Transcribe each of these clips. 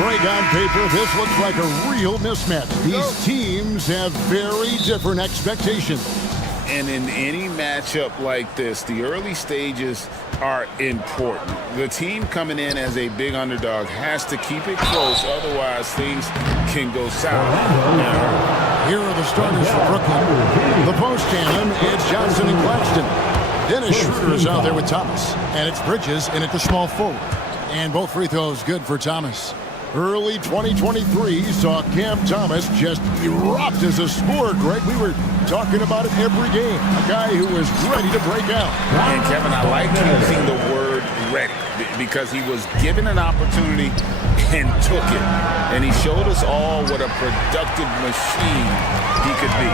break on paper, this looks like a real mismatch. These teams have very different expectations. And in any matchup like this, the early stages are important. The team coming in as a big underdog has to keep it close, otherwise things can go south. Here are the starters for Brooklyn. The post tandem, it's Johnson and Claxton. Dennis Schroeder is out there with Thomas. And it's Bridges in at the small forward. And both free throws good for Thomas. Early 2023 saw Cam Thomas just erupt as a scorer, Greg. We were talking about it every game. A guy who was ready to break out. And Kevin, I like using the word ready because he was given an opportunity and took it. And he showed us all what a productive machine he could be.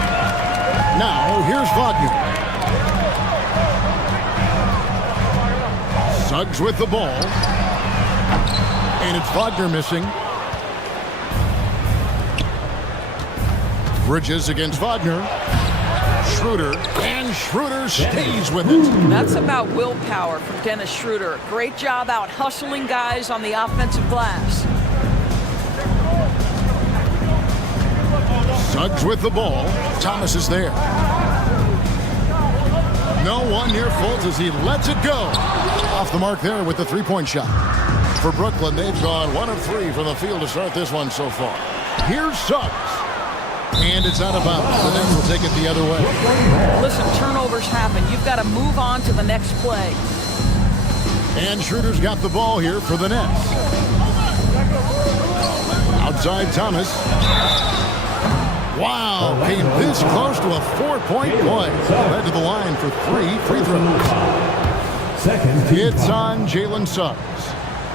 Now, here's Wagner. Suggs with the ball. And it's Wagner missing. Bridges against Wagner. Schroeder, and Schroeder stays with it. That's about willpower from Dennis Schroeder. Great job out hustling guys on the offensive glass. Suggs with the ball. Thomas is there. No one near Fultz as he lets it go. Off the mark there with the three-point shot. For Brooklyn, they've gone 1 of 3 from the field to start this one so far. Here's Suggs. And it's out of bounds. The Nets will take it the other way. Listen, turnovers happen. You've got to move on to the next play. And Schroeder's got the ball here for the Nets. Outside Thomas. Wow, came this close to a 4-point play. Led to the line for 3 free throws. It's on Jalen Suggs.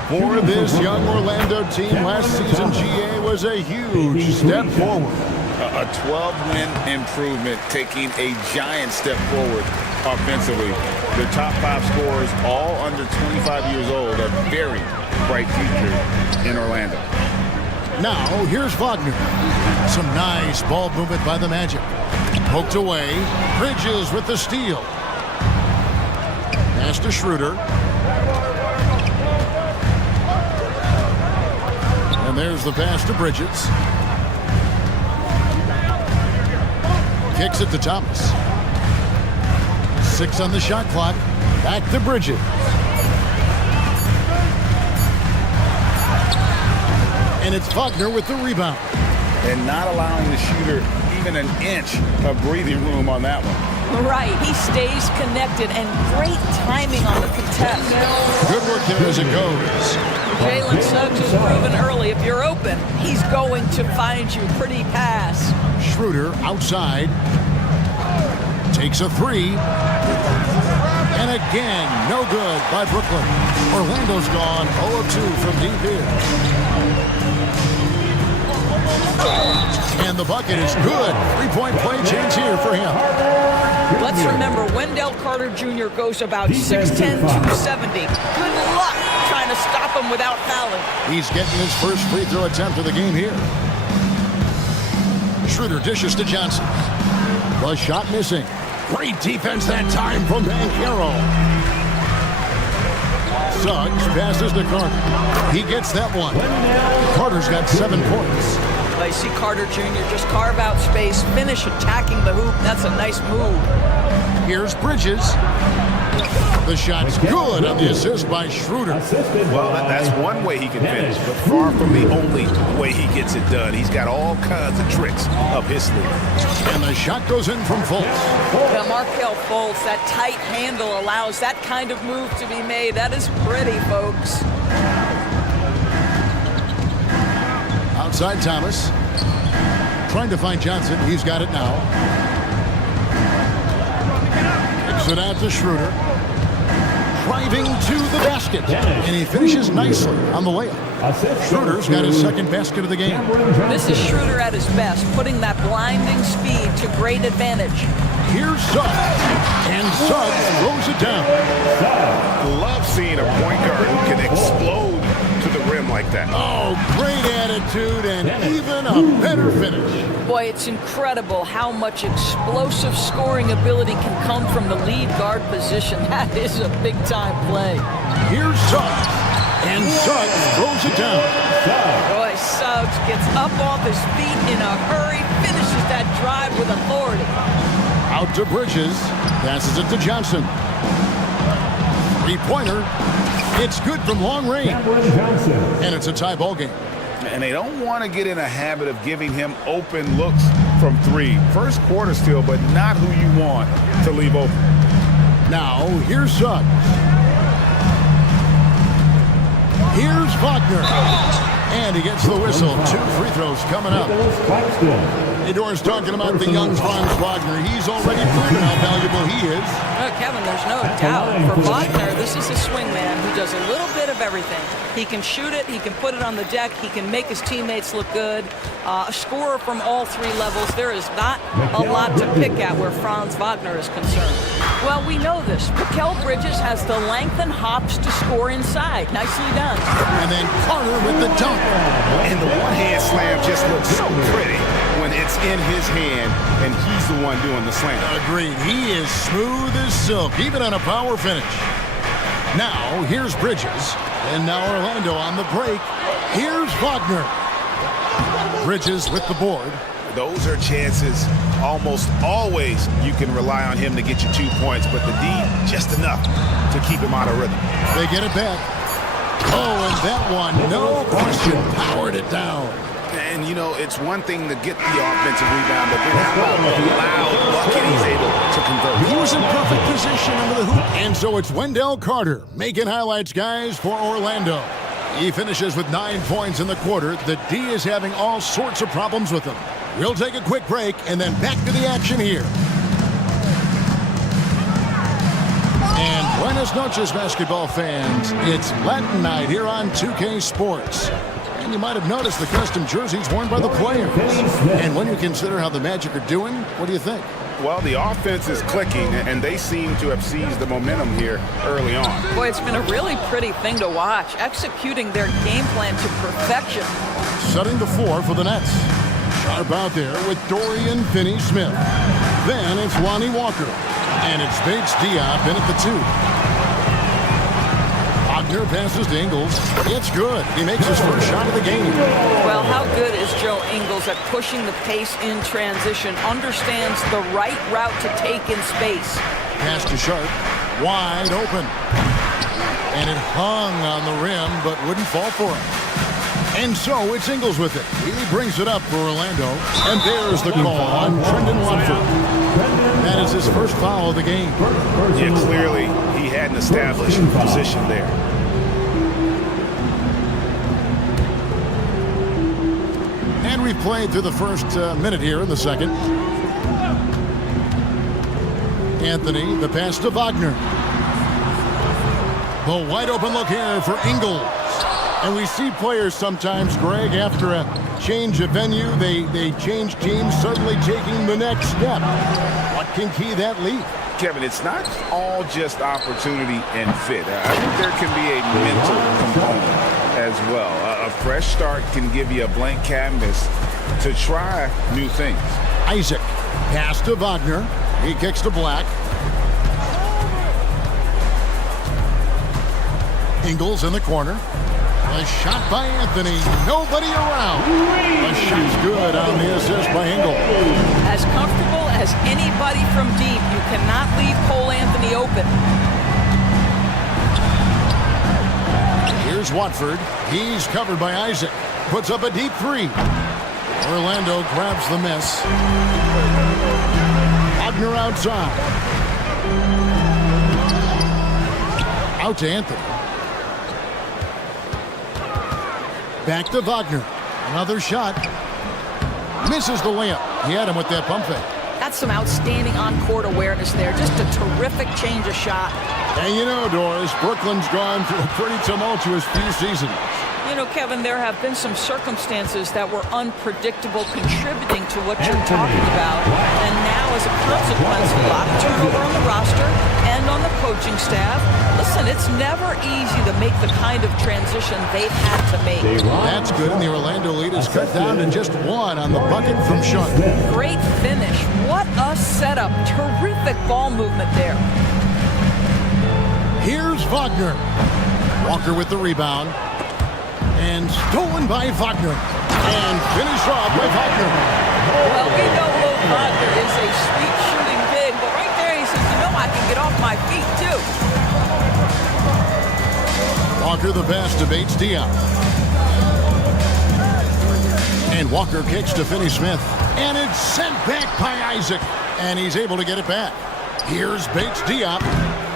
For this young Orlando team, last season GA was a huge step forward. A 12-win improvement, taking a giant step forward offensively. The top 5 scorers, all under 25 years old, a very bright future in Orlando. Now, here's Wagner. Some nice ball movement by the Magic. Poked away. Bridges with the steal. Pass to Schroeder. And there's the pass to Bridges. Kicks it to Thomas. 6 on the shot clock. Back to Bridges. And it's Wagner with the rebound. And not allowing the shooter even an inch of breathing room on that one. Right, he stays connected and great timing on the contest. Good work there as it goes. Jalen Suggs has proven early, if you're open, he's going to find you. Pretty pass. Schroeder outside. Takes a 3. And again, no good by Brooklyn. Orlando's gone 0 of 2 from deep here. And the bucket is good. 3-point play chance here for him. Let's remember, Wendell Carter Jr. goes about 6'10", 270. Good luck trying to stop him without fouling. He's getting his first free throw attempt of the game here. Schroeder dishes to Johnson. The shot missing. Great defense that time from Banchero. Suggs passes to Carter. He gets that one. Carter's got 7 points. I see Carter Jr. just carve out space, finish attacking the hoop. That's a nice move. Here's Bridges. The shot's good on the assist by Schroeder. Well, that's one way he can finish, but far from the only way he gets it done. He's got all kinds of tricks up his sleeve. And the shot goes in from Fultz. The Markelle Fultz, that tight handle allows that kind of move to be made. That is pretty, folks. Outside Thomas. Trying to find Johnson. He's got it now. Kicks it out to Schroeder. Driving to the basket. And he finishes nicely on the layup. Schroeder's got his second basket of the game. This is Schroeder at his best, putting that blinding speed to great advantage. Here's Suggs. And Suggs throws it down. Love seeing a point guard who can explode to the rim like that. Oh, great attitude and even a better finish. Boy, it's incredible how much explosive scoring ability can come from the lead guard position. That is a big-time play. Here's Suggs. And Suggs throws it down. Boy, Suggs gets up off his feet in a hurry, finishes that drive with authority. Out to Bridges. Passes it to Johnson. Three-pointer. It's good from long range. And it's a tie ball game. And they don't want to get in a habit of giving him open looks from three. First quarter still, but not who you want to leave open. Now, here's Suggs. Here's Wagner. And he gets the whistle. 2 free throws coming up. Hey, Doris, talking about the young Franz Wagner. He's already proven how valuable he is. Kevin, there's no doubt. For Wagner, this is a swingman who does a little bit of everything. He can shoot it. He can put it on the deck. He can make his teammates look good. A scorer from all 3 levels. There is not a lot to pick at where Franz Wagner is concerned. Well, we know this. Mikal Bridges has the length and hops to score inside. Nicely done. And then Carter with the dunk. And the one-hand slam just looks so pretty when it's in his hand and he's the one doing the slam. Agreed. He is smooth as silk, even on a power finish. Now, here's Bridges. And now Orlando on the break. Here's Wagner. Bridges with the board. Those are chances almost always you can rely on him to get you 2 points, but the D just enough to keep him out of rhythm. They get it back. Oh, and that one, no question, powered it down. And, you know, it's one thing to get the offensive rebound, but then how about the loud bucket he's able to convert? He was in perfect position under the hoop. And so it's Wendell Carter making highlights, guys, for Orlando. He finishes with 9 points in the quarter. The D is having all sorts of problems with him. We'll take a quick break and then back to the action here. And buenas noches, basketball fans. It's Latin night here on 2K Sports. And you might have noticed the custom jerseys worn by the players. And when you consider how the Magic are doing, what do you think? Well, the offense is clicking, and they seem to have seized the momentum here early on. Boy, it's been a really pretty thing to watch, executing their game plan to perfection. Setting the floor for the Nets. Sharp out there with Dorian Finney-Smith. Then it's Lonnie Walker. And it's Bates Diop in at the 2. Wagner passes to Ingles. It's good. He makes his first shot of the game. Well, how good is Joe Ingles at pushing the pace in transition, understands the right route to take in space. Pass to Sharp. Wide open. And it hung on the rim, but wouldn't fall for him. And so it's Ingles with it. He brings it up for Orlando. And there's the call on Trendon Watford. That is his first foul of the game. Yeah, clearly he had an established position there. And we've played through the first minute here in the second. Anthony, the pass to Wagner. The wide open look here for Ingles. And we see players sometimes, Greg, after a change of venue, they change teams, suddenly taking the next step. What can key that leap? Kevin, it's not all just opportunity and fit. I think there can be a mental component as well. A fresh start can give you a blank canvas to try new things. Isaac, pass to Wagner. He kicks to Black. Ingles in the corner. A shot by Anthony. Nobody around. The shot's good on the assist by Ingles. As comfortable as anybody from deep, you cannot leave Cole Anthony open. Here's Watford. He's covered by Isaac. Puts up a deep 3. Orlando grabs the miss. Wagner outside. Out to Anthony. Back to Wagner. Another shot. Misses the layup. He had him with that pump fake. That's some outstanding on-court awareness there. Just a terrific change of shot. And you know, Doris, Brooklyn's gone through a pretty tumultuous few seasons. You know, Kevin, there have been some circumstances that were unpredictable contributing to what you're talking about. And now, as a consequence, a lot of turnover on the roster and on the coaching staff. Listen, it's never easy to make the kind of transition they've had to make. That's good, and the Orlando lead is cut down to just 1 on the bucket from Sharp. Great finish. What a setup. Terrific ball movement there. Here's Wagner. Walker with the rebound. And stolen by Wagner. And finished off by Wagner. Well, we know Will Wagner is a sweet shooting big, but right there he says, you know, I can get off my feet too. Walker the pass to Bates Diop. And Walker kicks to Finney-Smith. And it's sent back by Isaac. And he's able to get it back. Here's Bates Diop.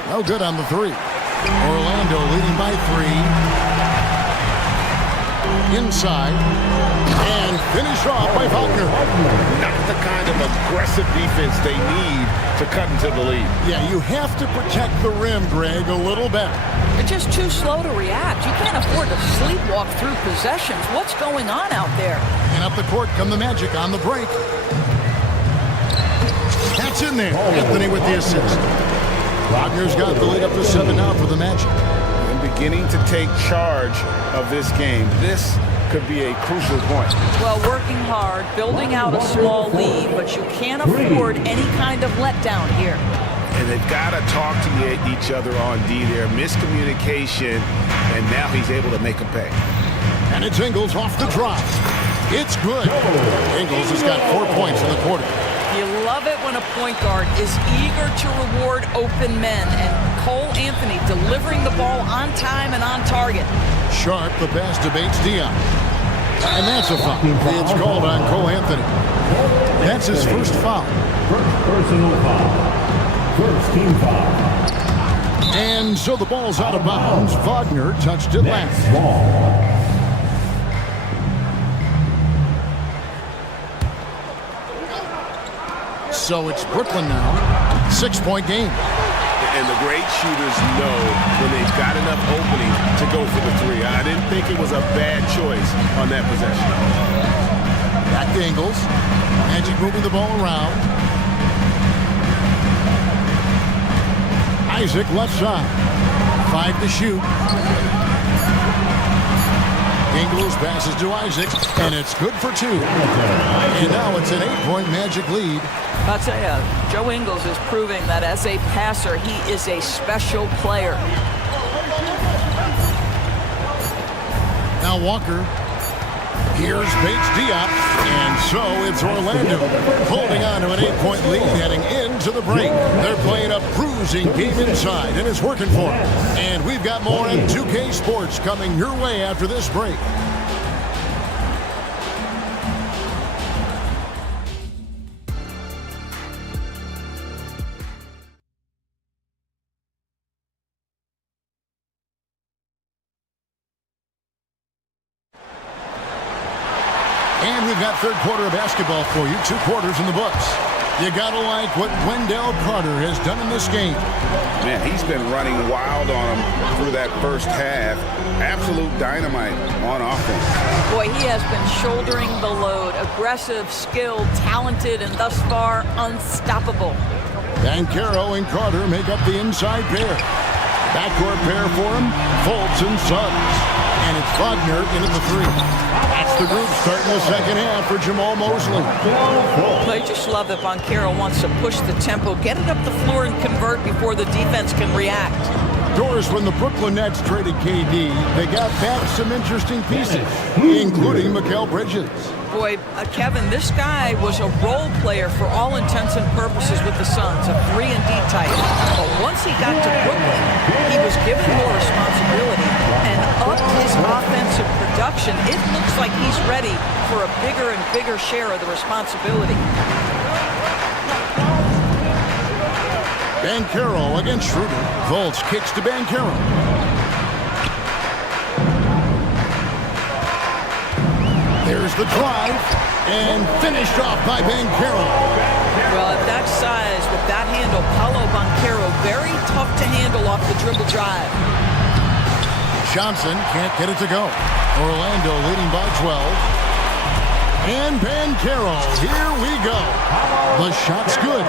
No good on the three. Orlando leading by 3. Inside. And finished off by Wagner. Not the kind of aggressive defense they need to cut into the lead. Yeah, you have to protect the rim, Greg, a little better. They're just too slow to react. You can't afford to sleepwalk through possessions. What's going on out there? And up the court come the Magic on the break. That's in there. Anthony with the assist. Wagner's got the lead up to 7 now for the Magic. And beginning to take charge of this game. This could be a crucial point. Well, working hard, building out a small lead, but you can't afford any kind of letdown here. And they've got to talk to each other on D there. Miscommunication, and now he's able to make a pay. And it's Ingles off the drive. It's good. Ingles has got 4 points in the quarter. You love it when a point guard is eager to reward open men, and Cole Anthony delivering the ball on time and on target. Sharp the pass to Bates Diop. And that's a foul. It's called on Cole Anthony. That's his first foul. First personal foul. First team foul. And so the ball's out of bounds. Wagner touched it last. So it's Brooklyn now. 6-point game. And the great shooters know when they've got enough opening to go for the three. I didn't think it was a bad choice on that possession. Back to Ingles. Magic moving the ball around. Isaac left side. 5 to shoot. Ingles passes to Isaac, and it's good for 2. And now it's an 8-point Magic lead. I'll tell you, Joe Ingles is proving that as a passer, he is a special player. Now Walker. Here's Bates Diop. And so it's Orlando holding on to an 8-point lead heading into the break. They're playing a bruising game inside, and it's working for them. And we've got more on 2K Sports coming your way after this break. And we've got third quarter of basketball for you. 2 quarters in the books. You gotta like what Wendell Carter has done in this game. Man, he's been running wild on him through that first half. Absolute dynamite on offense. Boy, he has been shouldering the load. Aggressive, skilled, talented, and thus far unstoppable. Banchero and Carter make up the inside pair. Backcourt pair for him, Fultz and Suggs. And it's Wagner into the 3. That's the group starting the second half for Jamal Mosley. I just love that Banchero wants to push the tempo, get it up the floor, and convert before the defense can react. Doris, when the Brooklyn Nets traded KD, they got back some interesting pieces, including Mikal Bridges. Boy, Kevin, this guy was a role player for all intents and purposes with the Suns, a 3-and-D type. But once he got to Brooklyn, he was given more responsibility and upped his offensive production. It looks like he's ready for a bigger and bigger share of the responsibility. Banchero against Schroeder. Fultz kicks to Banchero. There's the drive, and finished off by Banchero. Well, at that size, with that handle, Paolo Banchero, very tough to handle off the dribble drive. Johnson can't get it to go. Orlando leading by 12. And Banchero, here we go. The shot's good.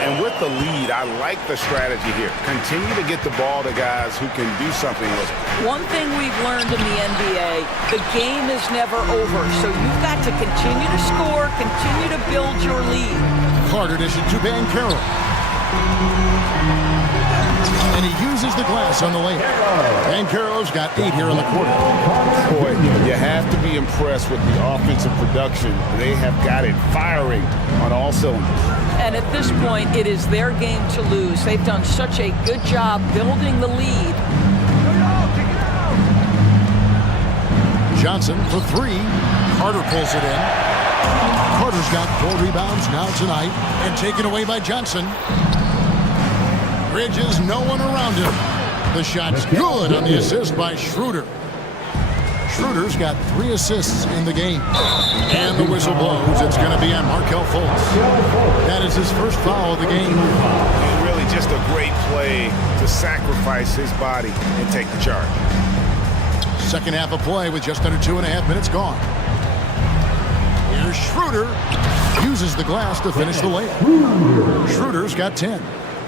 And with the lead, I like the strategy here. Continue to get the ball to guys who can do something with it. One thing we've learned in the NBA, the game is never over. So you've got to continue to score, continue to build your lead. Carter dishes to Banchero. and he uses the glass on the layup. Banchero's got 8 here in the quarter. Boy, you have to be impressed with the offensive production. They have got it firing on all cylinders. And at this point, it is their game to lose. They've done such a good job building the lead. Johnson for 3. Carter pulls it in. Carter's got 4 rebounds now tonight, and taken away by Johnson. Bridges, no one around him. The shot's good on the assist by Schroeder. Schroeder's got 3 assists in the game. And the whistle blows. It's going to be on Markelle Fultz. That is his first foul of the game. And really just a great play to sacrifice his body and take the charge. Second half of play with just under 2.5 minutes gone. Here's Schroeder. Uses the glass to finish the layup. Schroeder's got 10.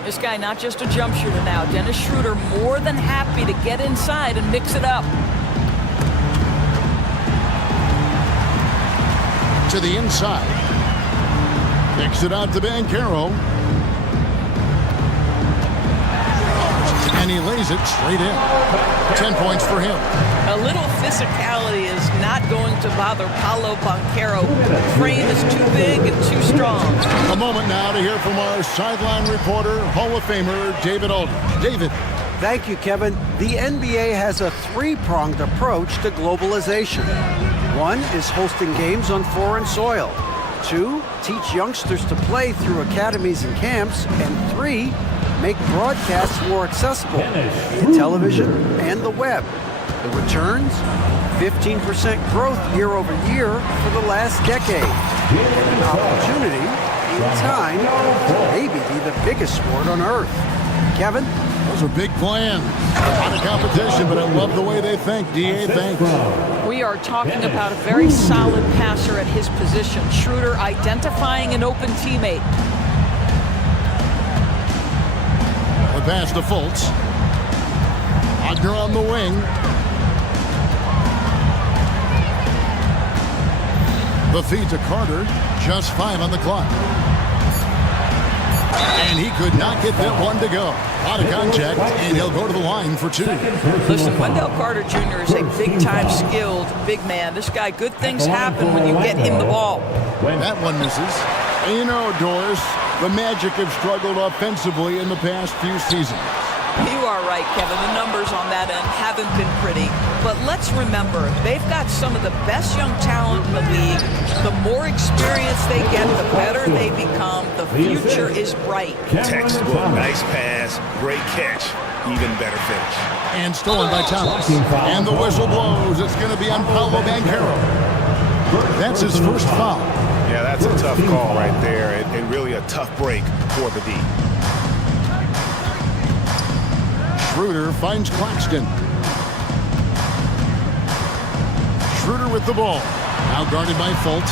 This guy not just a jump shooter now. Dennis Schroeder more than happy to get inside and mix it up. To the inside. Kicks it out to Banchero. And he lays it straight in. 10 points for him. A little physicality is not going to bother Paolo Banchero. The frame is too big and too strong. A moment now to hear from our sideline reporter, Hall of Famer David Aldridge. David. Thank you, Kevin. The NBA has a 3-pronged approach to globalization. 1 is hosting games on foreign soil. 2, teach youngsters to play through academies and camps. And 3, make broadcasts more accessible via television and the web. The returns? 15% growth year over year for the last decade. And an opportunity, in time, to maybe be the biggest sport on earth. Kevin? Those are big plans. A lot of competition, but I love the way they think. D.A., thanks. We are talking about a very solid passer at his position. Schroeder identifying an open teammate. The pass to Fultz. Wagner on the wing. The feed to Carter. Just 5 on the clock. And he could not get that one to go. Out of contact, and he'll go to the line for 2. Listen, Wendell Carter Jr. is a big-time skilled big man. This guy, good things happen when you get him the ball. That one misses. And you know, Doris, the Magic have struggled offensively in the past few seasons. You are right, Kevin. The numbers on that end haven't been pretty. But let's remember, they've got some of the best young talent in the league. The more experience they get, the better they become. The future is bright. Textbook, nice pass, great catch, even better finish. And stolen by Thomas. And the whistle blows. It's going to be on Paolo Banchero. That's his first foul. Yeah, that's a tough call right there, and really a tough break for the D. Schroeder finds Claxton. Schroeder with the ball. Now guarded by Fultz.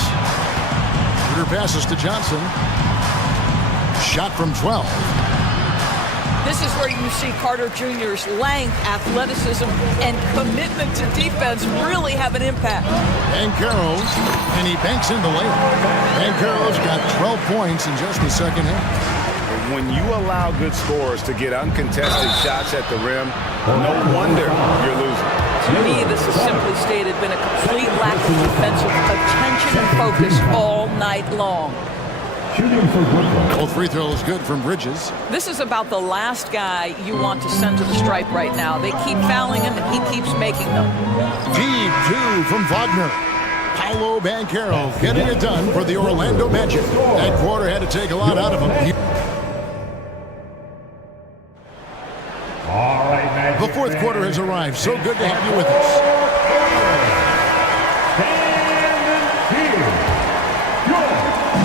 Schroeder passes to Johnson. Shot from 12. This is where you see Carter Jr.'s length, athleticism, and commitment to defense really have an impact. Banchero, and he banks in the layup. Banchero's got 12 points in just the second half. When you allow good scorers to get uncontested shots at the rim, no wonder you're losing. To me, this has simply stated been a complete lack of defensive attention and focus all night long. Both free throws good from Bridges. This is about the last guy you want to send to the stripe right now. They keep fouling him, and he keeps making them. Deep 2 from Wagner. Paolo Banchero getting it done for the Orlando Magic. That quarter had to take a lot out of him. The fourth quarter has arrived. So good to have you with us.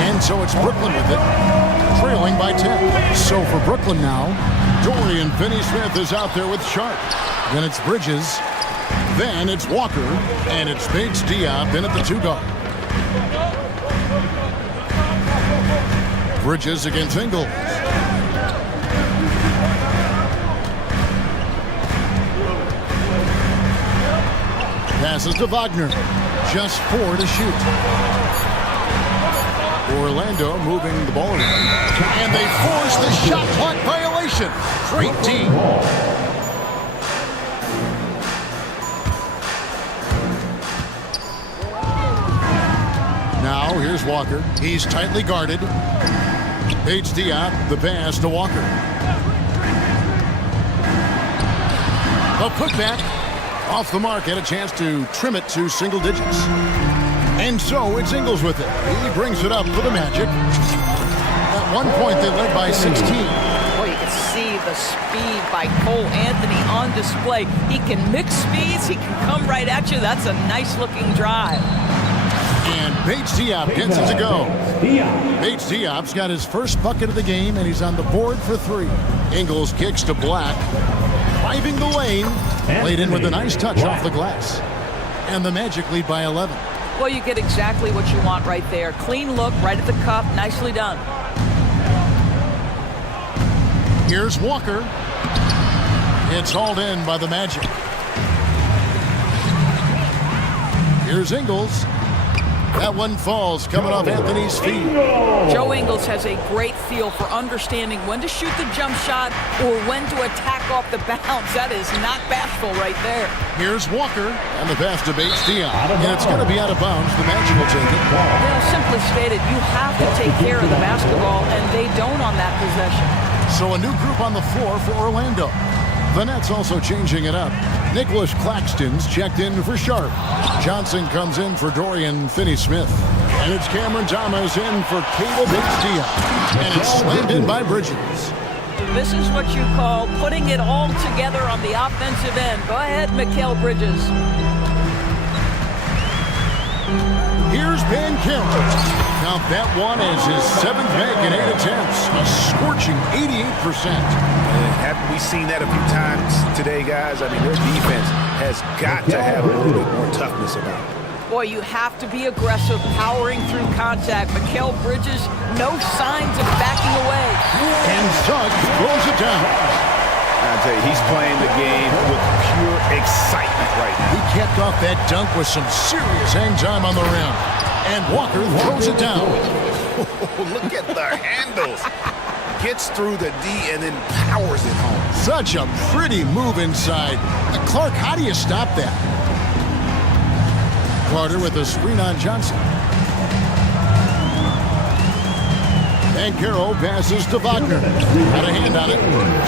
And so it's Brooklyn with it, trailing by 10. So for Brooklyn now, Dorian Finney-Smith is out there with Sharp. Then it's Bridges. Then it's Walker. And it's Bates Diop in at the 2 guard. Bridges against Ingles. Passes to Wagner. Just 4 to shoot. Orlando moving the ball around. And they force the shot clock violation. Congratulations. Great D. Now here's Walker. He's tightly guarded. Bates Diop, the pass to Walker. The putback off the mark, had a chance to trim it to single digits. And so it's Ingles with it. He brings it up for the Magic. At one point they led by 16. Boy, you can see the speed by Cole Anthony on display. He can mix speeds. He can come right at you. That's a nice looking drive. And Bates Diop gets it to go. Bates Diop's got his first bucket of the game, and he's on the board for 3. Ingles kicks to Black. Driving the lane. Laid in with a nice touch off the glass. And the Magic lead by 11. Well, you get exactly what you want right there. Clean look, right at the cup. Nicely done. Here's Walker. It's hauled in by the Magic. Here's Ingles. That one falls, coming off Anthony's feet. Joe Ingles has a great feel for understanding when to shoot the jump shot or when to attack off the bounce. That is not bashful right there. Here's Walker, and the pass to Bates Diop. And it's going to be out of bounds. The Magic will take it. Simply stated, you have to take care of the basketball, and they don't on that possession. So a new group on the floor for Orlando. The Nets also changing it up. Nicholas Claxton's checked in for Sharp. Johnson comes in for Dorian Finney-Smith. And it's Cameron Thomas in for Cable Bates Diop. And it's slammed in by Bridges. This is what you call putting it all together on the offensive end. Go ahead, Mikal Bridges. Here's Banchero. Count that one as his 7th make in 8 attempts. A scorching 88%. Haven't we seen that a few times today, guys? I mean, their defense has got to have a little bit more toughness about it. Boy, you have to be aggressive, powering through contact. Mikal Bridges, no signs of backing away. And Suggs throws it down. I tell you, he's playing the game with pure excitement right now. He capped off that dunk with some serious hang time on the rim. And Walker throws it down. Look at the handles. Gets through the D and then powers it home. Such a pretty move inside. Clark, how do you stop that? Carter with a screen on Johnson. Banchero passes to Wagner. Got a hand on it.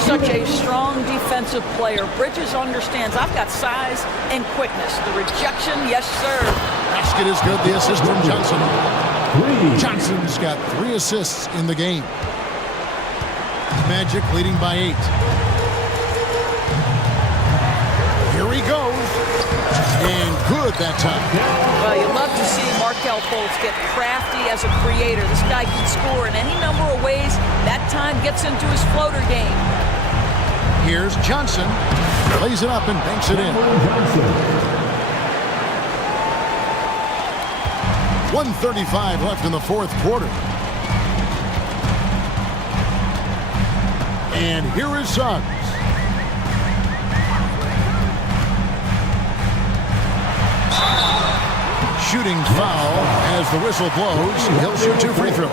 Such a strong defensive player. Bridges understands I've got size and quickness. The rejection, yes, sir. Basket is good. The assist from Johnson. Johnson's got 3 assists in the game. Magic leading by 8. Here he goes. And good that time. Well, you love to see Markelle Fultz get crafty as a creator. This guy can score in any number of ways. That time gets into his floater game. Here's Johnson. Lays it up and banks it in. 1:35 left in the 4th quarter. And here is Suggs. Shooting foul as the whistle blows. He'll shoot 2 free throws.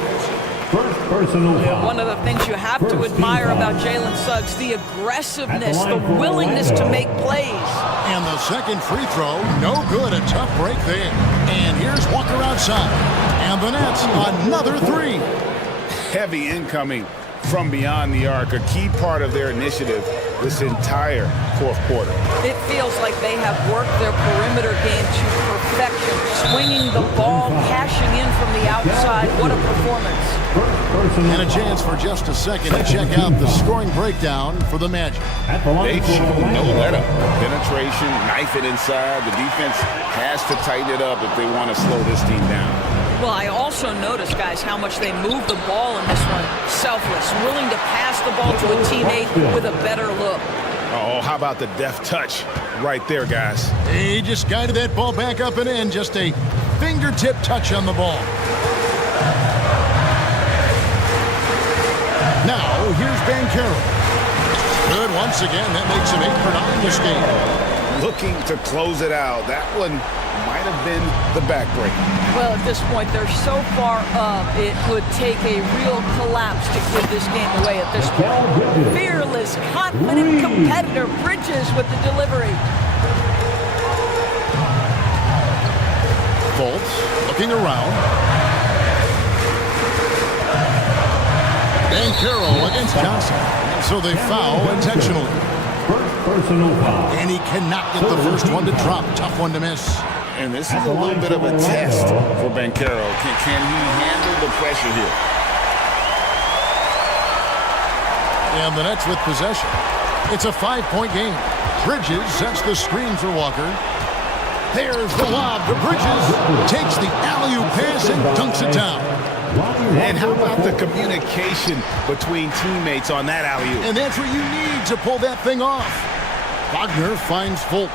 First personal foul. One of the things you have to admire about Jalen Suggs, the aggressiveness, the willingness to make plays. And the second free throw, no good. A tough break there. And here's Walker outside. And the Nets, another 3. Heavy incoming from beyond the arc, a key part of their initiative this entire 4th quarter. It feels like they have worked their perimeter game to perfection. Swinging the ball, cashing in from the outside. What a performance. And a chance for just a second to check out the scoring breakdown for the Magic. They've shown no let-up. Penetration, knife it inside. The defense has to tighten it up if they want to slow this team down. Well, I also noticed, guys, how much they move the ball in this one. Selfless, willing to pass the ball to a teammate with a better look. Oh, how about the deft touch right there, guys? He just guided that ball back up and in. Just a fingertip touch on the ball. Now, here's Banchero. Good once again. That makes him 8 for 9 this game. Looking to close it out. That one might have been the backbreaker. Well, at this point, they're so far up, it would take a real collapse to give this game away at this point. Fearless, confident competitor. Bridges with the delivery. Fultz looking around. And Carroll against Johnson. So they foul intentionally. First personal foul. And he cannot get the first one to drop. Tough one to miss. And this is a little bit of a test for Banchero. Can he handle the pressure here? And the Nets with possession. It's a 5-point game. Bridges sets the screen for Walker. There's the lob to Bridges. Takes the alley-oop pass and dunks it down. And how about the communication between teammates on that alley-oop? And that's what you need to pull that thing off. Wagner finds Fultz.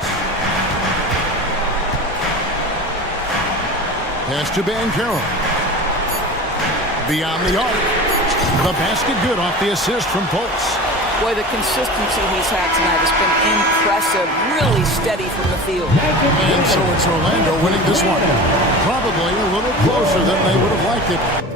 Pass to Banchero. Beyond the arc. The basket good off the assist from Fultz. Boy, the consistency he's had tonight has been impressive. Really steady from the field. And so it's Orlando winning this one. Probably a little closer than they would have liked it.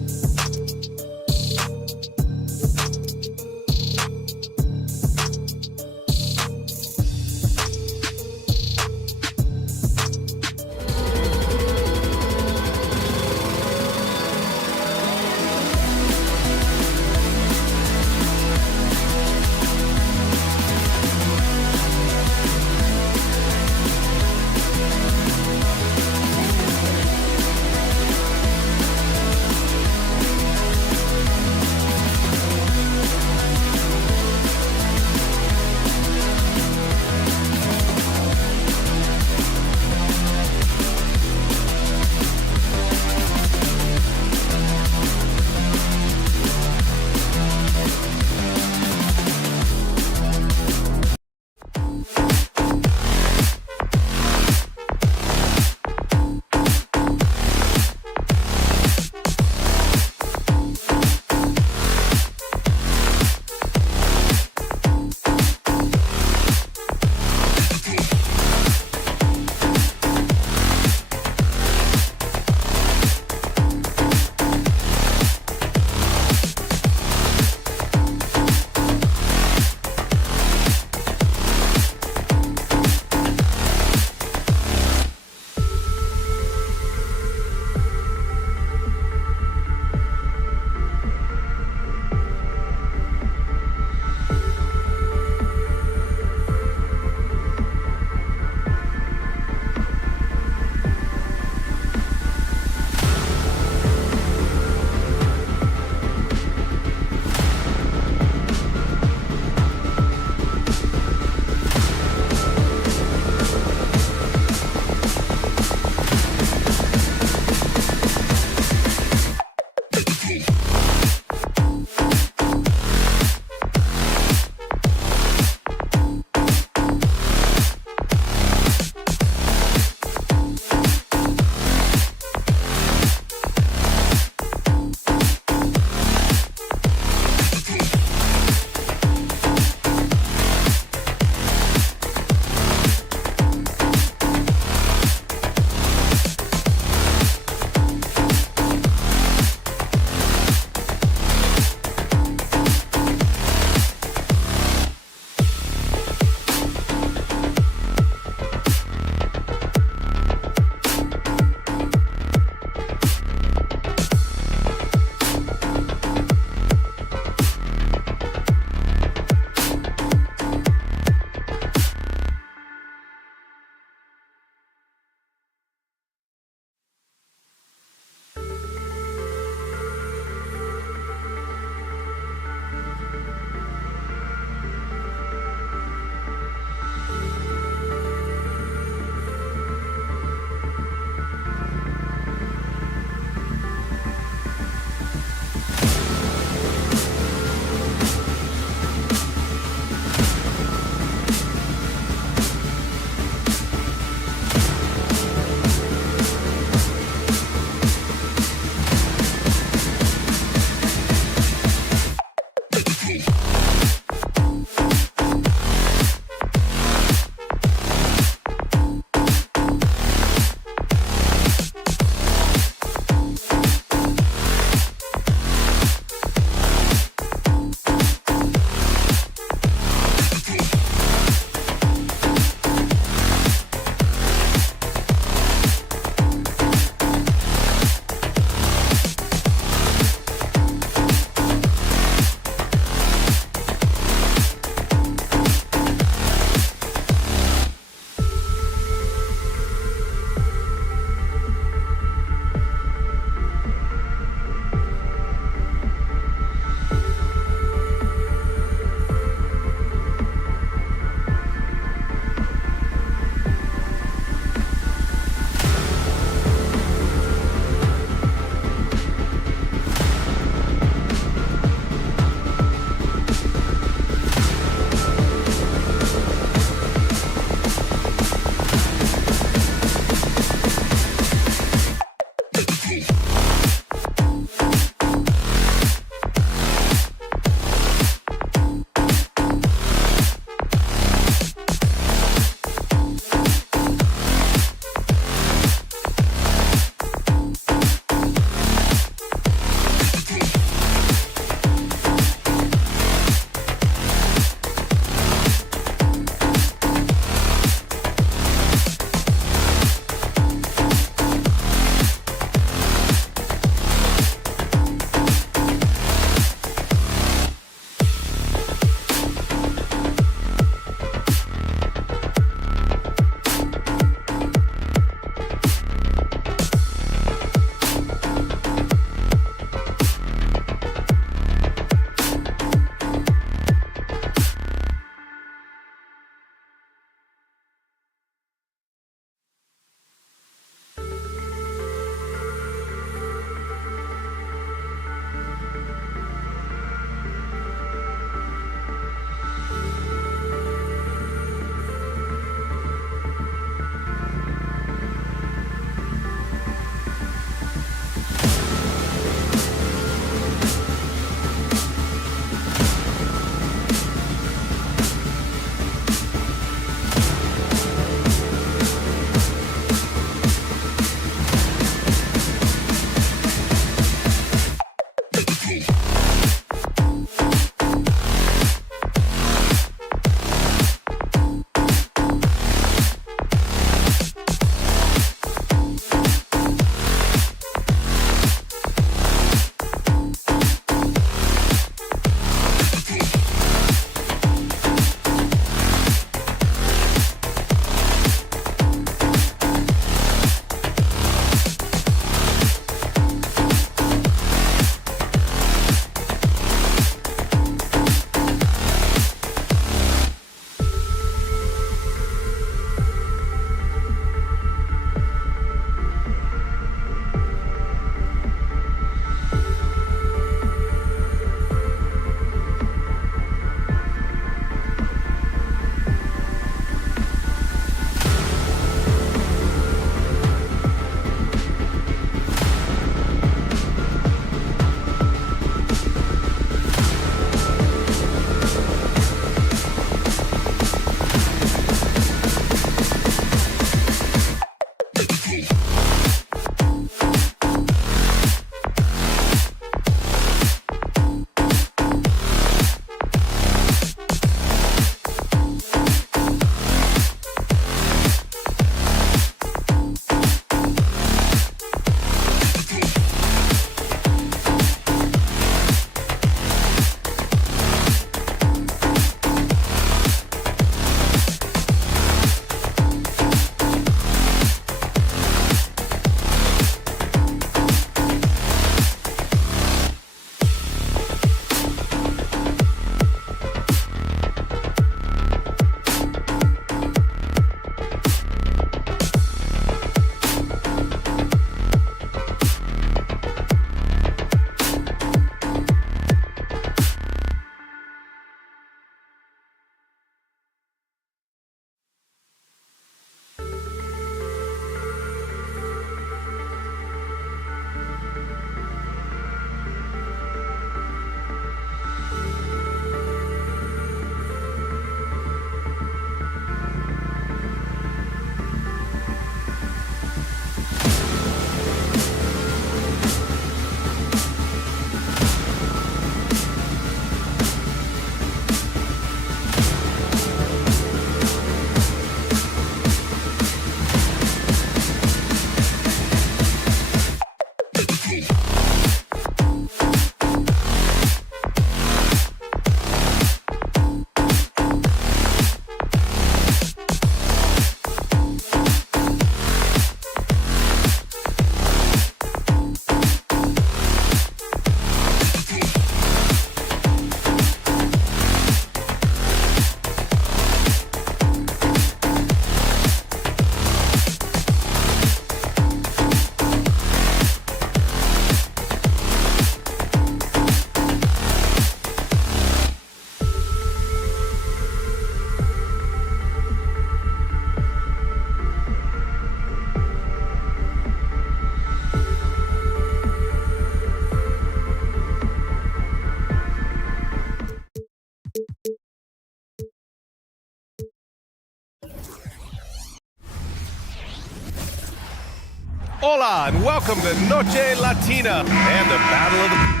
Hola, and welcome to Noche Latina and the Battle of the...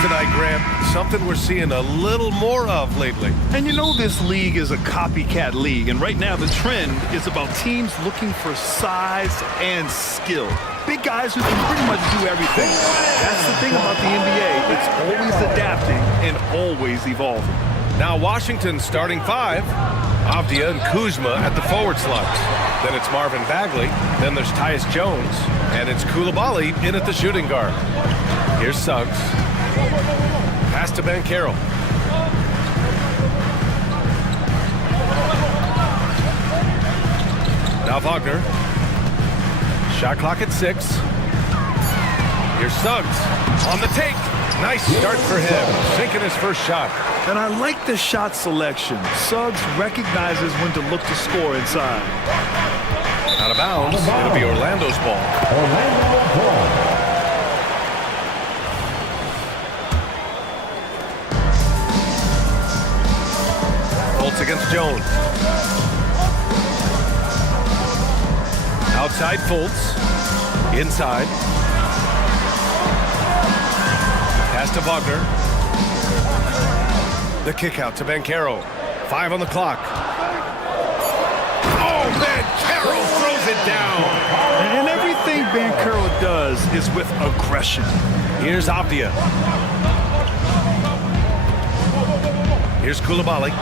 Tonight, Grant, something we're seeing a little more of lately. And you know this league is a copycat league, and right now the trend is about teams looking for size and skill. Big guys who can pretty much do everything. That's the thing about the NBA. It's always adapting and always evolving. Now Washington starting five. Avdia and Kuzma at the forward slots. Then it's Marvin Bagley. Then there's Tyus Jones. And it's Coulibaly in at the shooting guard. Here's Suggs. Pass to Banchero. Now Wagner. Shot clock at 6. Here's Suggs on the take. Nice start for him, sinking his first shot. And I like the shot selection. Suggs recognizes when to look to score inside. Out of bounds. It'll be Orlando's ball. Orlando ball. Fultz against Jones. Outside Fultz. Inside. Pass to Wagner. The kick out to Banchero. 5 on the clock. Oh, Banchero throws it down. And everything Banchero does is with aggression. Here's Avdia. Here's Coulibaly.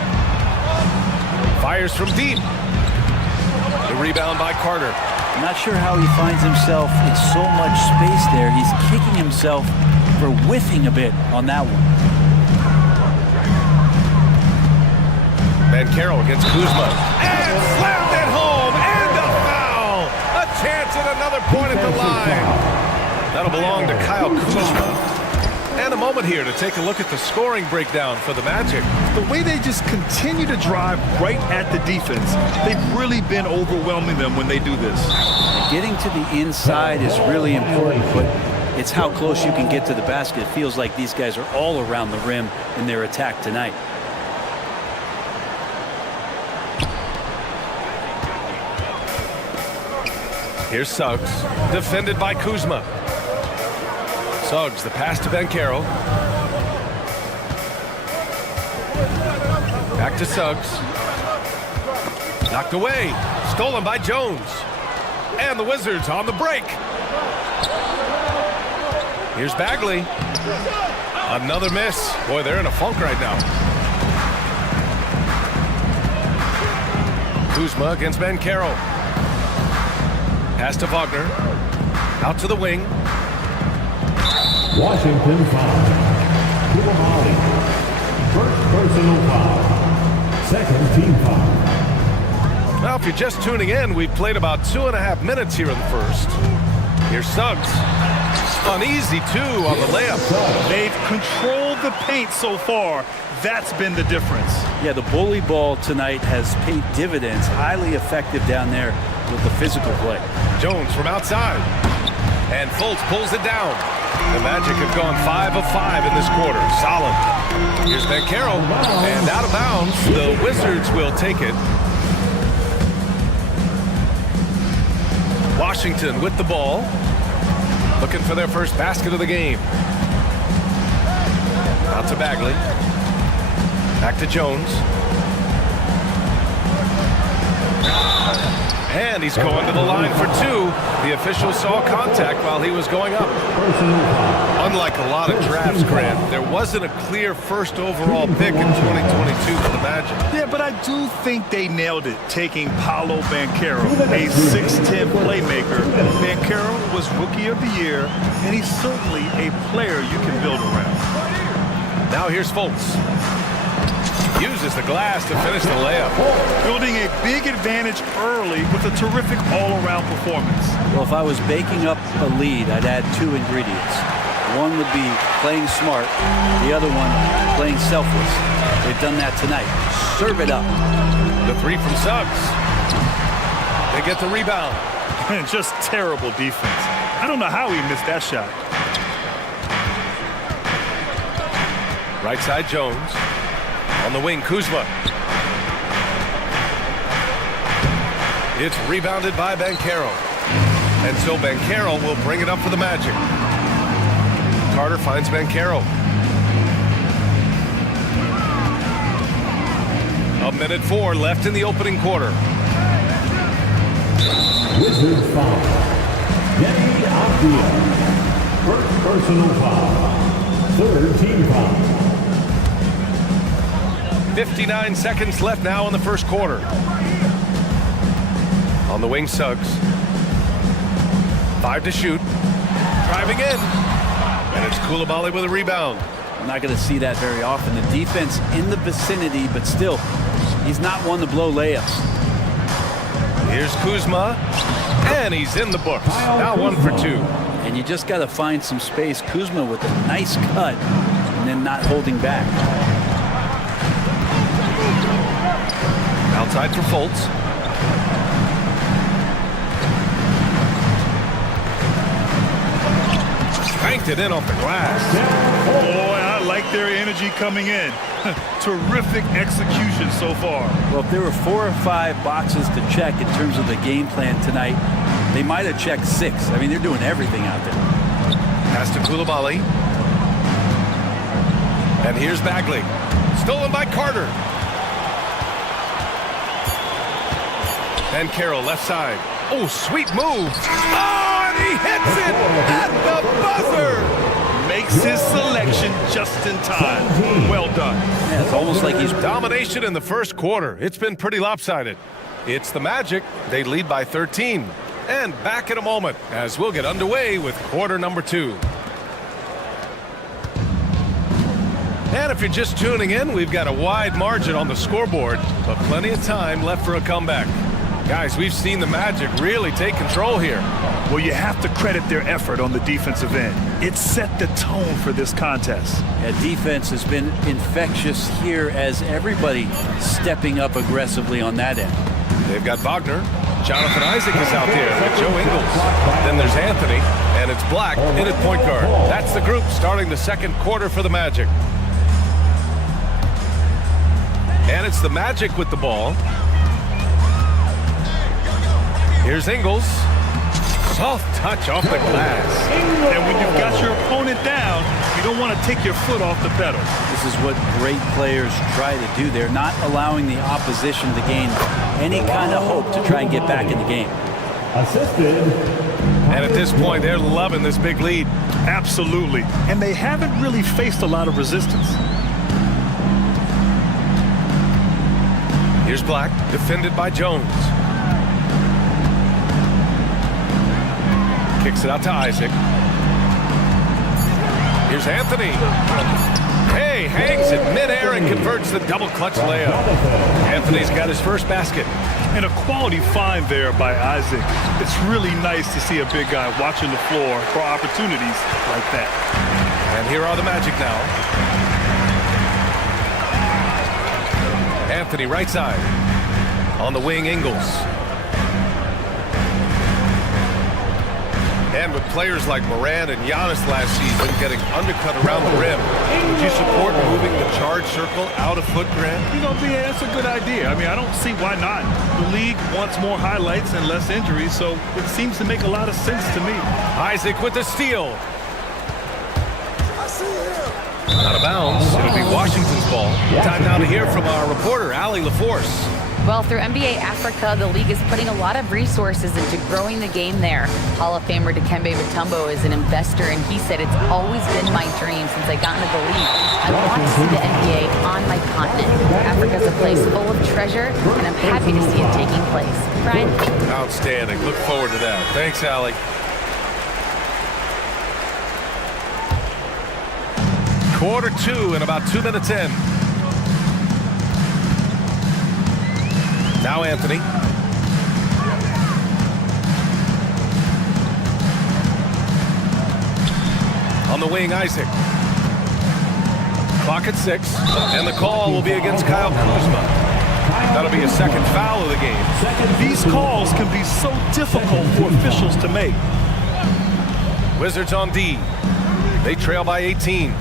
Fires from deep. The rebound by Carter. I'm not sure how he finds himself in so much space there. He's kicking himself for whiffing a bit on that one. Banchero against Kuzma. And slammed it home. And a foul. A chance at another point at the line. That'll belong to Kyle Kuzma. And a moment here to take a look at the scoring breakdown for the Magic. The way they just continue to drive right at the defense, they've really been overwhelming them when they do this. Getting to the inside is really important, but it's how close you can get to the basket. It feels like these guys are all around the rim in their attack tonight. Here's Suggs, defended by Kuzma. Suggs, the pass to Banchero. Back to Suggs. Knocked away. Stolen by Jones. And the Wizards on the break. Here's Bagley. Another miss. Boy, they're in a funk right now. Kuzma against Banchero. Pass to Wagner. Out to the wing. Washington foul. Coulibaly. First personal foul. Second team foul. Now, if you're just tuning in, we've played about 2.5 minutes here in the first. Here's Suggs. Uneasy, too, on the layup. They've controlled the paint so far. That's been the difference. Yeah, the bully ball tonight has paid dividends. Highly effective down there with the physical play. Jones from outside. And Fultz pulls it down. The Magic have gone 5 of 5 in this quarter. Solid. Here's Banchero. And out of bounds. The Wizards will take it. Washington with the ball. Looking for their first basket of the game. Out to Bagley. Back to Jones. And he's going to the line for 2. The official saw contact while he was going up. Unlike a lot of drafts, Grant, there wasn't a clear first overall pick in 2022 for the Magic. Yeah, but I do think they nailed it, taking Paolo Banchero, a 6'10 playmaker. Banchero was Rookie of the Year, and he's certainly a player you can build around. Now here's Fultz. Uses the glass to finish the layup. Building a big advantage early with a terrific all-around performance. Well, if I was baking up a lead, I'd add 2 ingredients. One would be playing smart. The other one, playing selfless. They've done that tonight. Serve it up. The 3 from Suggs. They get the rebound. And just terrible defense. I don't know how he missed that shot. Right side Jones. On the wing, Kuzma. It's rebounded by Banchero. And so Banchero will bring it up for the Magic. Carter finds Banchero. 1:04 left in the opening quarter. Wizards foul. Denny Avdia. First personal foul. Third team foul. 59 seconds left now in the first quarter. On the wing, Suggs. 5 to shoot. Driving in. And it's Coulibaly with a rebound. I'm not going to see that very often. The defense in the vicinity, but still, he's not one to blow layups. Here's Kuzma. And he's in the books. Now 1 for 2. And you just got to find some space. Kuzma with a nice cut and then not holding back. Outside for Fultz. Spanked it in off the glass. Boy, I like their energy coming in. Terrific execution so far. Well, if there were 4 or 5 boxes to check in terms of the game plan tonight, they might have checked 6. I mean, they're doing everything out there. Pass to Coulibaly. And here's Bagley. Stolen by Carter. And Carroll left side. Oh, sweet move. Oh, and he hits it at the buzzer. Makes his selection just in time. Well done. Yeah, it's almost like he's Domination in the first quarter. It's been pretty lopsided. It's the Magic. They lead by 13. And back in a moment as we'll get underway with quarter number 2. And if you're just tuning in, we've got a wide margin on the scoreboard, but plenty of time left for a comeback. Guys, we've seen the Magic really take control here. Well, you have to credit their effort on the defensive end. It set the tone for this contest. Yeah, defense has been infectious here as everybody stepping up aggressively on that end. They've got Wagner. Jonathan Isaac is out there with Joe Ingles. Then there's Anthony, and it's Black in at point guard. That's the group starting the second quarter for the Magic. And it's the Magic with the ball. Here's Ingles. Soft touch off the glass. And when you've got your opponent down, you don't want to take your foot off the pedal. This is what great players try to do. They're not allowing the opposition to gain any kind of hope to try and get back in the game. Assisted. And at this point, they're loving this big lead. Absolutely. And they haven't really faced a lot of resistance. Here's Black, defended by Jones. Kicks it out to Isaac. Here's Anthony. Hey, hangs it midair and converts the double clutch layup. Anthony's got his first basket. And a quality find there by Isaac. It's really nice to see a big guy watching the floor for opportunities like that. And here are the Magic now. Anthony right side. On the wing, Ingles. And with players like Moran and Giannis last season getting undercut around the rim, would you support moving the charge circle out of foot, Grant? You know, BA, that's a good idea. I mean, I don't see why not. The league wants more highlights and less injuries, so it seems to make a lot of sense to me. Isaac with the steal. Out of bounds. It'll be Washington's ball. Time now to hear from our reporter, Allie LaForce. Well, through NBA Africa, the league is putting a lot of resources into growing the game there. Hall of Famer Dikembe Mutombo is an investor, and he said, "It's always been my dream since I got into the league. I want to see the NBA on my continent. Africa's a place full of treasure, and I'm happy to see it taking place." Brian? Outstanding. Look forward to that. Thanks, Allie. Quarter 2 and about 2 minutes in. Now Anthony. On the wing, Isaac. Clock at 6, and the call will be against Kyle Kuzma. That'll be a second foul of the game. These calls can be so difficult for officials to make. Wizards on D. They trail by 18.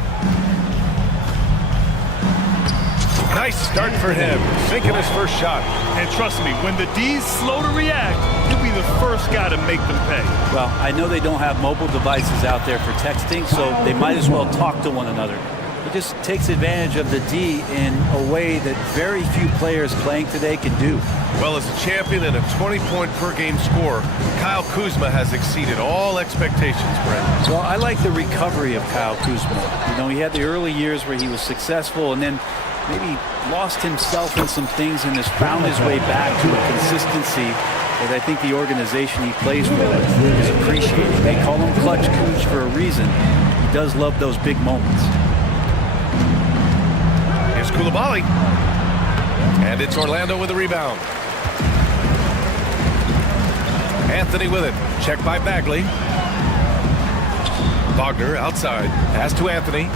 Nice start for him, sinking his first shot. And trust me, when the D's slow to react, he'll be the first guy to make them pay. Well, I know they don't have mobile devices out there for texting, so they might as well talk to one another. It just takes advantage of the D in a way that very few players playing today can do. Well, as a champion and a 20-point-per-game scorer, Kyle Kuzma has exceeded all expectations, Brent. Well, I like the recovery of Kyle Kuzma. You know, he had the early years where he was successful and then maybe lost himself in some things and has found his way back to a consistency that I think the organization he plays for is appreciating. They call him Clutch Kuz for a reason. He does love those big moments. Here's Coulibaly. And it's Orlando with a rebound. Anthony with it. Check by Bagley. Wagner outside. Pass to Anthony.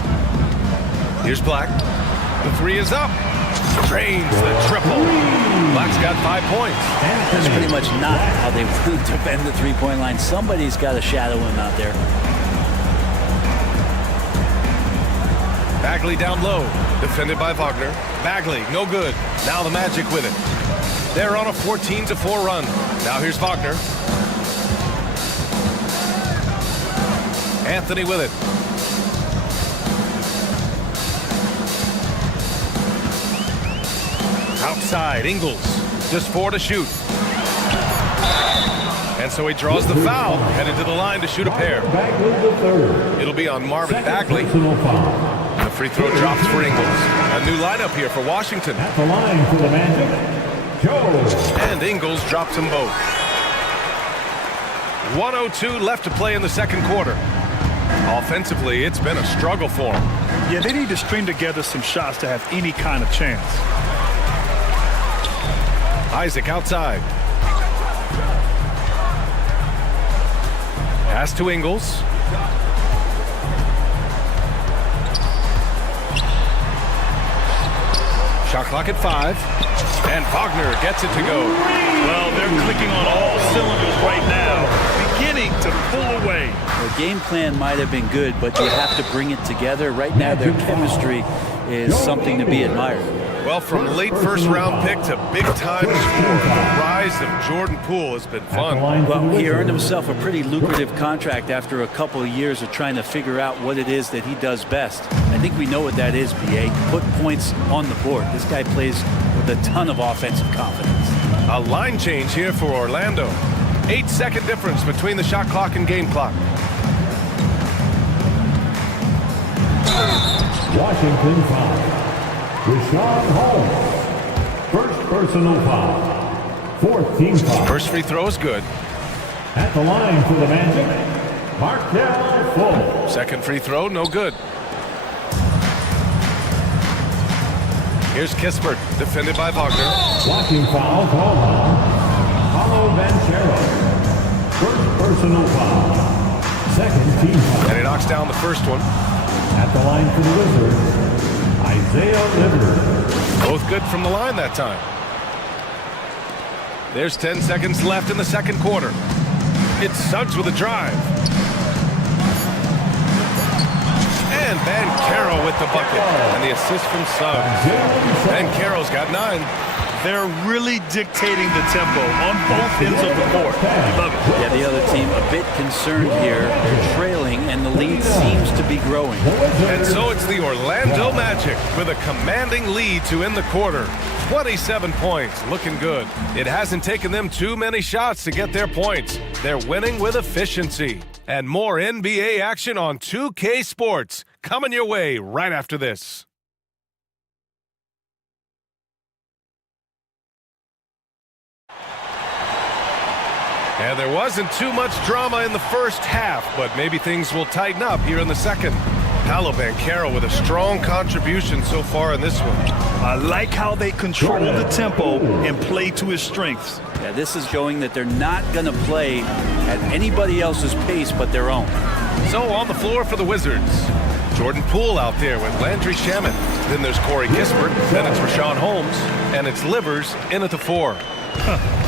Here's Black. The three is up. Drains the triple. Black's got 5 points. That's pretty much not how they would defend the three-point line. Somebody's got to shadow him out there. Bagley down low. Defended by Wagner. Bagley, no good. Now the Magic with it. They're on a 14-4 run. Now here's Wagner. Anthony with it. Outside, Ingles. Just 4 to shoot. And so he draws the foul, headed to the line to shoot a pair. It'll be on Marvin Bagley. The free throw drops for Ingles. A new lineup here for Washington. At the line for the Magic, Joe. And Ingles drops them both. 1:02 left to play in the second quarter. Offensively, it's been a struggle for them. Yeah, they need to string together some shots to have any kind of chance. Isaac outside. Pass to Ingles. Shot clock at 5. And Wagner gets it to go. Well, they're clicking on all cylinders right now, beginning to pull away. Their game plan might have been good, but you have to bring it together. Right now, their chemistry is something to be admired. Well, from late first-round pick to big-time scorer, the rise of Jordan Poole has been fun. Well, he earned himself a pretty lucrative contract after a couple of years of trying to figure out what it is that he does best. I think we know what that is, B.A. Put points on the board. This guy plays with a ton of offensive confidence. A line change here for Orlando. 8-second difference between the shot clock and game clock. Washington foul. Rashawn Holmes. First personal foul. Fourth team foul. First free throw is good. At the line for the Magic, Markelle Fultz. Second free throw, no good. Here's Kispert, defended by Wagner. Blocking foul called on Paulo Banchero. First personal foul. Second team foul. And he knocks down the first one. At the line for the Wizards, Isaiah Livers. Both good from the line that time. There's 10 seconds left in the second quarter. It's Suggs with a drive. And Banchero with the bucket. And the assist from Suggs. Banchero's got 9. They're really dictating the tempo on both ends of the court. Love it. Yeah, the other team a bit concerned here. They're trailing, and the lead seems to be growing. And so it's the Orlando Magic with a commanding lead to end the quarter. 27 points, looking good. It hasn't taken them too many shots to get their points. They're winning with efficiency. And more NBA action on 2K Sports coming your way right after this. And there wasn't too much drama in the first half, but maybe things will tighten up here in the second. Paolo Banchero with a strong contribution so far in this one. I like how they control the tempo and play to his strengths. Yeah, this is showing that they're not going to play at anybody else's pace but their own. So on the floor for the Wizards, Jordan Poole out there with Landry Shamet. Then there's Corey Kispert. Then it's Rashawn Holmes. And it's Livers in at the 4.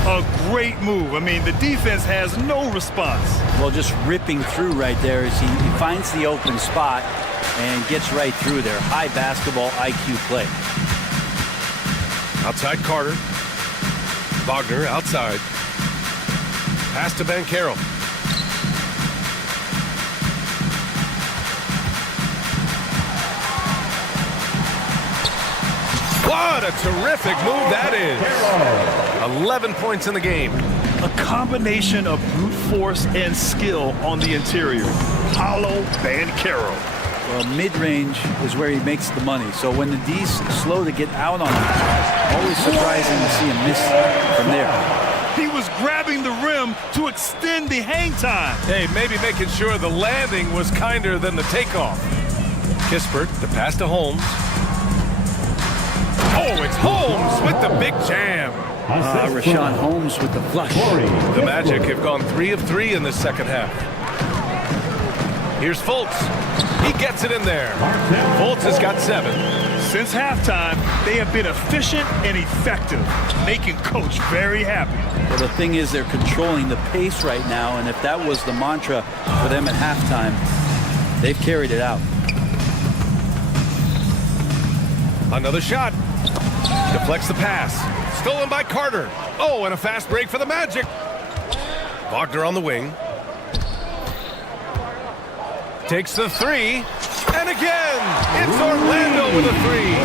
A great move. I mean, the defense has no response. Well, just ripping through right there as he finds the open spot and gets right through there. High basketball IQ play. Outside Carter. Wagner outside. Pass to Banchero. What a terrific move that is. 11 points in the game. A combination of brute force and skill on the interior. Paulo Banchero. Well, mid-range is where he makes the money. So when the D's slow to get out on him, always surprising to see him miss from there. He was grabbing the rim to extend the hang time. Hey, maybe making sure the landing was kinder than the takeoff. Kispert, the pass to Holmes. Oh, it's Holmes with the big jam. Rashawn Holmes with the flush. The Magic have gone 3 of 3 in the second half. Here's Fultz. He gets it in there. Fultz has got 7. Since halftime, they have been efficient and effective, making Coach very happy. Well, the thing is, they're controlling the pace right now, and if that was the mantra for them at halftime, they've carried it out. Another shot. Deflects the pass. Stolen by Carter. Oh, and a fast break for the Magic. Wagner on the wing. Takes the 3. And again, it's Orlando with a 3.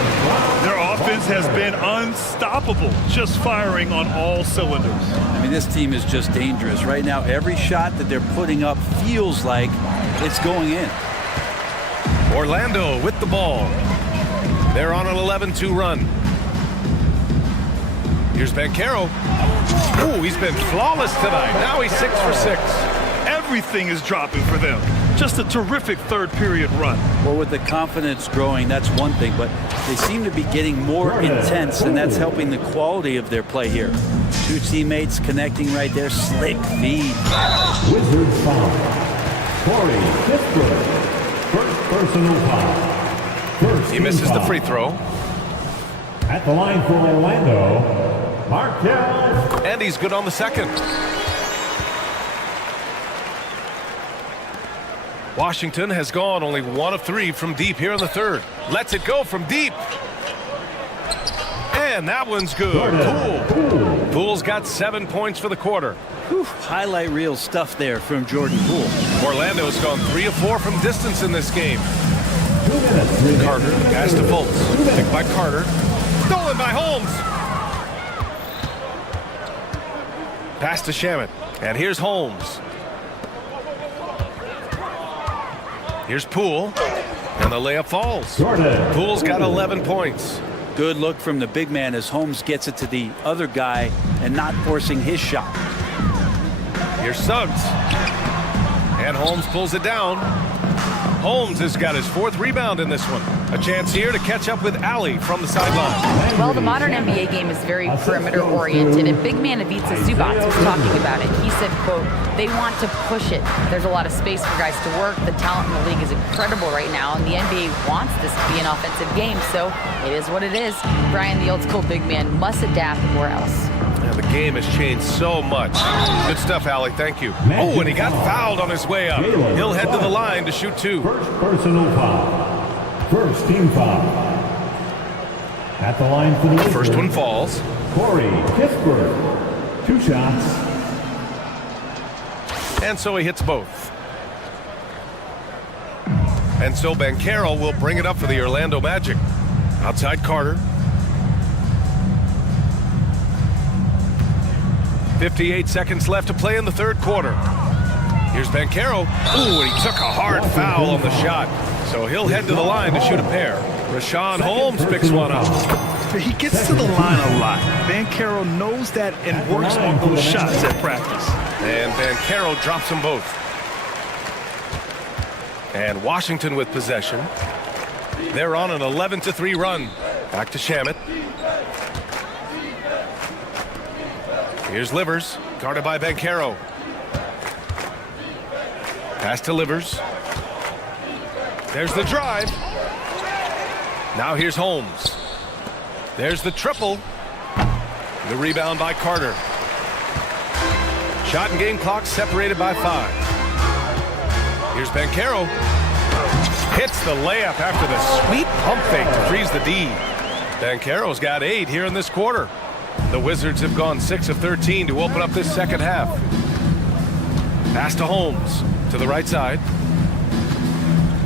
Their offense has been unstoppable, just firing on all cylinders. I mean, this team is just dangerous. Right now, every shot that they're putting up feels like it's going in. Orlando with the ball. They're on an 11-2 run. Here's Banchero. Ooh, he's been flawless tonight. Now he's 6 for 6. Everything is dropping for them. Just a terrific third period run. Well, with the confidence growing, that's one thing, but they seem to be getting more intense, and that's helping the quality of their play here. 2 teammates connecting right there. Slick feed. Wizards foul. Corey Kispert. First personal foul. He misses the free throw. At the line for Orlando, Markel. And he's good on the second. Washington has gone only 1 of 3 from deep here in the third. Lets it go from deep. And that one's good. Poole. Poole's got 7 points for the quarter. Whew, highlight reel stuff there from Jordan Poole. Orlando's gone 3 of 4 from distance in this game. 2 minutes. Carter, pass to Fultz. Picked by Carter. Stolen by Holmes. Pass to Shamet. And here's Holmes. Here's Poole. And the layup falls. Poole's got 11 points. Good look from the big man as Holmes gets it to the other guy and not forcing his shot. Here's Suggs. And Holmes pulls it down. Holmes has got his 4th rebound in this one. A chance here to catch up with Allie from the sideline. Well, the modern NBA game is very perimeter-oriented, and big man Ivica Zubac was talking about it. He said, quote, they want to push it. There's a lot of space for guys to work. The talent in the league is incredible right now, and the NBA wants this to be an offensive game, so it is what it is. Brian, the old-school big man, must adapt or else. Yeah, the game has changed so much. Good stuff, Allie. Thank you. Oh, and he got fouled on his way up. He'll head to the line to shoot 2. First personal foul. First team foul. At the line for the Wizards. First one falls. Corey Kispert. 2 shots. And so he hits both. And so Banchero will bring it up for the Orlando Magic. Outside Carter. 58 seconds left to play in the third quarter. Here's Banchero. Ooh, and he took a hard foul on the shot. So he'll head to the line to shoot a pair. Rashawn Holmes picks one up. He gets to the line a lot. Banchero knows that and works on those shots at practice. And Banchero drops them both. And Washington with possession. They're on an 11-3 run. Back to Shamet. Here's Livers, guarded by Banchero. Pass to Livers. There's the drive. Now here's Holmes. There's the triple. The rebound by Carter. Shot and game clock separated by 5. Here's Banchero. Hits the layup after the sweet pump fake to freeze the D. Banchero's got 8 here in this quarter. The Wizards have gone 6 of 13 to open up this second half. Pass to Holmes to the right side.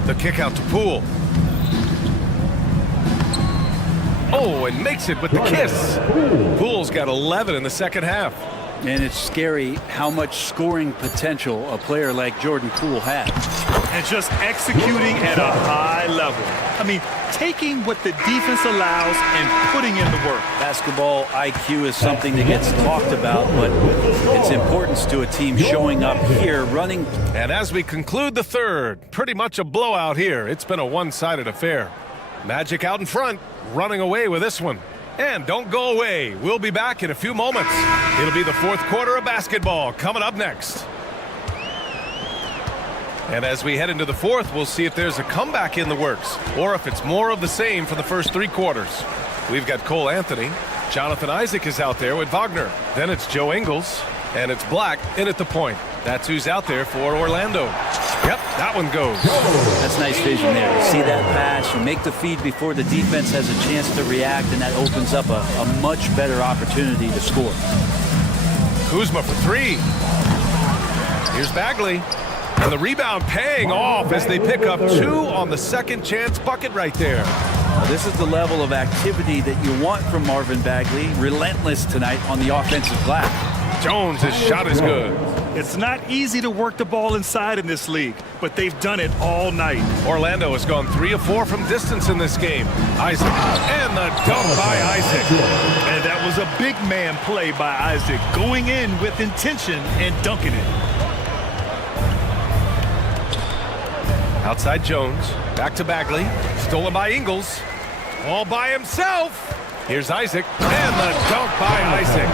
The kick out to Poole. Oh, and makes it with the kiss. Poole's got 11 in the second half. And it's scary how much scoring potential a player like Jordan Poole has. And just executing at a high level. I mean, taking what the defense allows and putting in the work. Basketball IQ is something that gets talked about, but its importance to a team showing up here, running. And as we conclude the third, pretty much a blowout here. It's been a one-sided affair. Magic out in front, running away with this one. And don't go away. We'll be back in a few moments. It'll be the fourth quarter of basketball coming up next. And as we head into the fourth, we'll see if there's a comeback in the works or if it's more of the same for the first 3 quarters. We've got Cole Anthony. Jonathan Isaac is out there with Wagner. Then it's Joe Ingles. And it's Black in at the point. That's who's out there for Orlando. Yep, that one goes. That's nice vision there. You see that pass, you make the feed before the defense has a chance to react, and that opens up a much better opportunity to score. Kuzma for 3. Here's Bagley. And the rebound paying off as they pick up 2 on the second chance bucket right there. Now, this is the level of activity that you want from Marvin Bagley. Relentless tonight on the offensive glass. Jones' shot is good. It's not easy to work the ball inside in this league, but they've done it all night. Orlando has gone 3 of 4 from distance in this game. Isaac, and the dunk by Isaac. And that was a big man play by Isaac, going in with intention and dunking it. Outside Jones, back to Bagley, stolen by Ingles, all by himself. Here's Isaac, and the dunk by Isaac.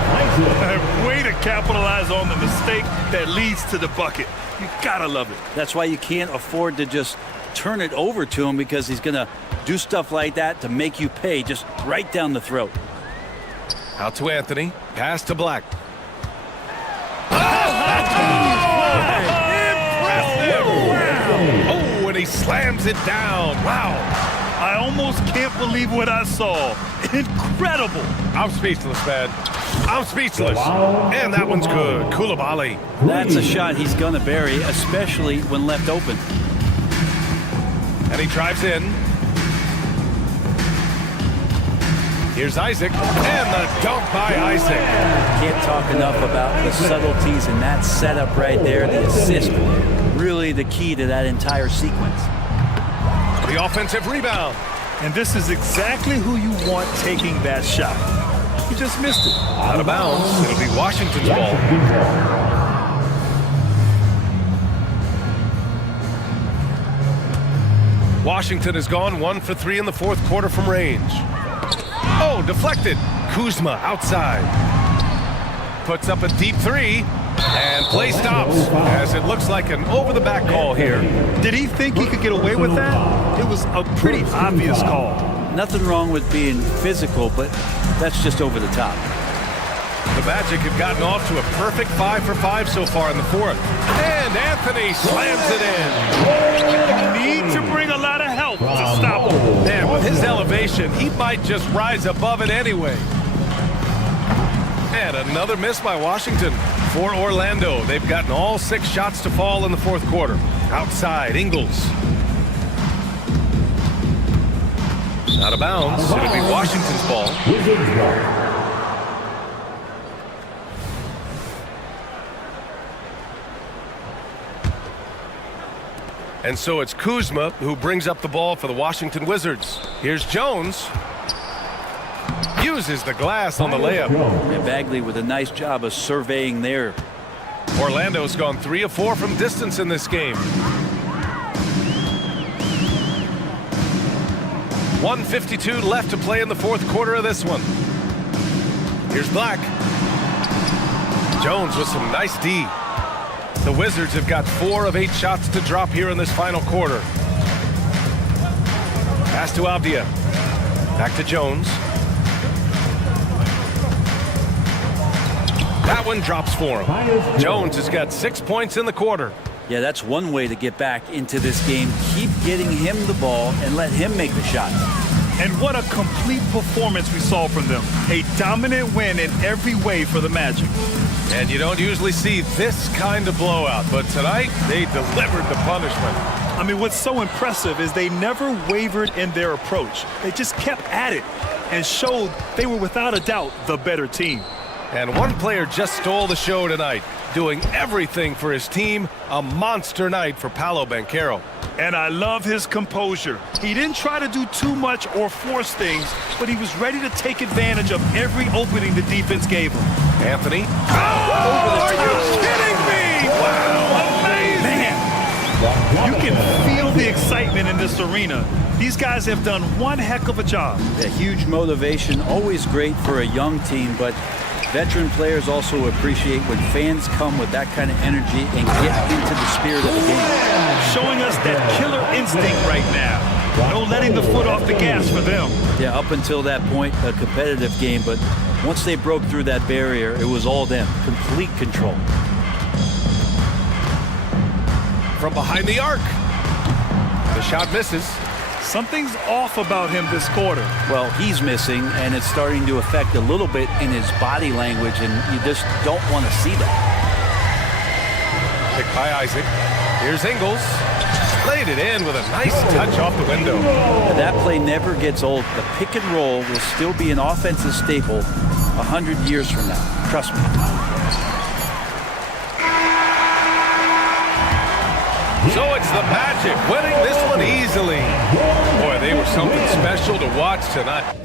Way to capitalize on the mistake that leads to the bucket. You gotta love it. That's why you can't afford to just turn it over to him, because he's gonna do stuff like that to make you pay just right down the throat. Out to Anthony, pass to Black. Oh, and he slams it down. Wow. I almost can't believe what I saw. Incredible. I'm speechless, man. I'm speechless. And that one's good. Koulibaly. That's a shot he's going to bury, especially when left open. And he drives in. Here's Isaac. And the dunk by Isaac. Can't talk enough about the subtleties in that setup right there. The assist, really the key to that entire sequence. The offensive rebound. And this is exactly who you want taking that shot. He just missed it. Out of bounds. It'll be Washington's ball. Washington has gone 1 for 3 in the fourth quarter from range. Oh, deflected. Kuzma outside. Puts up a deep 3. And play stops as it looks like an over-the-back call here. Did he think he could get away with that? It was a pretty obvious call. Nothing wrong with being physical, but that's just over the top. The Magic have gotten off to a perfect 5 for 5 so far in the fourth. And Anthony slams it in. You need to bring a lot of help to stop him. And with his elevation, he might just rise above it anyway. And another miss by Washington. For Orlando, they've gotten all 6 shots to fall in the fourth quarter. Outside, Ingles. Out of bounds. It'll be Washington's ball. And so it's Kuzma who brings up the ball for the Washington Wizards. Here's Jones. Uses the glass on the layup. And Bagley with a nice job of surveying there. Orlando's gone 3 of 4 from distance in this game. 1:52 left to play in the fourth quarter of this one. Here's Black. Jones with some nice D. The Wizards have got 4 of 8 shots to drop here in this final quarter. Pass to Avdia. Back to Jones. That one drops for him. Jones has got 6 points in the quarter. Yeah, that's one way to get back into this game. Keep getting him the ball and let him make the shots. And what a complete performance we saw from them. A dominant win in every way for the Magic. And you don't usually see this kind of blowout, but tonight they delivered the punishment. I mean, what's so impressive is they never wavered in their approach. They just kept at it and showed they were without a doubt the better team. And one player just stole the show tonight, doing everything for his team. A monster night for Paolo Banchero. And I love his composure. He didn't try to do too much or force things, but he was ready to take advantage of every opening the defense gave him. Anthony. Oh, are you kidding me? Wow, amazing! Man, you can feel the excitement in this arena. These guys have done one heck of a job. A huge motivation, always great for a young team, but veteran players also appreciate when fans come with that kind of energy and get into the spirit of the game. Showing us that killer instinct right now. No letting the foot off the gas for them. Yeah, up until that point, a competitive game, but once they broke through that barrier, it was all them. Complete control. From behind the arc. The shot misses. Something's off about him this quarter. Well, he's missing, and it's starting to affect a little bit in his body language, and you just don't want to see that. Picked by Isaac. Here's Ingles. Laid it in with a nice touch off the window. That play never gets old. The pick and roll will still be an offensive staple 100 years from now. Trust me. So it's the Magic winning this one easily. Boy, they were something special to watch tonight.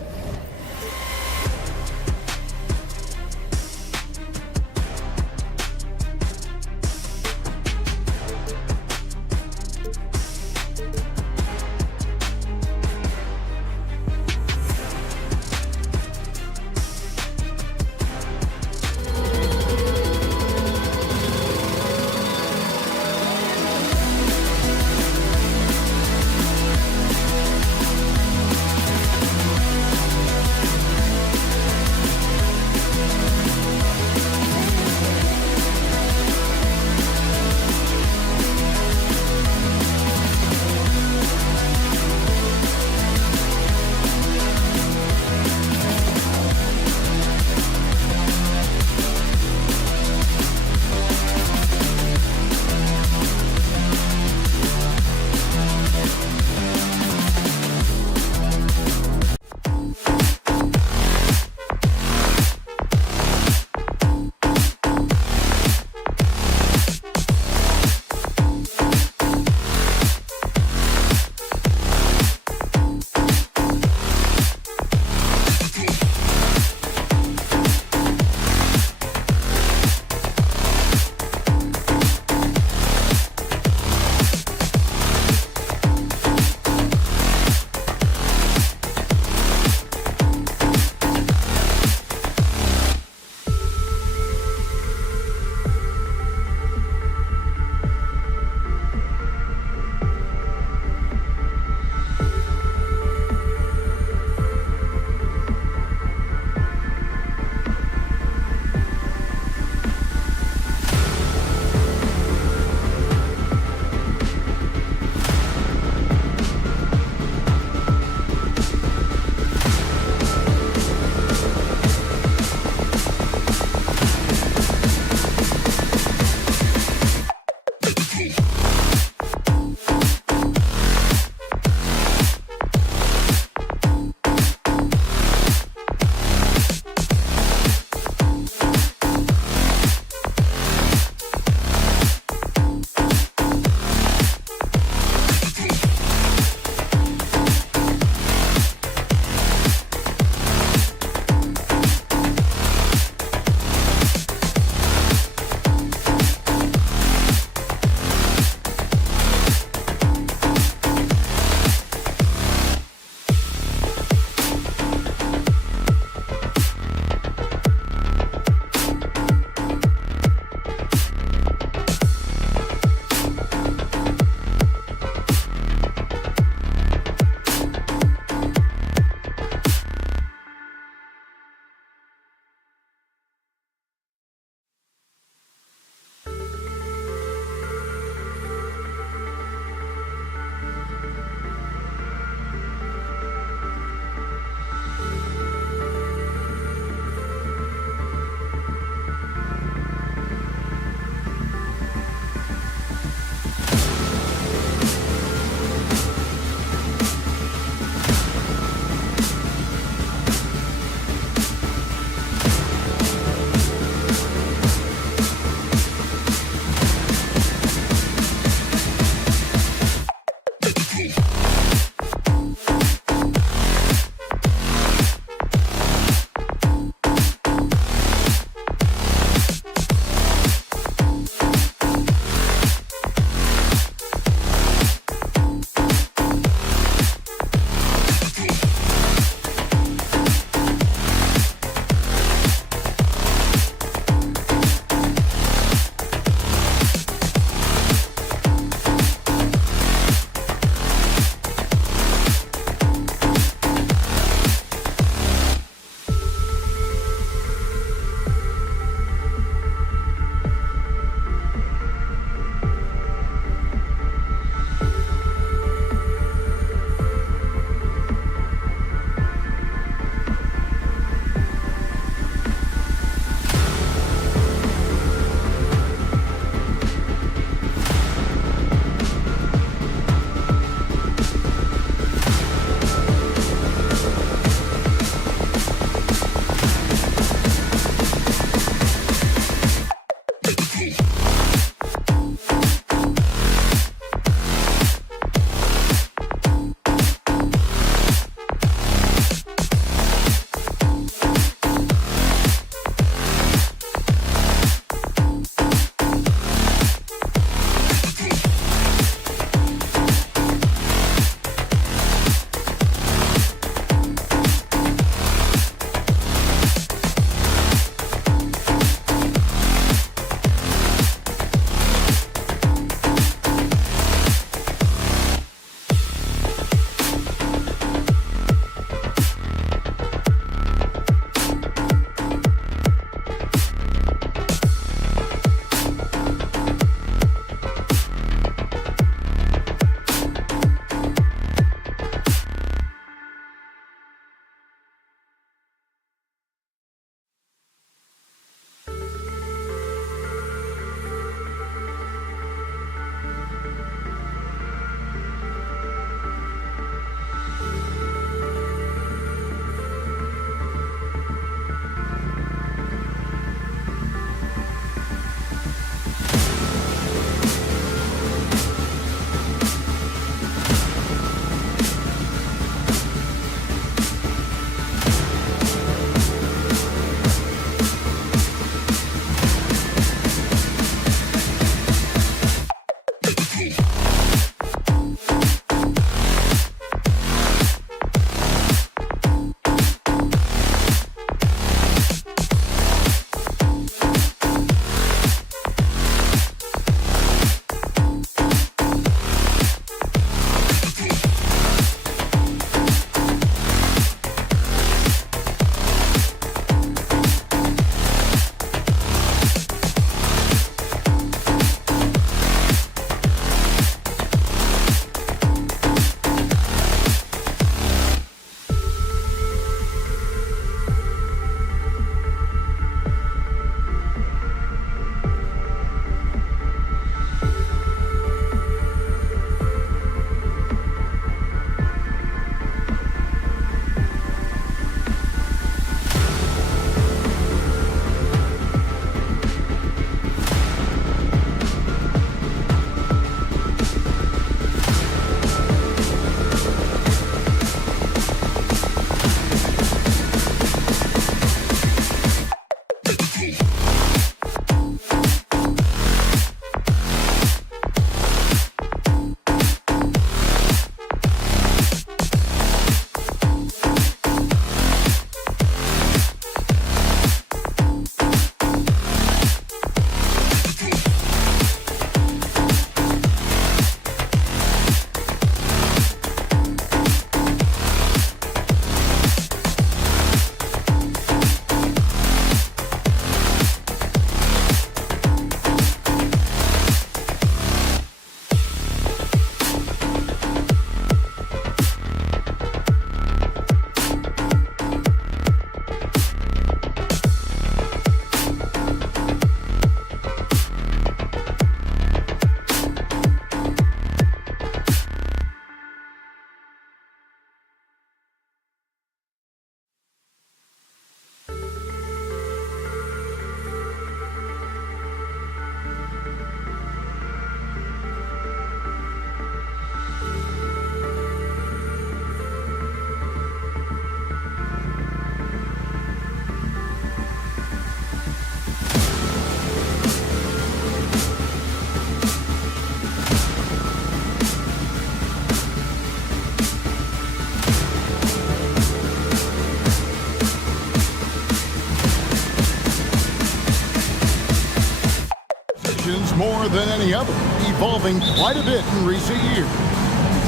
more than any other, evolving quite a bit in recent years.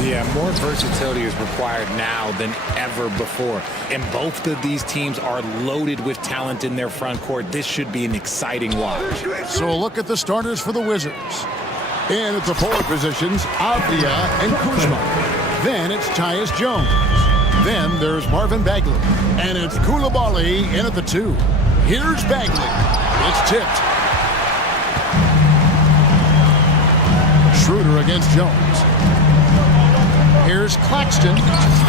Yeah, more versatility is required now than ever before. And both of these teams are loaded with talent in their front court. This should be an exciting watch. So a look at the starters for the Wizards. In at the forward positions, Avdia and Kuzma. Then it's Tyus Jones. Then there's Marvin Bagley. And it's Coulibaly in at the 2. Here's Bagley. It's tipped. Schroeder against Jones. Here's Claxton.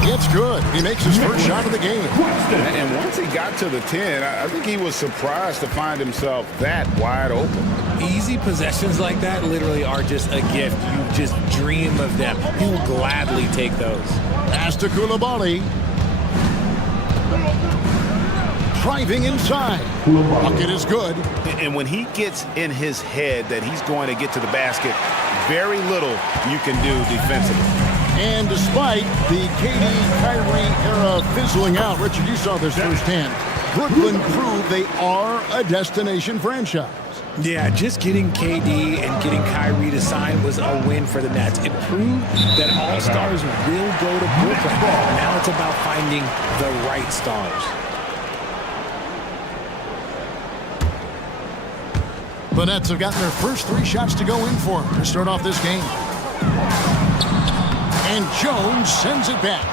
It's good. He makes his first shot of the game. And once he got to the 10, I think he was surprised to find himself that wide open. Easy possessions like that literally are just a gift. You just dream of them. He will gladly take those. Pass to Coulibaly. Driving inside. Bucket is good. And when he gets in his head that he's going to get to the basket, very little you can do defensively. And despite the KD-Kyrie era fizzling out, Richard, you saw this firsthand, Brooklyn proved they are a destination franchise. Yeah, just getting KD and getting Kyrie to sign was a win for the Nets. It proved that all stars will go to Brooklyn. Now it's about finding the right stars. The Nets have gotten their first 3 shots to go in for them to start off this game. And Jones sends it back.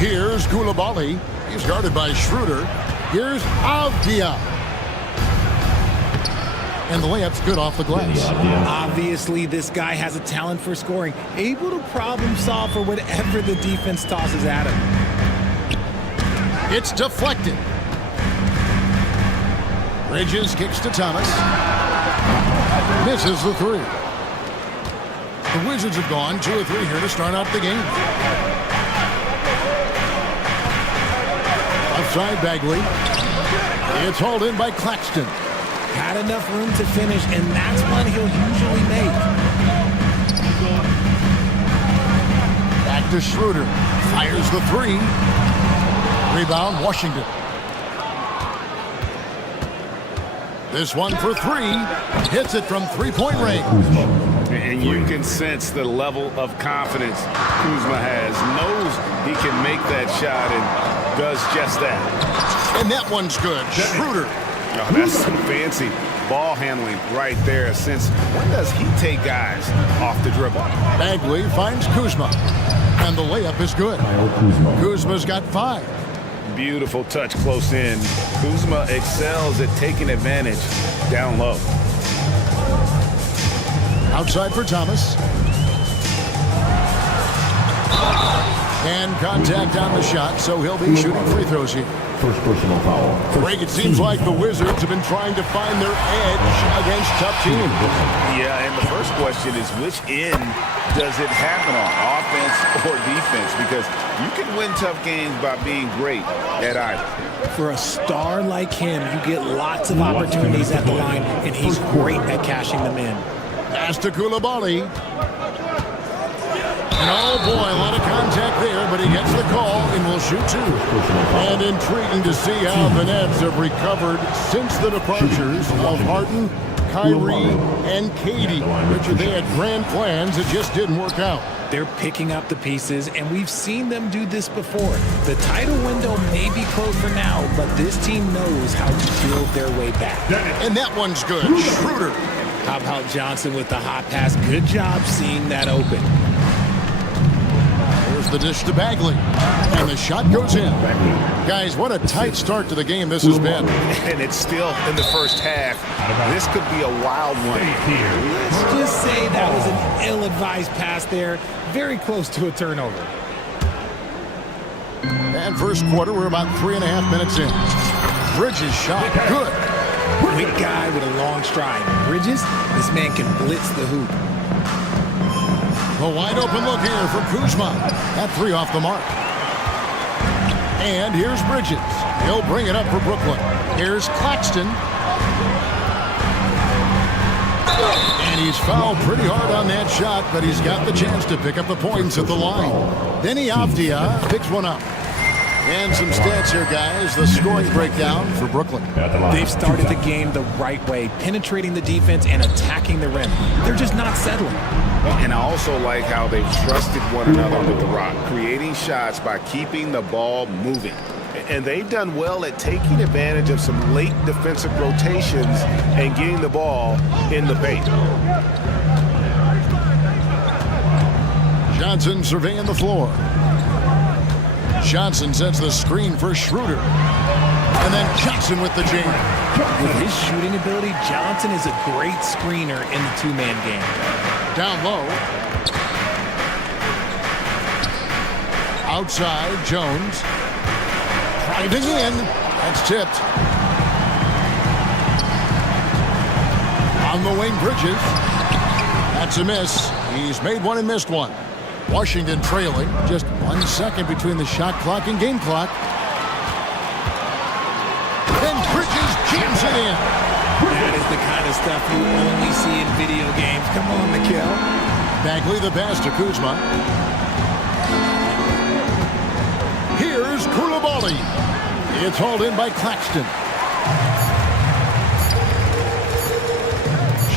Here's Coulibaly. He's guarded by Schroeder. Here's Avdia. And the layup's good off the glass. Obviously, this guy has a talent for scoring, able to problem solve for whatever the defense tosses at him. It's deflected. Bridges kicks to Thomas. Misses the 3. The Wizards have gone 2 of 3 here to start out the game. Outside Bagley. It's hauled in by Claxton. Had enough room to finish, and that's one he'll usually make. Back to Schroeder. Fires the 3. Rebound, Washington. This one for 3. Hits it from 3-point range. And you can sense the level of confidence Kuzma has. Knows he can make that shot and does just that. And that one's good. Schroeder. Oh, that's some fancy ball handling right there. Since when does he take guys off the dribble? Bagley finds Kuzma. And the layup is good. Kuzma's got 5. Beautiful touch close in. Kuzma excels at taking advantage down low. Outside for Thomas. And contact on the shot, so he'll be shooting free throws here. First personal foul. Greg, it seems like the Wizards have been trying to find their edge against tough teams. Yeah, and the first question is which end does it happen on, offense or defense? Because you can win tough games by being great at either. For a star like him, you get lots of opportunities at the line, and he's great at cashing them in. Pass to Coulibaly. And oh boy, a lot of contact there, but he gets the call and will shoot 2. And intriguing to see how the Nets have recovered since the departures of Harden, Kyrie, and KD. Richard, they had grand plans that just didn't work out. They're picking up the pieces, and we've seen them do this before. The title window may be closed for now, but this team knows how to build their way back. And that one's good. Schroeder. How about Johnson with the hot pass? Good job seeing that open. Here's the dish to Bagley. And the shot goes in. Guys, what a tight start to the game this has been. And it's still in the first half. This could be a wild one. Let's just say that was an ill-advised pass there. Very close to a turnover. And first quarter, we're about 3.5 minutes in. Bridges shot. Good. Quick guy with a long stride. Bridges, this man can blitz the hoop. A wide open look here for Kuzma. That 3 off the mark. And here's Bridges. He'll bring it up for Brooklyn. Here's Claxton. And he's fouled pretty hard on that shot, but he's got the chance to pick up the points at the line. Then Avdia picks one up. And some stats here, guys. The scoring breakdown for Brooklyn. They've started the game the right way, penetrating the defense and attacking the rim. They're just not settling. And I also like how they've trusted one another with the rock, creating shots by keeping the ball moving. And they've done well at taking advantage of some late defensive rotations and getting the ball in the paint. Johnson surveying the floor. Johnson sets the screen for Schroeder. And then Johnson with the jam. With his shooting ability, Johnson is a great screener in the two-man game. Down low. Outside, Jones. Driving in. That's tipped. On the wing, Bridges. That's a miss. He's made one and missed one. Washington trailing. Just 1 second between the shot clock and game clock. Then Bridges jams it in. That is the kind of stuff you only see in video games. Come on, Mikhail. Bagley the pass to Kuzma. Here's Koulibaly. It's hauled in by Claxton.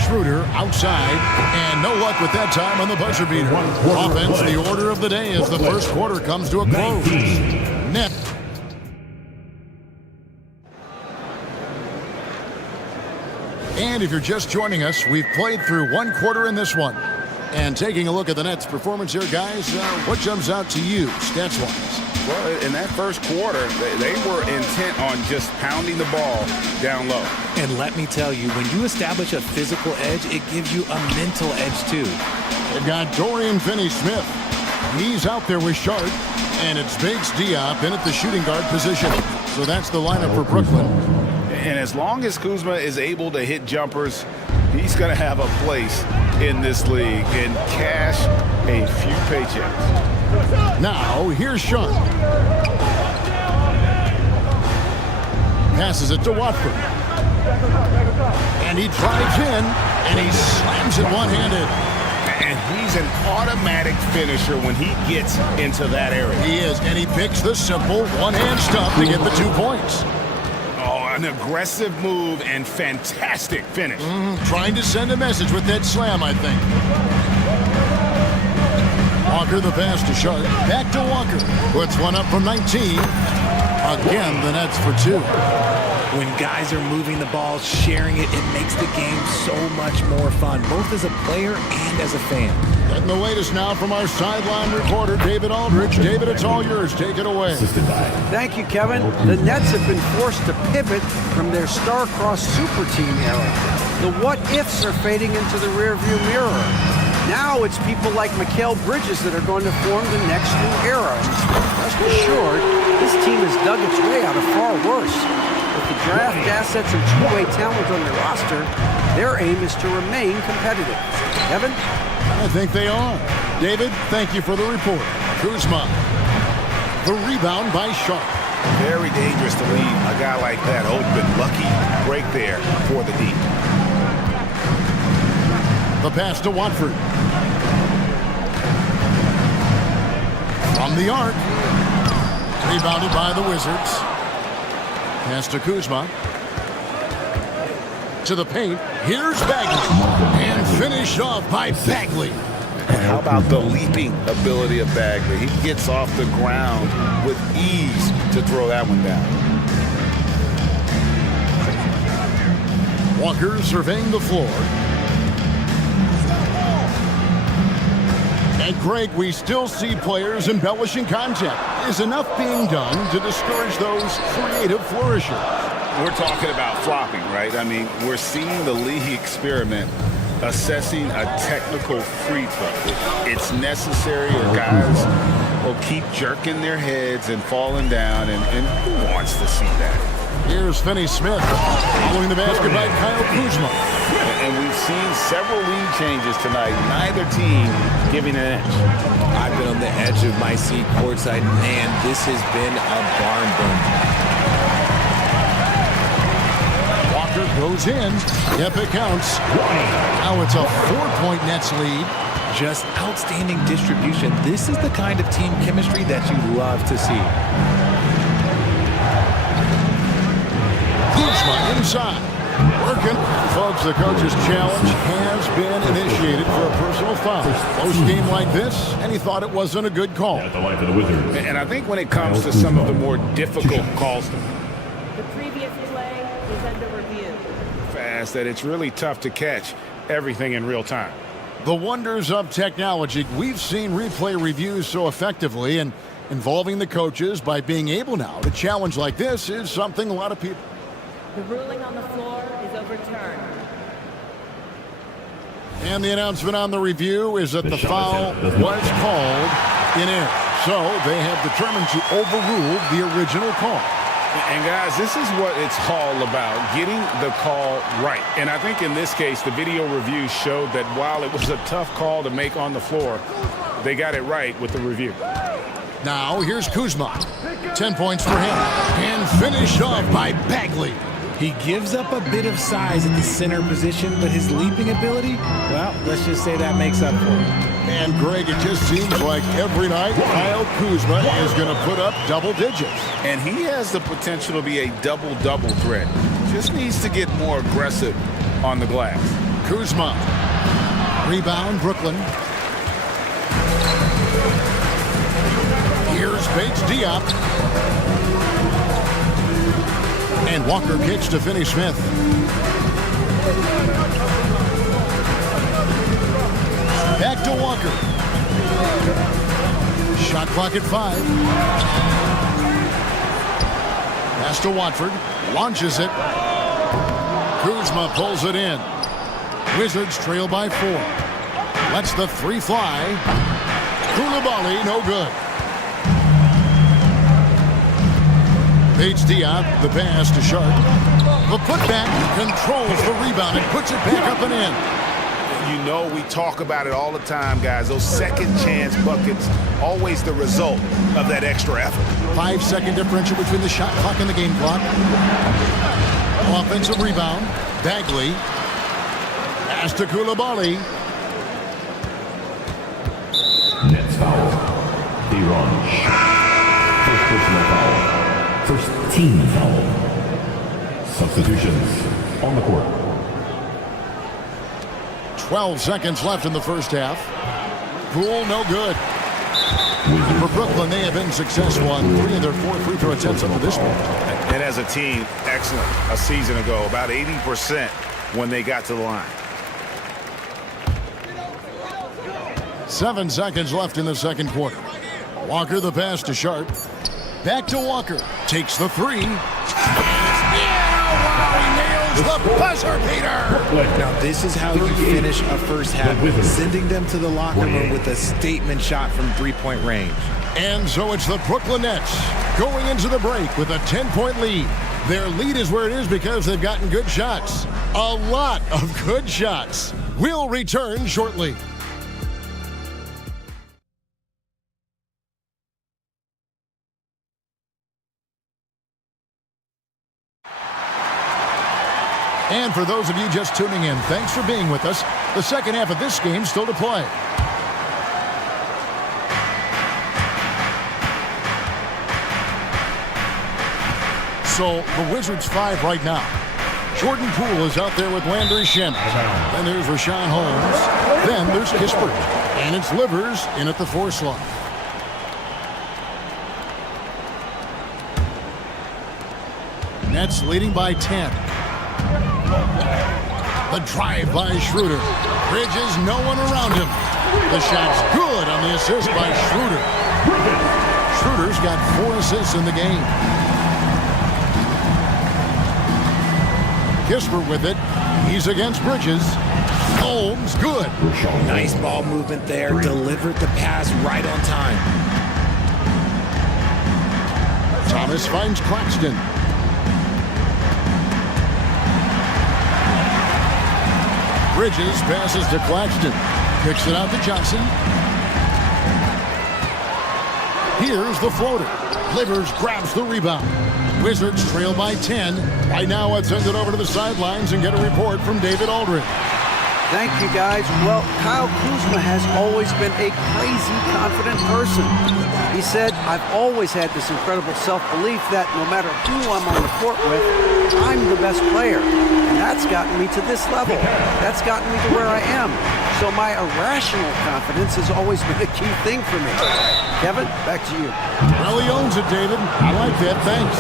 Schroeder outside, and no luck with that time on the buzzer beater. Offense, the order of the day as the first quarter comes to a close. Net. And if you're just joining us, we've played through one quarter in this one. And taking a look at the Nets' performance here, guys, what jumps out to you, stats-wise? Well, in that first quarter, they were intent on just pounding the ball down low. And let me tell you, when you establish a physical edge, it gives you a mental edge, too. They've got Dorian Finney-Smith. He's out there with Sharp. And it's Biggs Diop in at the shooting guard position. So that's the lineup for Brooklyn. And as long as Kuzma is able to hit jumpers, he's going to have a place in this league and cash a few paychecks. Now, here's Sharp. Passes it to Watford. And he drives in, and he slams it one-handed. And he's an automatic finisher when he gets into that area. He is, and he picks the simple one-hand stuff to get the 2 points. Oh, an aggressive move and fantastic finish. Trying to send a message with that slam, I think. Walker the pass to Sharp. Back to Walker. Puts one up from 19. Again, the Nets for 2. When guys are moving the ball, sharing it, it makes the game so much more fun, both as a player and as a fan. Getting the latest now from our sideline reporter, David Aldridge. David, it's all yours. Take it away. Thank you, Kevin. The Nets have been forced to pivot from their star-crossed super team era. The what-ifs are fading into the rearview mirror. Now it's people like Mikal Bridges that are going to form the next new era. Rest assured, this team has dug its way out of far worse. With the draft assets and two-way talent on their roster, their aim is to remain competitive. Kevin? I think they are. David, thank you for the report. Kuzma. The rebound by Sharp. Very dangerous to leave a guy like that open. Lucky break there for the deep. The pass to Watford. From the arc. Rebounded by the Wizards. Pass to Kuzma. To the paint. Here's Bagley. And finished off by Bagley. How about the leaping ability of Bagley? He gets off the ground with ease to throw that one down. Walker surveying the floor. And Greg, we still see players embellishing contact. Is enough being done to discourage those creative flourishes? We're talking about flopping, right? I mean, we're seeing the league experiment assessing a technical free throw. It's necessary or guys will keep jerking their heads and falling down, and who wants to see that? Here's Finney-Smith following the basket by Kyle Kuzma. And we've seen several lead changes tonight. Neither team giving an edge. I've been on the edge of my seat courtside. Man, this has been a barn burner. Walker goes in. Yep, it counts. Now it's a 4-point Nets lead. Just outstanding distribution. This is the kind of team chemistry that you love to see. Kuzma inside. Working. Folks, the coach's challenge has been initiated for a personal foul. Close game like this, and he thought it wasn't a good call. At the line for the Wizards. And I think when it comes to some of the more difficult calls, The previous play is under review. fast, that it's really tough to catch everything in real time. The wonders of technology. We've seen replay reviews so effectively, and involving the coaches by being able now to challenge like this is something a lot of people. The ruling on the floor is overturned. And the announcement on the review is that the foul was called in air. So they have determined to overrule the original call. And guys, this is what it's all about, getting the call right. And I think in this case, the video review showed that while it was a tough call to make on the floor, they got it right with the review. Now here's Kuzma. 10 points for him. And finished off by Bagley. He gives up a bit of size at the center position, but his leaping ability, well, let's just say that makes up for it. And Greg, it just seems like every night Kyle Kuzma is going to put up double digits. And he has the potential to be a double-double threat. Just needs to get more aggressive on the glass. Kuzma. Rebound, Brooklyn. Here's Bates Diop. And Walker kicks to Finney Smith. Back to Walker. Shot clock at 5. Pass to Watford. Launches it. Kuzma pulls it in. Wizards trail by 4. Lets the 3 fly. Koulibaly, no good. Bates Diop, the pass to Sharp. The putback controls the rebound and puts it back up and in. You know, we talk about it all the time, guys. Those second chance buckets, always the result of that extra effort. 5-second differential between the shot clock and the game clock. Offensive rebound. Bagley. Pass to Koulibaly. Nets foul. D-Ron. First personal foul. First team foul. Substitutions on the court. 12 seconds left in the first half. Poole, no good. For Brooklyn, they have been successful on 3 of their 4 free throw attempts up to this point. And as a team, excellent. A season ago, about 80% when they got to the line. 7 seconds left in the second quarter. Walker the pass to Sharp. Back to Walker. Takes the 3. He nails the buzzer beater. Now this is how you finish a first half, sending them to the locker room with a statement shot from 3-point range. And so it's the Brooklyn Nets going into the break with a 10-point lead. Their lead is where it is because they've gotten good shots. A lot of good shots. We'll return shortly. And for those of you just tuning in, thanks for being with us. The second half of this game still to play. So the Wizards 5 right now. Jordan Poole is out there with Landry Shamet. Then there's Rashawn Holmes. Then there's Kispert. And it's Livers in at the 4 slot. Nets leading by 10. The drive by Schroeder. Bridges, no one around him. The shot's good on the assist by Schroeder. Schroeder's got 4 assists in the game. Kispert with it. He's against Bridges. Holmes, good. Nice ball movement there. Delivered the pass right on time. Thomas finds Claxton. Bridges passes to Claxton. Kicks it out to Johnson. Here's the floater. Livers grabs the rebound. Wizards trail by 10. Right now, let's send it over to the sidelines and get a report from David Aldridge. Thank you, guys. Well, Kyle Kuzma has always been a crazy confident person. He said, "I've always had this incredible self-belief that no matter who I'm on the court with, I'm the best player. And that's gotten me to this level. That's gotten me to where I am. So my irrational confidence has always been a key thing for me." Kevin, back to you. Well, he owns it, David. I like that. Thanks.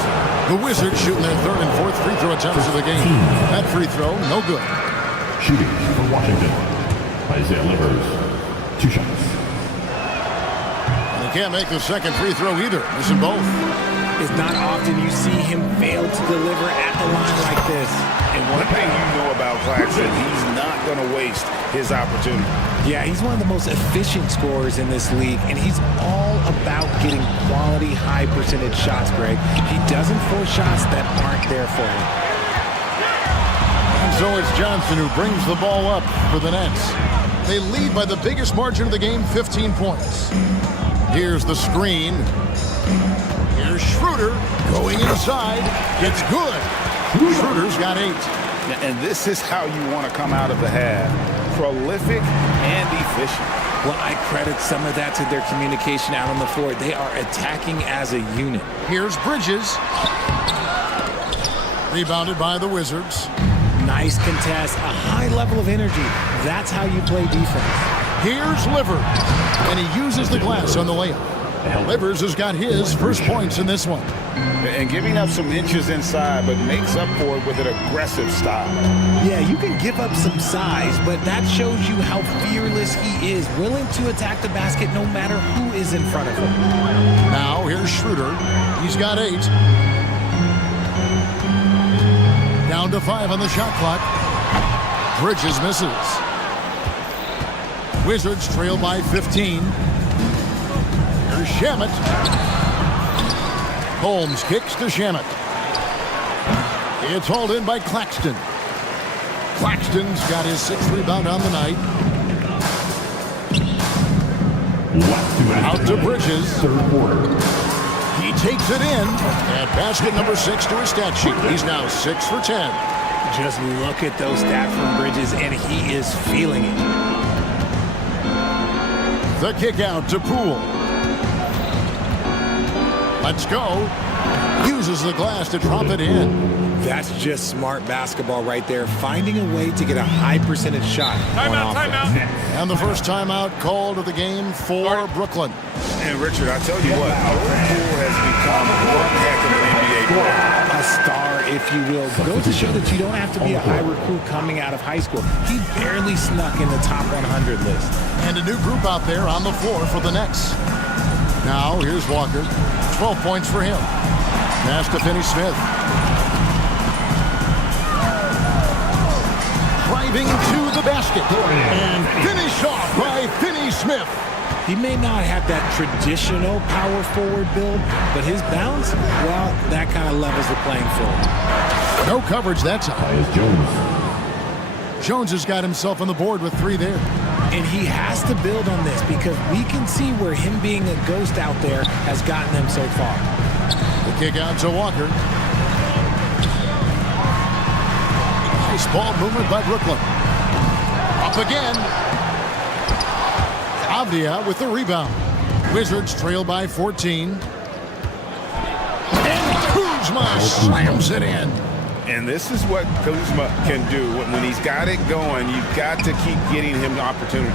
The Wizards shooting their third and fourth free throw attempts of the game. That free throw, no good. Shooting for Washington, Isaiah Livers, 2 shots. And he can't make the second free throw either. Missing both. It's not often you see him fail to deliver at the line like this. And one thing you know about Claxton, he's not going to waste his opportunity. Yeah, he's one of the most efficient scorers in this league, and he's all about getting quality, high percentage shots, Greg. He doesn't force shots that aren't there for him. And so it's Johnson who brings the ball up for the Nets. They lead by the biggest margin of the game, 15 points. Here's the screen. Here's Schroeder going inside. It's good. Schroeder's got 8. And this is how you want to come out of the half. Prolific and efficient. Well, I credit some of that to their communication out on the floor. They are attacking as a unit. Here's Bridges. Rebounded by the Wizards. Nice contest, a high level of energy. That's how you play defense. Here's Livers, and he uses the glass on the layup. Livers has got his first points in this one. And giving up some inches inside, but makes up for it with an aggressive style. Yeah, you can give up some size, but that shows you how fearless he is, willing to attack the basket no matter who is in front of him. Now here's Schroeder. He's got 8. Down to 5 on the shot clock. Bridges misses. Wizards trail by 15. Here's Shamet. Holmes kicks to Shamet. It's hauled in by Claxton. Claxton's got his 6th rebound on the night. Out to Bridges. Third quarter. He takes it in. And basket number 6 to his stat sheet. He's now 6 for 10. Just look at those stats from Bridges, and he is feeling it. The kick out to Poole. Let's go. Uses the glass to drop it in. That's just smart basketball right there, finding a way to get a high percentage shot. Timeout. And the first timeout called of the game for Brooklyn. And Richard, I tell you what, Poole has become one heck of an NBA player. A star, if you will. Goes to show that you don't have to be a high recruit coming out of high school. He barely snuck in the top 100 list. And a new group out there on the floor for the Nets. Now, here's Walker. 12 points for him. Pass to Finney-Smith. Driving to the basket. And finish off by Finney-Smith. He may not have that traditional power forward build, but his bounce, well, that kind of levels the playing field. No coverage that time. Jones. Jones has got himself on the board with 3 there. And he has to build on this because we can see where him being a ghost out there has gotten them so far. The kick out to Walker. Nice ball movement by Brooklyn. Up again. Avdia with the rebound. Wizards trail by 14. And Kuzma slams it in. And this is what Kuzma can do. When he's got it going, you've got to keep getting him opportunities.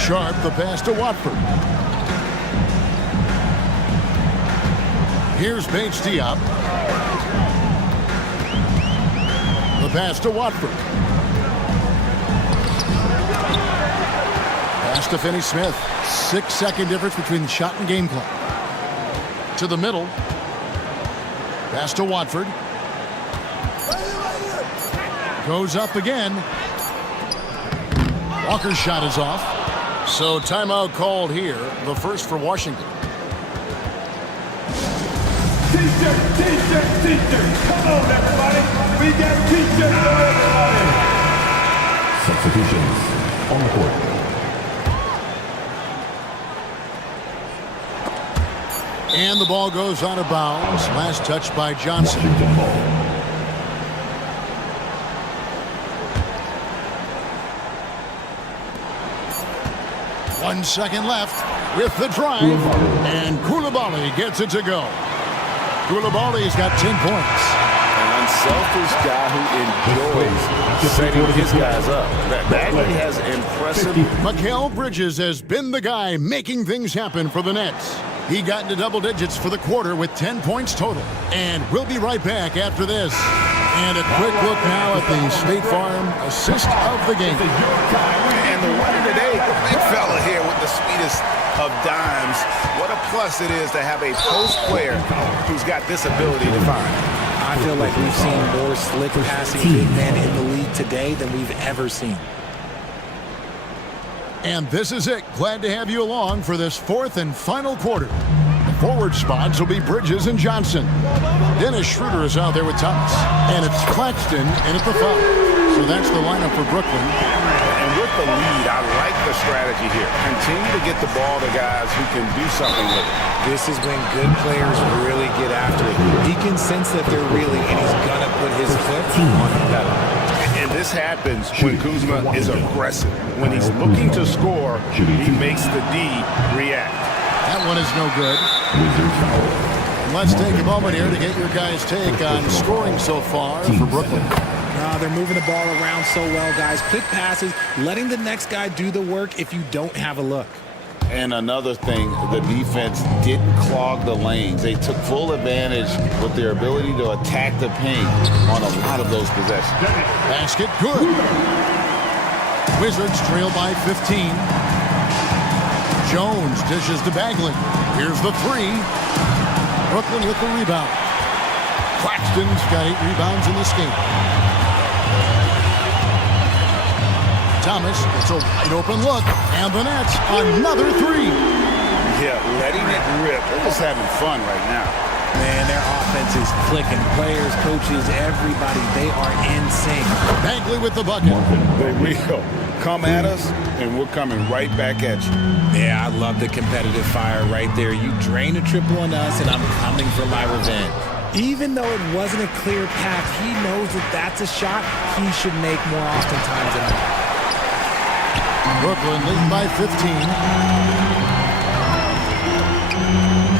Sharp, the pass to Watford. Here's Bates Diop. The pass to Watford. Pass to Finney-Smith. 6-second difference between the shot and game clock. To the middle. Pass to Watford. Goes up again. Walker's shot is off. So timeout called here. The first for Washington. T-shirt. Come on, everybody. We got T-shirts for everybody. Substitutions on the court. And the ball goes out of bounds. Last touch by Johnson. Washington ball. 1 second left with the drive, and Koulibaly gets it to go. Koulibaly's got 10 points. An unselfish guy who enjoys setting his guys up. Bagley has impressive. Mikal Bridges has been the guy making things happen for the Nets. He got into double digits for the quarter with 10 points total. And we'll be right back after this. And a quick look now at the State Farm assist of the game. And the winner today, the big fella here with the sweetest of dimes. What a plus it is to have a post player who's got this ability to find. I feel like we've seen more slick passing big men in the league today than we've ever seen. And this is it. Glad to have you along for this fourth and final quarter. The forward spots will be Bridges and Johnson. Dennis Schroeder is out there with Thomas. And it's Claxton in at the foul. So that's the lineup for Brooklyn. And with the lead, I like the strategy here. Continue to get the ball to guys who can do something with it. This is when good players really get after it. He can sense that they're reeling, and he's going to put his foot on the pedal. And this happens when Kuzma is aggressive. When he's looking to score, he makes the D react. That one is no good. Let's take a moment here to get your guys' take on scoring so far for Brooklyn. They're moving the ball around so well, guys. Quick passes, letting the next guy do the work if you don't have a look. And another thing, the defense didn't clog the lanes. They took full advantage with their ability to attack the paint on a lot of those possessions. Basket good. Wizards trail by 15. Jones dishes to Bagley. Here's the three. Brooklyn with the rebound. Claxton's got 8 rebounds in this game. Thomas gets a wide open look, and the Nets another three. Yeah, letting it rip. They're just having fun right now. Man, their offense is clicking. Players, coaches, everybody, they are in sync. Bagley with the bucket. They will come at us, and we're coming right back at you. Yeah, I love the competitive fire right there. You drain a triple on us, and I'm coming for my revenge. Even though it wasn't a clear path, he knows that that's a shot he should make more oftentimes than not. Brooklyn leading by 15.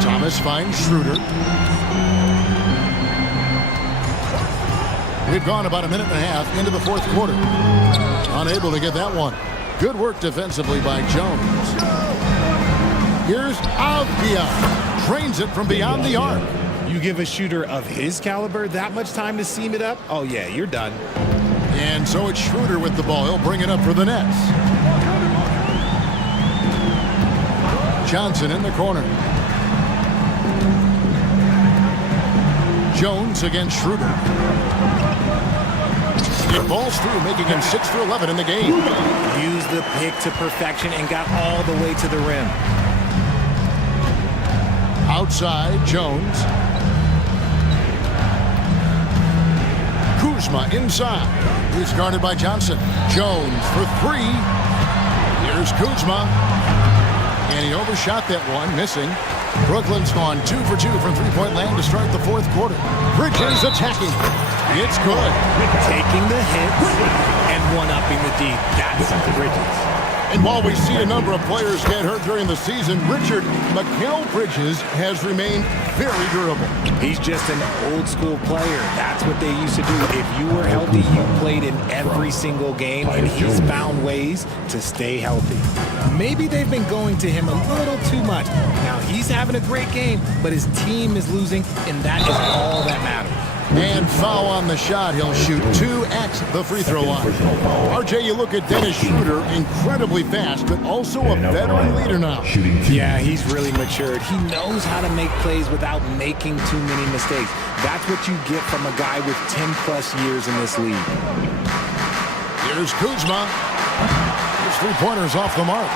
Thomas finds Schroeder. We've gone about a minute and a half into the fourth quarter. Unable to get that one. Good work defensively by Jones. Here's Avdia. Drains it from beyond the arc. You give a shooter of his caliber that much time to seam it up? Oh, yeah, you're done. And so it's Schroeder with the ball. He'll bring it up for the Nets. Johnson in the corner. Jones against Schroeder. It balls through, making him 6 for 11 in the game. Used the pick to perfection and got all the way to the rim. Outside, Jones. Kuzma inside. He's guarded by Johnson. Jones for 3. Here's Kuzma. And he overshot that one, missing. Brooklyn's gone 2 for 2 from three-point land to start the fourth quarter. Bridges attacking. It's good. Taking the hits and one-upping the D. That's Bridges. And while we see a number of players get hurt during the season, Mikal Bridges has remained very durable. He's just an old-school player. That's what they used to do. If you were healthy, you played in every single game, and he's found ways to stay healthy. Maybe they've been going to him a little too much. Now, he's having a great game, but his team is losing, and that is all that matters. And foul on the shot. He'll shoot 2 at the free throw line. RJ, you look at Dennis Schroeder, incredibly fast, but also a veteran leader now. Yeah, he's really matured. He knows how to make plays without making too many mistakes. That's what you get from a guy with 10-plus years in this league. Here's Kuzma. His three-pointers off the mark.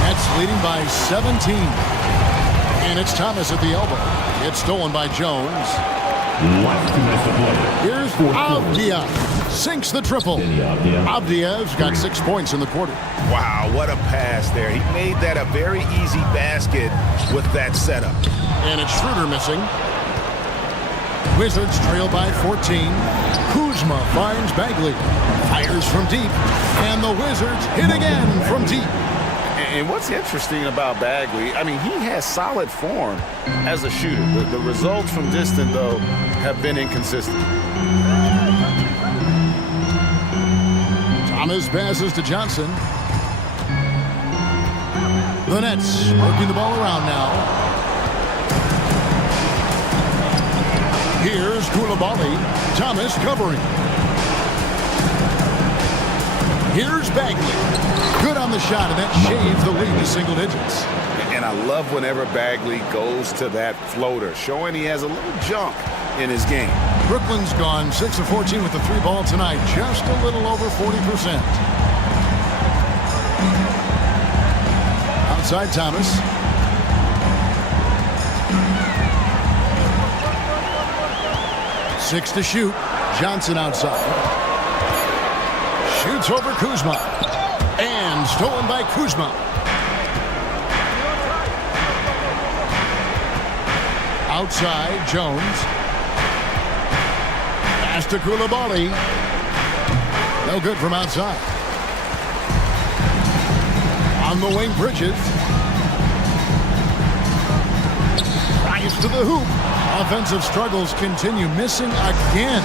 Nets leading by 17. And it's Thomas at the elbow. It's stolen by Jones. Here's Avdia. Sinks the triple. Avdia's got 6 points in the quarter. Wow, what a pass there. He made that a very easy basket with that setup. And it's Schroeder missing. Wizards trail by 14. Kuzma finds Bagley. Fires from deep. And the Wizards hit again from deep. And what's interesting about Bagley, I mean, he has solid form as a shooter. The results from distance, though, have been inconsistent. Thomas passes to Johnson. The Nets working the ball around now. Here's Koulibaly. Thomas covering. Here's Bagley. Good on the shot, and that shaves the lead to single digits. And I love whenever Bagley goes to that floater, showing he has a little jump in his game. Brooklyn's gone 6 of 14 with the 3 ball tonight, just a little over 40%. Outside Thomas. Six to shoot. Johnson outside. Shoots over Kuzma. And stolen by Kuzma. Outside, Jones. Pass to Koulibaly. No good from outside. On the wing, Bridges. Rise to the hoop. Offensive struggles continue, missing again.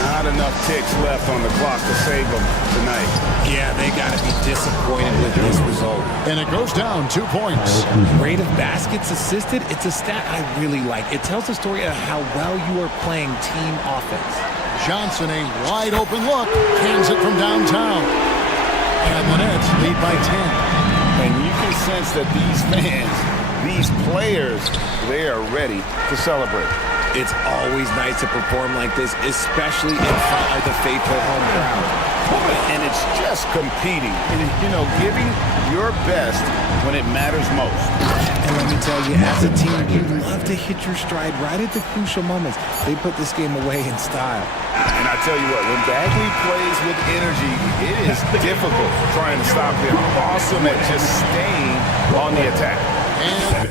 Not enough ticks left on the clock to save them tonight. Yeah, they got to be disappointed with this result. And it goes down 2 points. Rate of baskets assisted, it's a stat I really like. It tells the story of how well you are playing team offense. Johnson, a wide open look, hands it from downtown. And the Nets lead by 10. And you can sense that these fans, these players, they are ready to celebrate. It's always nice to perform like this, especially in front of the faithful home crowd. And it's just competing, you know, giving your best when it matters most. And let me tell you, as a team, you love to hit your stride right at the crucial moments. They put this game away in style. And I tell you what, when Bagley plays with energy, it is difficult trying to stop him. Awesome at just staying on the attack. And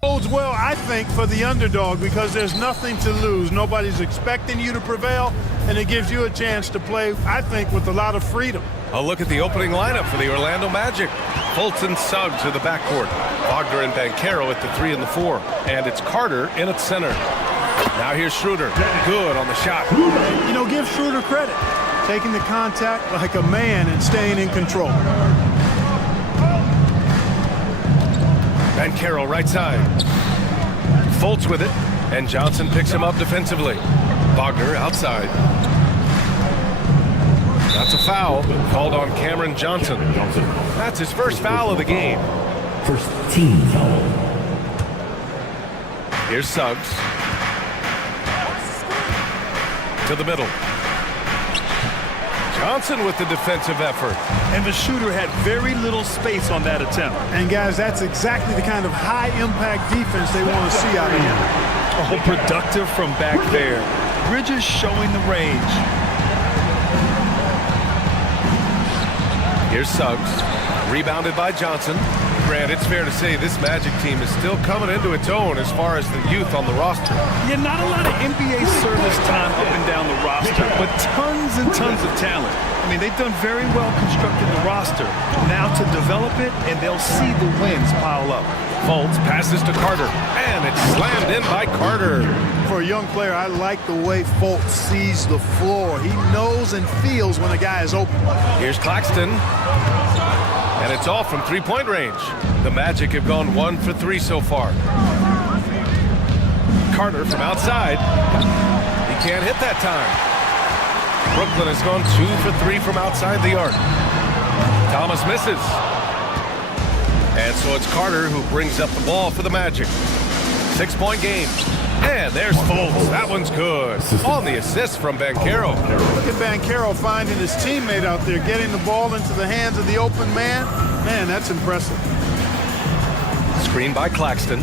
Bodes well, I think, for the underdog because there's nothing to lose. Nobody's expecting you to prevail, and it gives you a chance to play, I think, with a lot of freedom. A look at the opening lineup for the Orlando Magic. Fultz and Suggs to the backcourt. Wagner and Banchero at the 3 and the 4. And it's Carter in at center. Now here's Schroeder. Good on the shot. You know, give Schroeder credit. Taking the contact like a man and staying in control. Banchero right side. Fultz with it. And Johnson picks him up defensively. Wagner outside. That's a foul called on Cameron Johnson. That's his first foul of the game. First team foul. Here's Suggs. To the middle. Johnson with the defensive effort. And the shooter had very little space on that attempt. And guys, that's exactly the kind of high-impact defense they want to see out of him. Oh, productive from back there. Bridges showing the range. Here's Suggs. Rebounded by Johnson. Grant, it's fair to say this Magic team is still coming into its own as far as the youth on the roster. Yeah, not a lot of NBA service time up and down the roster, but tons and tons of talent. I mean, they've done very well constructing the roster. Now to develop it, and they'll see the wins pile up. Fultz passes to Carter, and it's slammed in by Carter. For a young player, I like the way Fultz sees the floor. He knows and feels when a guy is open. Here's Claxton. And it's off from three-point range. The Magic have gone 1 for 3 so far. Carter from outside. He can't hit that time. Brooklyn has gone 2 for 3 from outside the arc. Thomas misses. And so it's Carter who brings up the ball for the Magic. 6-point game. And there's Fultz. That one's good. On the assist from Banchero. Look at Banchero finding his teammate out there, getting the ball into the hands of the open man. Man, that's impressive. Screen by Claxton.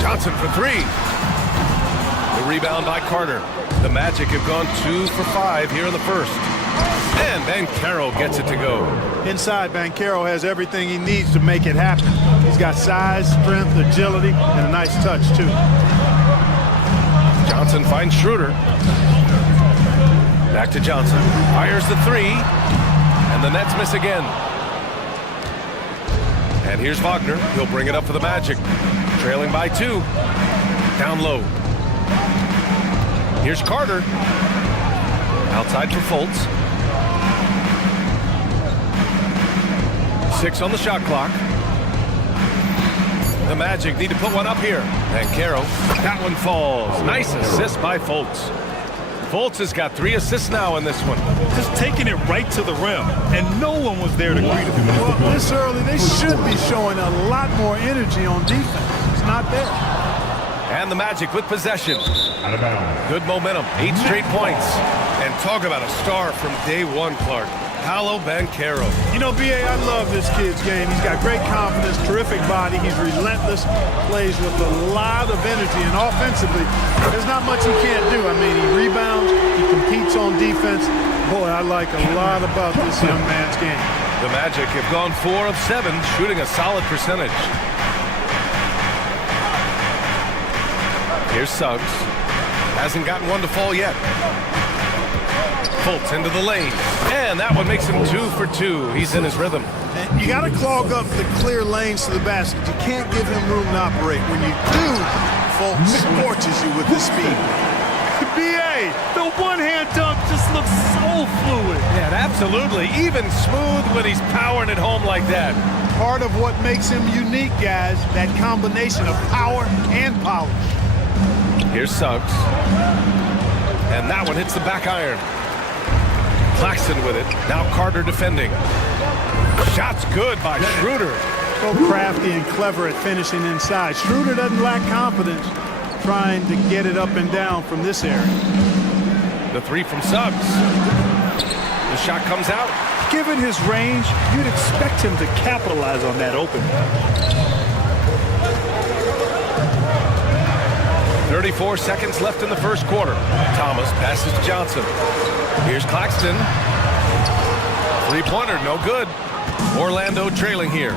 Johnson for 3. The rebound by Carter. The Magic have gone 2 for 5 here in the first. And Banchero gets it to go. Inside, Banchero has everything he needs to make it happen. He's got size, strength, agility, and a nice touch, too. Johnson finds Schroeder. Back to Johnson. Fires the 3. And the Nets miss again. And here's Wagner. He'll bring it up for the Magic. Trailing by 2. Down low. Here's Carter. Outside for Fultz. 6 on the shot clock. The Magic need to put one up here. Banchero. That one falls. Nice assist by Fultz. Fultz has got 3 assists now in this one. Just taking it right to the rim, and no one was there to greet him. Well, this early, they should be showing a lot more energy on defense. It's not there. And the Magic with possession. Good momentum. 8 straight points. And talk about a star from day one, Clark. Paolo Banchero. You know, B.A., I love this kid's game. He's got great confidence, terrific body. He's relentless, plays with a lot of energy. And offensively, there's not much he can't do. I mean, he rebounds, he competes on defense. Boy, I like a lot about this young man's game. The Magic have gone 4 of 7, shooting a solid percentage. Here's Suggs. Hasn't gotten one to fall yet. Fultz into the lane. And that one makes him 2 for 2. He's in his rhythm. And you got to clog up the clear lanes to the basket. You can't give him room to operate. When you do, Fultz scorches you with his speed. B.A., the one-hand dunk just looks so fluid. Yeah, absolutely. Even smooth when he's powering it home like that. Part of what makes him unique, guys, that combination of power and polish. Here's Suggs. And that one hits the back iron. Claxton with it. Now Carter defending. Shot's good by Schroeder. So crafty and clever at finishing inside. Schroeder doesn't lack confidence trying to get it up and down from this area. The 3 from Suggs. The shot comes out. Given his range, you'd expect him to capitalize on that opening. 34 seconds left in the first quarter. Thomas passes to Johnson. Here's Claxton. 3-pointer, no good. Orlando trailing here.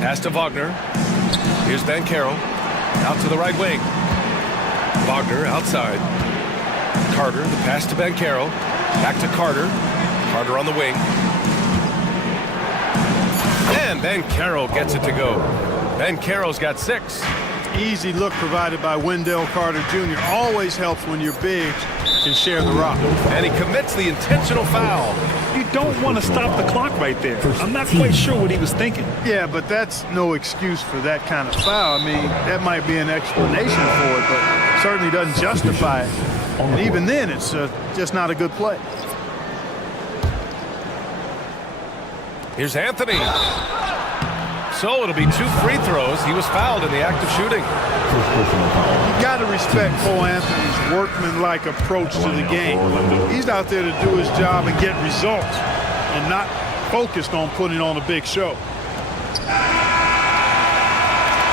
Pass to Wagner. Here's Banchero. Out to the right wing. Wagner outside. Carter, the pass to Banchero. Back to Carter. Carter on the wing. And Banchero gets it to go. Banchero's got 6. Easy look provided by Wendell Carter Jr. Always helps when your bigs can share the rock. And he commits the intentional foul. You don't want to stop the clock right there. I'm not quite sure what he was thinking. Yeah, but that's no excuse for that kind of foul. I mean, that might be an explanation for it, but certainly doesn't justify it. And even then, it's just not a good play. Here's Anthony. So it'll be 2 free throws. He was fouled in the act of shooting. You got to respect Cole Anthony's workmanlike approach to the game. He's out there to do his job and get results and not focused on putting on a big show.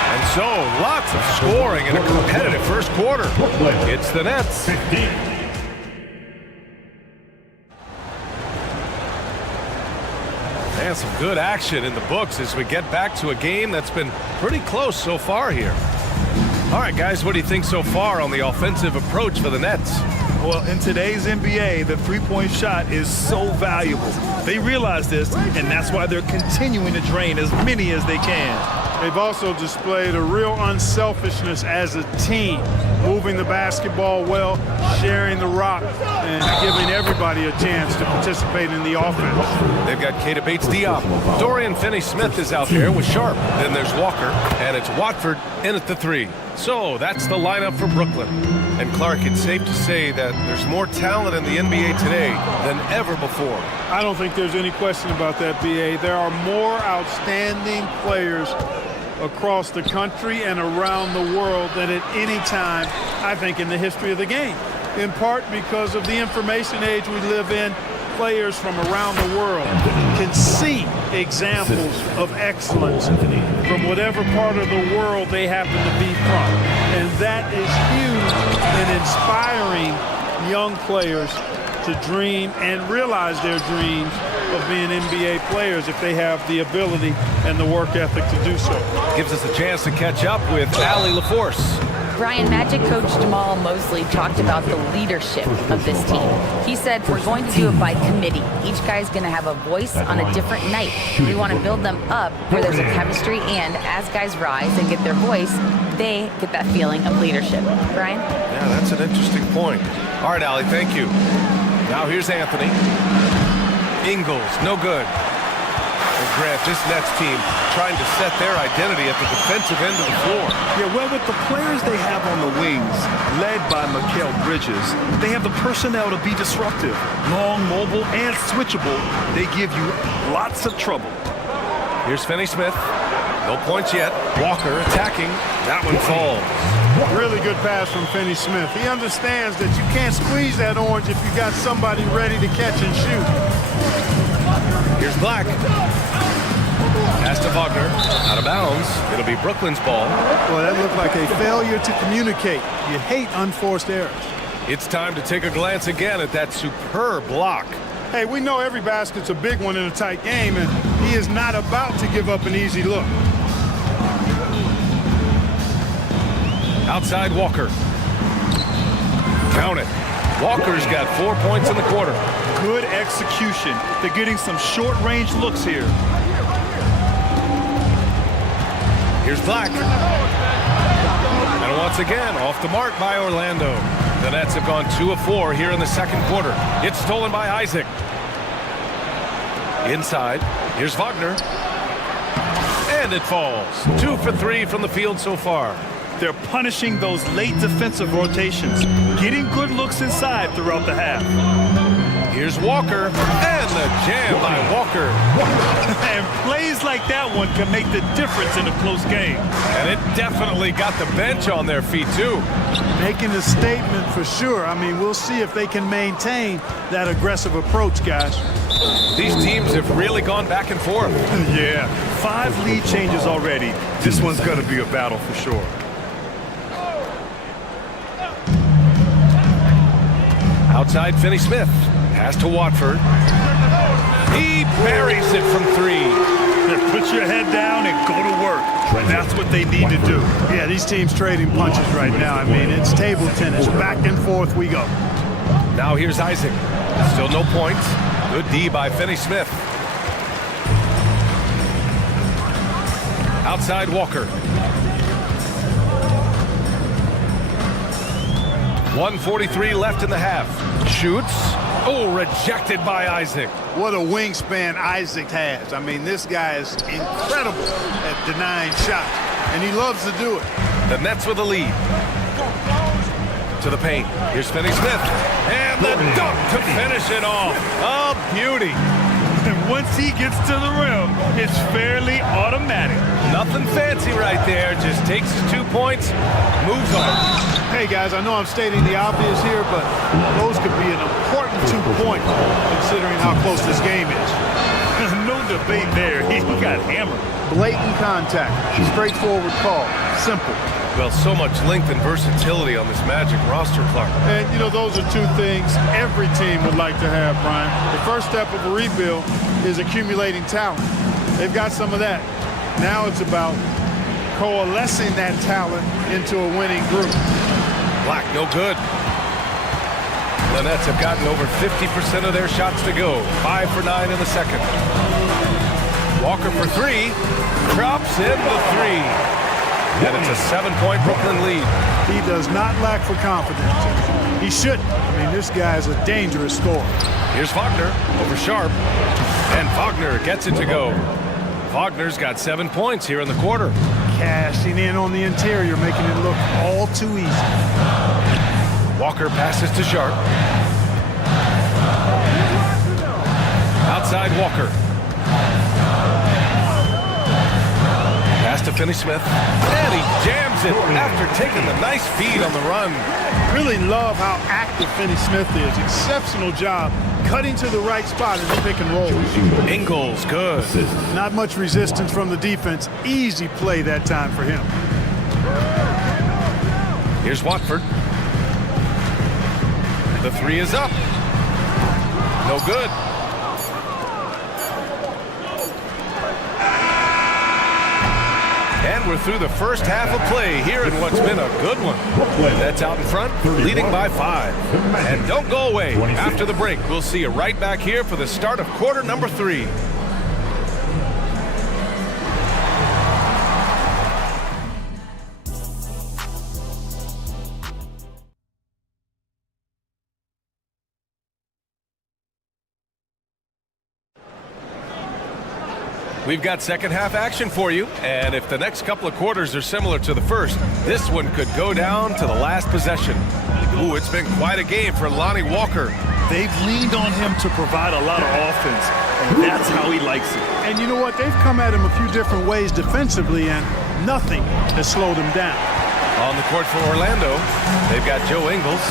And so lots of scoring in a competitive first quarter. It's the Nets. And some good action in the books as we get back to a game that's been pretty close so far here. All right, guys, what do you think so far on the offensive approach for the Nets? Well, in today's NBA, the three-point shot is so valuable. They realize this, and that's why they're continuing to drain as many as they can. They've also displayed a real unselfishness as a team, moving the basketball well, sharing the rock, and giving everybody a chance to participate in the offense. They've got Keita Bates-Diop. Dorian Finney-Smith is out there with Sharp. Then there's Walker, and it's Watford in at the 3. So that's the lineup for Brooklyn. And Clark, it's safe to say that there's more talent in the NBA today than ever before. I don't think there's any question about that, B.A. There are more outstanding players across the country and around the world than at any time, I think, in the history of the game. In part because of the information age we live in, players from around the world can see examples of excellence from whatever part of the world they happen to be from. And that is huge in inspiring young players to dream and realize their dreams of being NBA players if they have the ability and the work ethic to do so. Gives us a chance to catch up with Allie LaForce. Brian, Magic coach Jamal Mosley talked about the leadership of this team. He said, we're going to do it by committee. Each guy's going to have a voice on a different night. We want to build them up where there's a chemistry, and as guys rise and get their voice, they get that feeling of leadership. Brian? Yeah, that's an interesting point. All right, Allie, thank you. Now here's Anthony. Ingles, no good. And Grant, this Nets team trying to set their identity at the defensive end of the floor. Yeah, well, with the players they have on the wings, led by Mikal Bridges, they have the personnel to be disruptive. Long, mobile, and switchable. They give you lots of trouble. Here's Finney-Smith. No points yet. Walker attacking. That one falls. Really good pass from Finney-Smith. He understands that you can't squeeze that orange if you got somebody ready to catch and shoot. Here's Black. Pass to Wagner. Out of bounds. It'll be Brooklyn's ball. Well, that looked like a failure to communicate. You hate unforced errors. It's time to take a glance again at that superb block. Hey, we know every basket's a big one in a tight game, and he is not about to give up an easy look. Outside Walker. Count it. Walker's got 4 points in the quarter. Good execution. They're getting some short-range looks here. Here's Black. And once again, off the mark by Orlando. The Nets have gone 2 of 4 here in the second quarter. It's stolen by Isaac. Inside. Here's Wagner. And it falls. 2 for 3 from the field so far. They're punishing those late defensive rotations, getting good looks inside throughout the half. Here's Walker, and the jam by Walker. And plays like that one can make the difference in a close game. And it definitely got the bench on their feet, too. Making a statement for sure. I mean, we'll see if they can maintain that aggressive approach, guys. These teams have really gone back and forth. Yeah, 5 lead changes already. This one's going to be a battle for sure. Outside Finney-Smith. Pass to Watford. He buries it from 3. Put your head down and go to work. That's what they need to do. Yeah, these teams trading punches right now. I mean, it's table tennis. Back and forth we go. Now here's Isaac. Still no points. Good D by Finney-Smith. Outside Walker. 1:43 left in the half. Shoots. Oh, rejected by Isaac. What a wingspan Isaac has. I mean, this guy is incredible at denying shots, and he loves to do it. The Nets with a lead. To the paint. Here's Finney-Smith. And the dunk to finish it off. A beauty. And once he gets to the rim, it's fairly automatic. Nothing fancy right there. Just takes his 2 points, moves on. Hey, guys, I know I'm stating the obvious here, but those could be an important 2 points considering how close this game is. No debate there. He got hammered. Blatant contact. Straightforward call. Simple. Well, so much length and versatility on this Magic roster, Clark. And, you know, those are two things every team would like to have, Brian. The first step of a rebuild is accumulating talent. They've got some of that. Now it's about coalescing that talent into a winning group. Black, no good. The Nets have gotten over 50% of their shots to go. 5 for 9 in the second. Walker for 3. Drops in the 3. And it's a 7-point Brooklyn lead. He does not lack for confidence. He shouldn't. I mean, this guy is a dangerous scorer. Here's Wagner over Sharp. And Wagner gets it to go. Wagner's got 7 points here in the quarter. Cashing in on the interior, making it look all too easy. Walker passes to Sharp. Outside Walker. Pass to Finney-Smith. And he jams it after taking the nice feed on the run. Really love how active Finney-Smith is. Exceptional job cutting to the right spot in the pick and roll. Ingles, good. Not much resistance from the defense. Easy play that time for him. Here's Watford. The 3 is up. No good. And we're through the first half of play here in what's been a good one. That's out in front, leading by 5. And don't go away. After the break, we'll see you right back here for the start of quarter number 3. We've got second half action for you, and if the next couple of quarters are similar to the first, this one could go down to the last possession. Ooh, it's been quite a game for Lonnie Walker. They've leaned on him to provide a lot of offense, and that's how he likes it. And you know what? They've come at him a few different ways defensively, and nothing has slowed him down. On the court for Orlando, they've got Joe Ingles.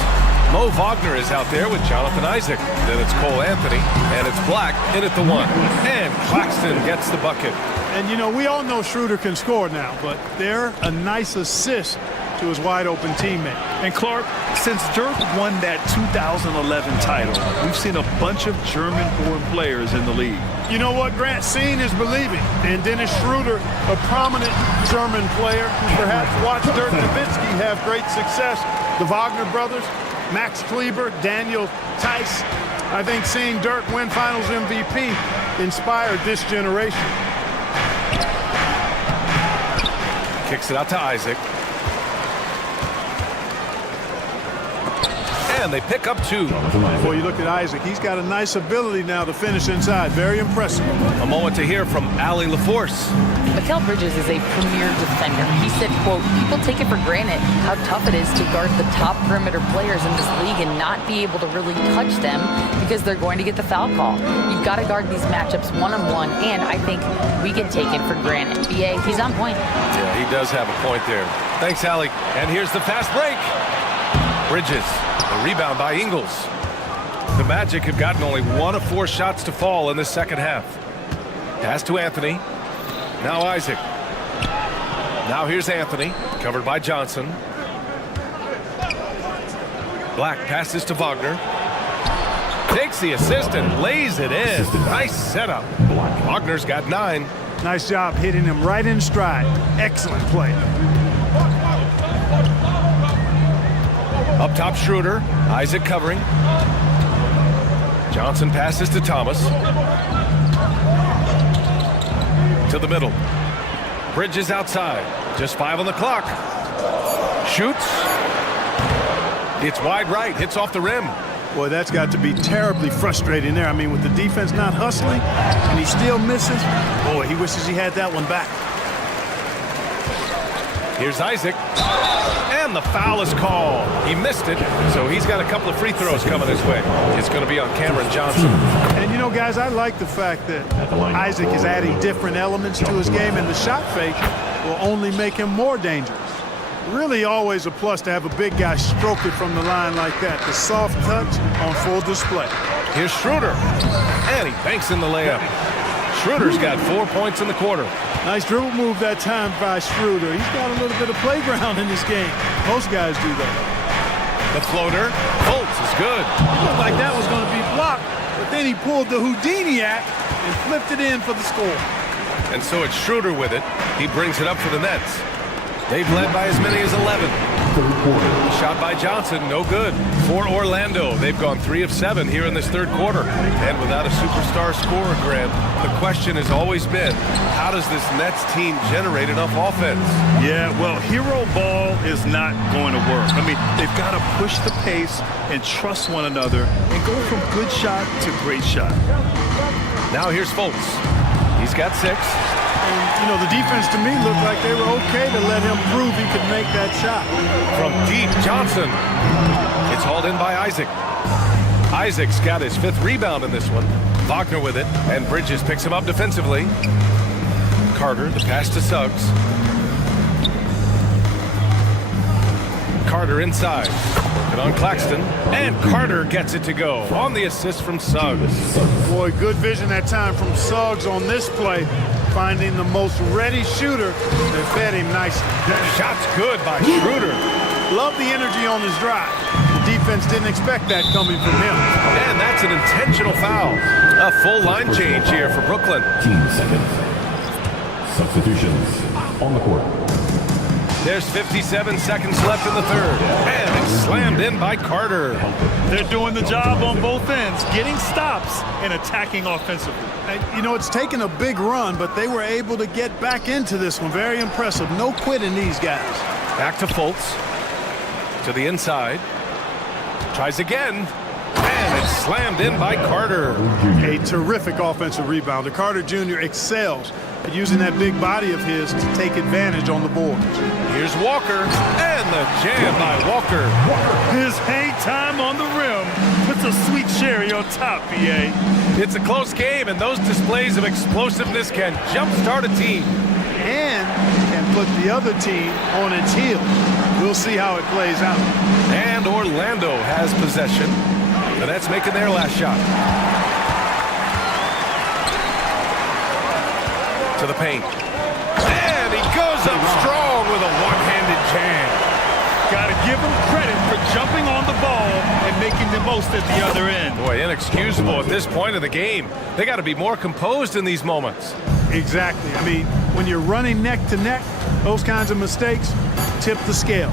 Mo Wagner is out there with Jonathan Isaac. Then it's Cole Anthony, and it's Black in at the 1. And Claxton gets the bucket. And, you know, we all know Schroeder can score now, but they're a nice assist to his wide-open teammate. And Clark, since Dirk won that 2011 title, we've seen a bunch of German-born players in the league. You know what, Grant? Seeing is believing. And Dennis Schroeder, a prominent German player who perhaps watched Dirk Nowitzki have great success. The Wagner brothers, Max Kleber, Daniel Tice. I think seeing Dirk win Finals MVP inspired this generation. Kicks it out to Isaac. And they pick up 2. Boy, you look at Isaac. He's got a nice ability now to finish inside. Very impressive. A moment to hear from Allie LaForce. Mikal Bridges is a premier defender. He said, quote, people take it for granted how tough it is to guard the top perimeter players in this league and not be able to really touch them because they're going to get the foul call. You've got to guard these matchups one-on-one, and I think we can take it for granted. BA, he's on point. Yeah, he does have a point there. Thanks, Allie. And here's the fast break. Bridges, a rebound by Ingles. The Magic have gotten only 1 of 4 shots to fall in the second half. Pass to Anthony. Now Isaac. Now here's Anthony, covered by Johnson. Black passes to Wagner. Takes the assist and lays it in. Nice setup. Wagner's got 9. Nice job hitting him right in stride. Excellent play. Up top, Schroeder. Isaac covering. Johnson passes to Thomas. To the middle. Bridges outside. Just 5 on the clock. Shoots. It's wide right. Hits off the rim. Boy, that's got to be terribly frustrating there. I mean, with the defense not hustling and he still misses, boy, he wishes he had that one back. Here's Isaac. And the foul is called. He missed it, so he's got a couple of free throws coming his way. It's going to be on Cameron Johnson. And, you know, guys, I like the fact that Isaac is adding different elements to his game, and the shot fake will only make him more dangerous. Really always a plus to have a big guy stroke it from the line like that. The soft touch on full display. Here's Schroeder. And he banks in the layup. Schroeder's got 4 points in the quarter. Nice dribble move that time by Schroeder. He's got a little bit of playground in this game. Most guys do that. The floater. Fultz is good. It looked like that was going to be blocked, but then he pulled the Houdini act and flipped it in for the score. And so it's Schroeder with it. He brings it up for the Nets. They've led by as many as 11. Shot by Johnson, no good. For Orlando, they've gone 3 of 7 here in this third quarter. And without a superstar scorer, Grant, the question has always been, how does this Nets team generate enough offense? Yeah, well, hero ball is not going to work. I mean, they've got to push the pace and trust one another and go from good shot to great shot. Now here's Fultz. He's got 6. And, you know, the defense to me looked like they were okay to let him prove he could make that shot. From deep, Johnson. It's hauled in by Isaac. Isaac's got his 5th rebound in this one. Wagner with it, and Bridges picks him up defensively. Carter, the pass to Suggs. Carter inside. Working on Claxton. And Carter gets it to go on the assist from Suggs. Boy, good vision that time from Suggs on this play. Finding the most ready shooter that fed him nicely. Shot's good by Schroeder. Love the energy on his drive. The defense didn't expect that coming from him. And that's an intentional foul. A full line change here for Brooklyn. 15 seconds. Substitutions on the court. There's 57 seconds left in the third. And it's slammed in by Carter. They're doing the job on both ends, getting stops and attacking offensively. And, you know, it's taken a big run, but they were able to get back into this one. Very impressive. No quitting these guys. Back to Fultz. To the inside. Tries again. And it's slammed in by Carter. A terrific offensive rebounder. Carter Jr. excels at using that big body of his to take advantage on the boards. Here's Walker. And the jam by Walker. His hang time on the rim puts a sweet cherry on top, PA. It's a close game, and those displays of explosiveness can jumpstart a team. And can put the other team on its heels. We'll see how it plays out. And Orlando has possession. The Nets making their last shot. To the paint. And he goes up strong with a one-handed jam. Got to give him credit for jumping on the ball and making the most at the other end. Boy, inexcusable at this point of the game. They got to be more composed in these moments. Exactly. I mean, when you're running neck to neck, those kinds of mistakes tip the scales.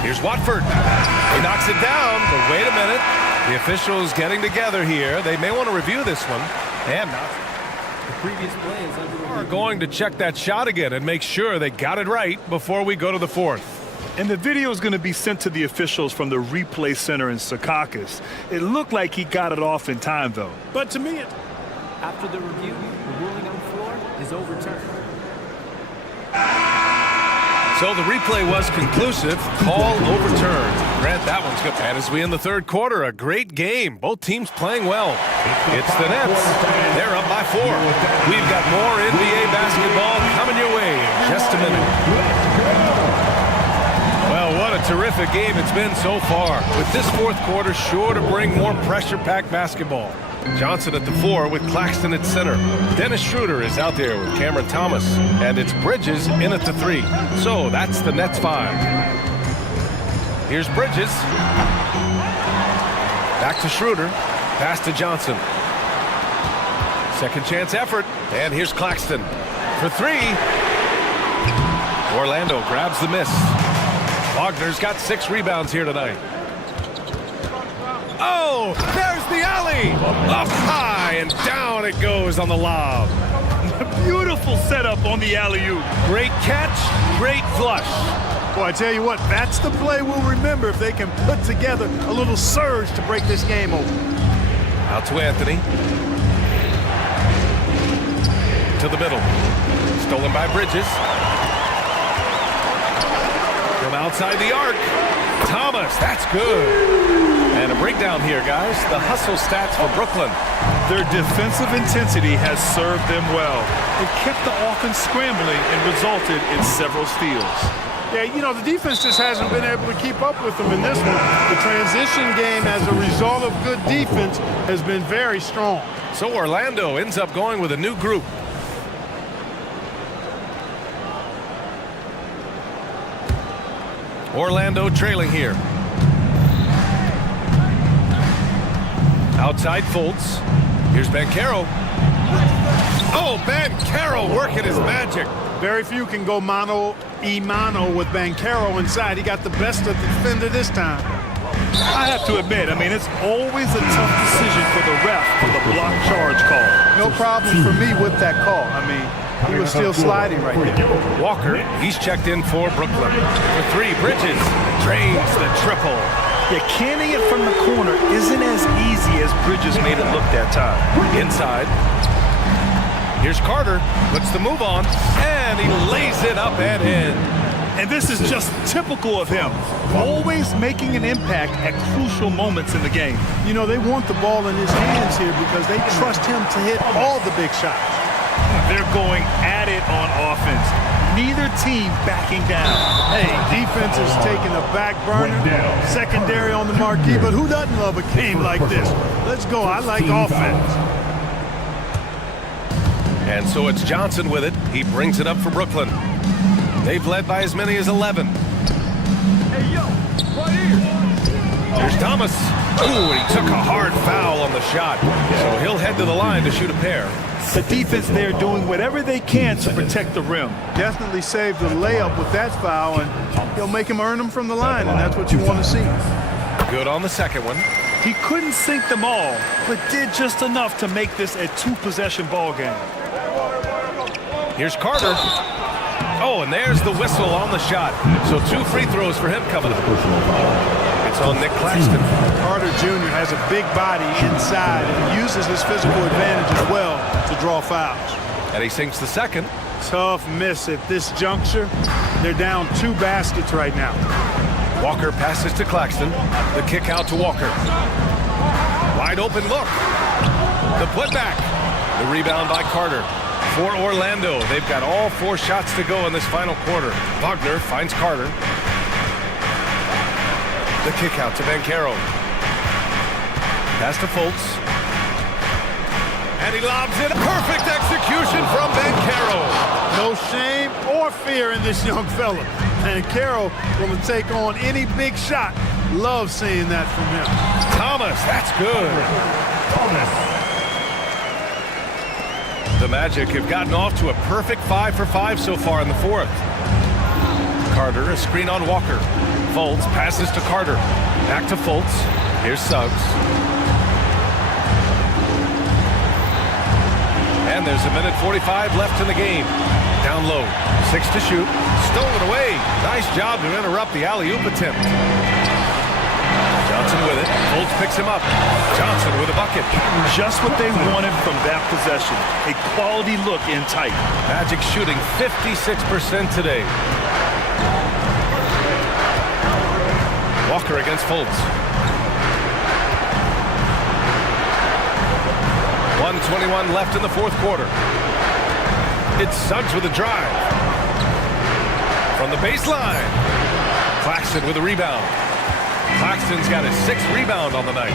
Here's Watford. He knocks it down, but wait a minute. The officials getting together here. They may want to review this one. And the previous play is under review. We're going to check that shot again and make sure they got it right before we go to the fourth. And the video is going to be sent to the officials from the replay center in Secaucus. It looked like he got it off in time, though. But to me, after the review, the ruling on the floor is overturned. So the replay was conclusive. Call overturned. Grant, that one's good. And as we end the third quarter, a great game. Both teams playing well. It's the Nets. They're up by 4. We've got more NBA basketball coming your way in just a minute. Well, what a terrific game it's been so far. With this fourth quarter sure to bring more pressure-packed basketball. Johnson at the 4 with Claxton at center. Dennis Schroeder is out there with Cameron Thomas. And it's Bridges in at the 3. So that's the Nets 5. Here's Bridges. Back to Schroeder. Pass to Johnson. Second chance effort. And here's Claxton for three. Orlando grabs the miss. Wagner's got 6 rebounds here tonight. Oh, there's the alley. Up high and down it goes on the lob. Beautiful setup on the alley-oop. Great catch, great flush. Boy, I tell you what, that's the play we'll remember if they can put together a little surge to break this game open. Out to Anthony. To the middle. Stolen by Bridges. From outside the arc. Thomas, that's good. And a breakdown here, guys. The hustle stats for Brooklyn. Their defensive intensity has served them well. It kept the offense scrambling and resulted in several steals. Yeah, you know, the defense just hasn't been able to keep up with them in this one. The transition game, as a result of good defense, has been very strong. So Orlando ends up going with a new group. Orlando trailing here. Outside Fultz. Here's Banchero. Oh, Banchero working his magic. Very few can go mano-a-mano with Banchero inside. He got the best of the defender this time. I have to admit, it's always a tough decision for the ref for the block charge call. No problem for me with that call. He was still sliding right there. Walker, he's checked in for Brooklyn. For three, Bridges drains the triple. Yeah, canning it from the corner isn't as easy as Bridges made it look that time. Inside. Here's Carter, puts the move on, and he lays it up and in. And this is just typical of him, always making an impact at crucial moments in the game. You know, they want the ball in his hands here because they trust him to hit all the big shots. They're going at it on offense. Neither team backing down. Hey, defense is taking a back burner, secondary on the marquee, but who doesn't love a game like this? Let's go. I like offense. And so it's Johnson with it. He brings it up for Brooklyn. They've led by as many as 11. Hey, yo, right here. Here's Thomas. Ooh, and he took a hard foul on the shot. So he'll head to the line to shoot a pair. The defense there doing whatever they can to protect the rim. Definitely saved the layup with that foul, and he'll make him earn them from the line, and that's what you want to see. Good on the second one. He couldn't sink them all, but did just enough to make this a 2-possession ball game. Here's Carter. Oh, and there's the whistle on the shot. So 2 free throws for him coming up. It's on Nick Claxton. Carter Jr. has a big body inside and uses his physical advantage as well to draw fouls. And he sinks the second. Tough miss at this juncture. They're down 2 baskets right now. Walker passes to Claxton. The kick out to Walker. Wide open look. The putback. The rebound by Carter. For Orlando, they've got all 4 shots to go in this final quarter. Wagner finds Carter. The kick out to Banchero. Pass to Fultz. And he lobs it. Perfect execution from Banchero. No shame or fear in this young fella. Banchero will take on any big shot. Love seeing that from him. Thomas, that's good. Thomas. The Magic have gotten off to a perfect 5 for 5 so far in the fourth. Carter, a screen on Walker. Fultz passes to Carter. Back to Fultz. Here's Suggs. And there's 1:45 left in the game. Down low. 6 to shoot. Stolen away. Nice job to interrupt the alley-oop attempt. Johnson with it. Fultz picks him up. Johnson with a bucket. Just what they wanted from that possession. A quality look in tight. Magic shooting 56% today. Walker against Fultz. 1:21 left in the fourth quarter. It's Suggs with a drive. From the baseline. Claxton with a rebound. Claxton's got his 6th rebound on the night.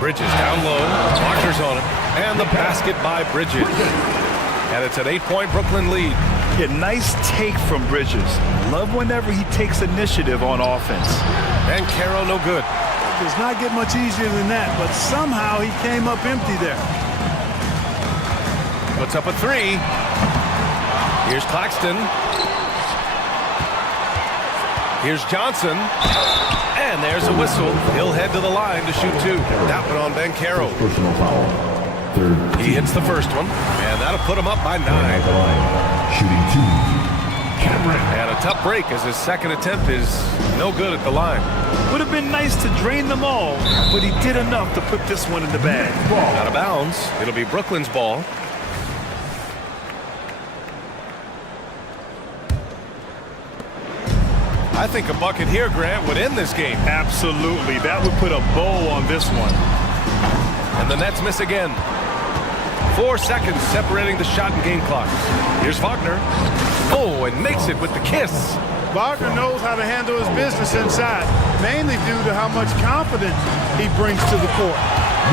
Bridges down low. Wagner's on it. And the basket by Bridges. And it's an 8-point Brooklyn lead. Yeah, nice take from Bridges. Love whenever he takes initiative on offense. And Banchero no good. Does not get much easier than that, but somehow he came up empty there. Puts up a three. Here's Claxton. Here's Johnson. And there's a whistle. He'll head to the line to shoot two. That one on Banchero. Personal foul. Third. He hits the first one, and that'll put him up by 9. Shooting two. Cameron. And a tough break as his second attempt is no good at the line. Would have been nice to drain them all, but he did enough to put this one in the bag. Out of bounds. It'll be Brooklyn's ball. I think a bucket here, Grant, would end this game. Absolutely. That would put a bow on this one. And the Nets miss again. 4 seconds separating the shot and game clock. Here's Wagner. Oh, and makes it with the kiss. Wagner knows how to handle his business inside, mainly due to how much confidence he brings to the court.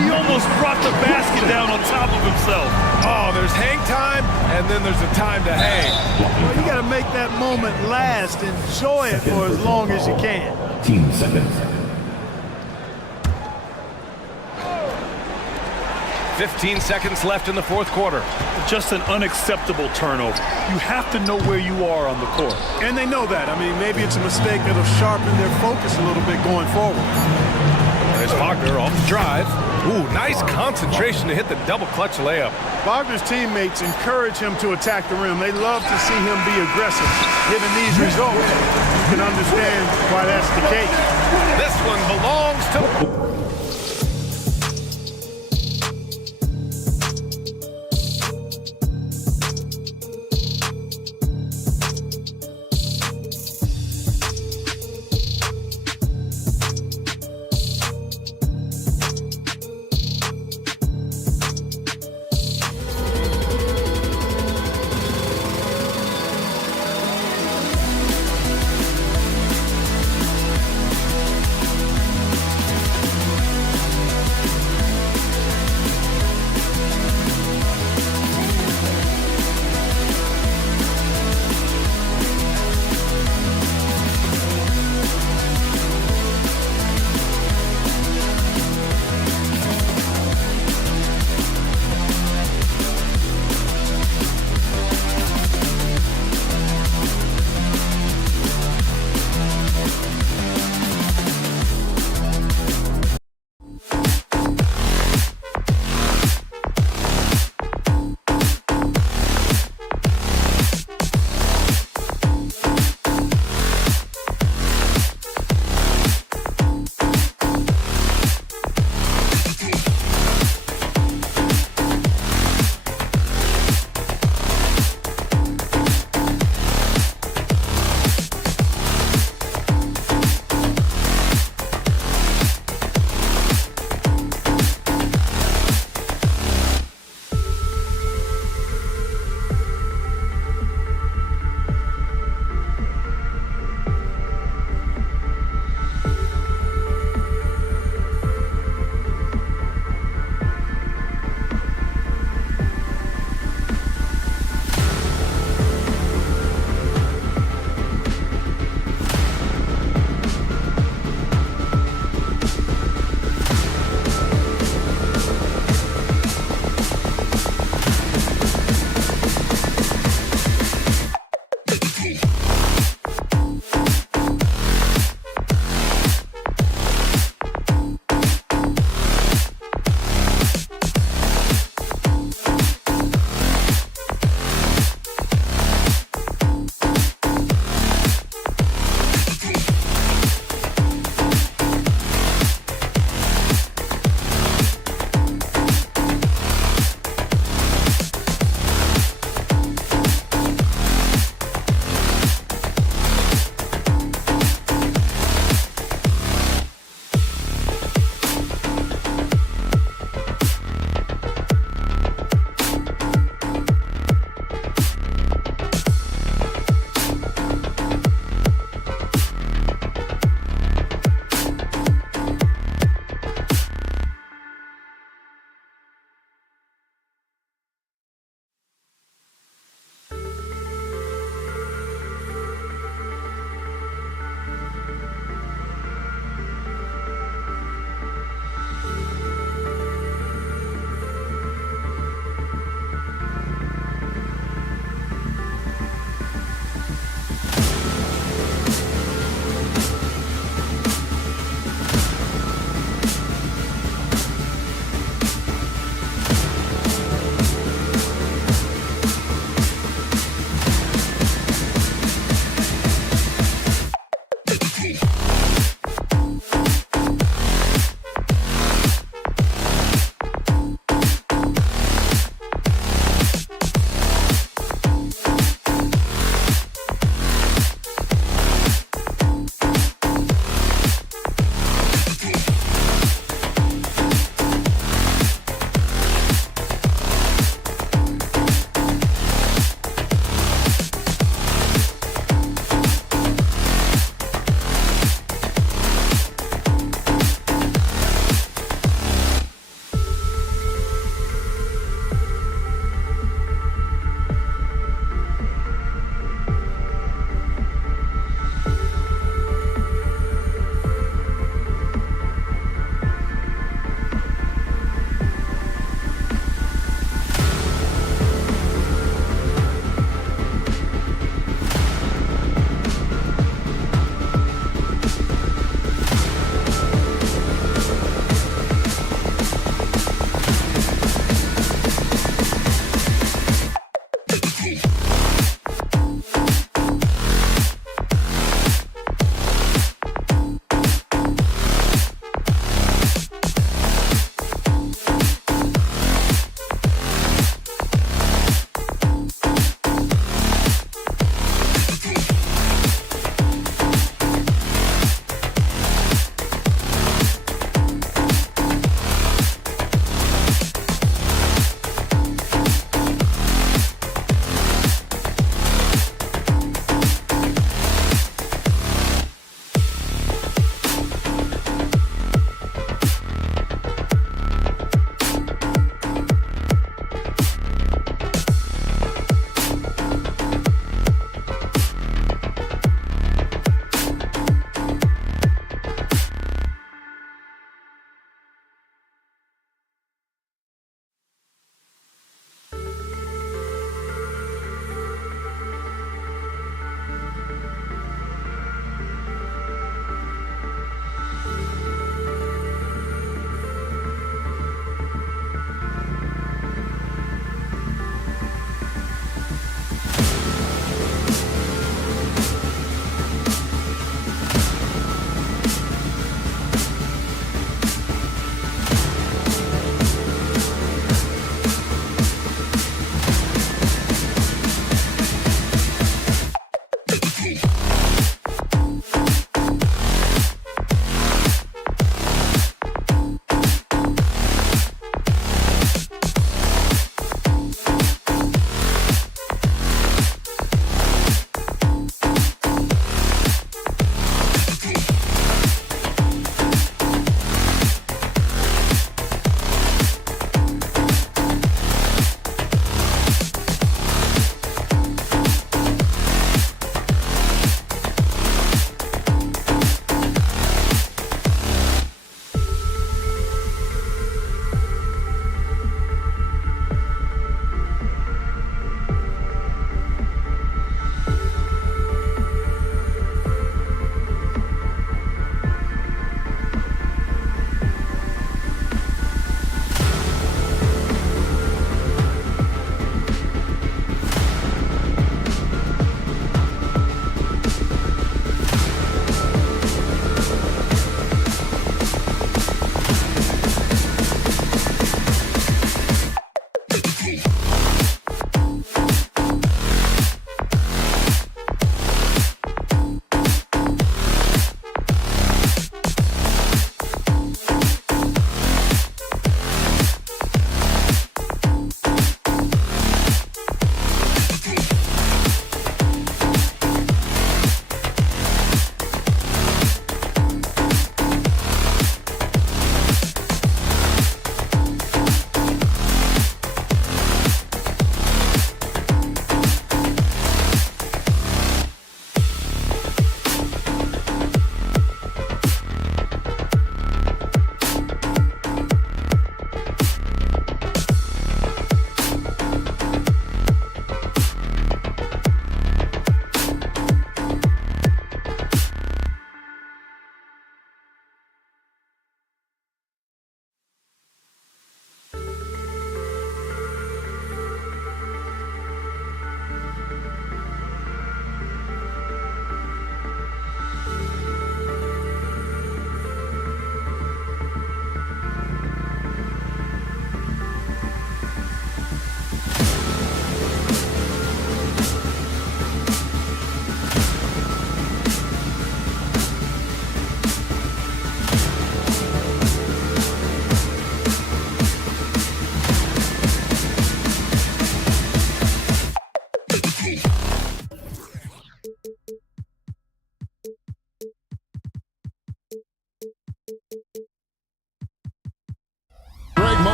He almost brought the basket down on top of himself. Oh, there's hang time, and then there's a time to hang. Well, you got to make that moment last. Enjoy it for as long as you can. 15 seconds. 15 seconds left in the fourth quarter. Just an unacceptable turnover. You have to know where you are on the court. And they know that. I mean, maybe it's a mistake that'll sharpen their focus a little bit going forward. There's Wagner off the drive. Ooh, nice concentration to hit the double clutch layup. Wagner's teammates encourage him to attack the rim. They love to see him be aggressive. Given these results, you can understand why that's the case. This one belongs to...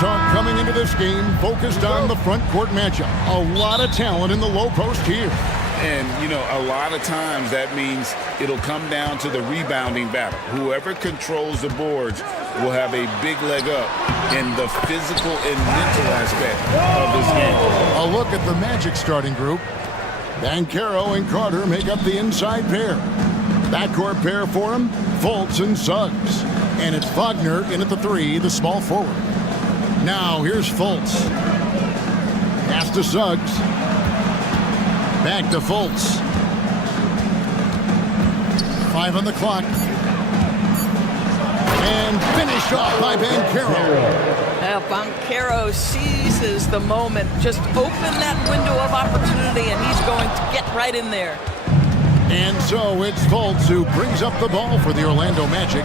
talk coming into this game focused on the front court matchup. A lot of talent in the low post here. And, you know, a lot of times that means it'll come down to the rebounding battle. Whoever controls the boards will have a big leg up in the physical and mental aspect of this game. A look at the Magic starting group. Banchero and Carter make up the inside pair. Backcourt pair for him, Fultz and Suggs. And it's Wagner in at the 3, the small forward. Now here's Fultz. Pass to Suggs. Back to Fultz. 5 on the clock. And finished off by Banchero. Banchero seizes the moment. Just open that window of opportunity, and he's going to get right in there. And so it's Fultz who brings up the ball for the Orlando Magic.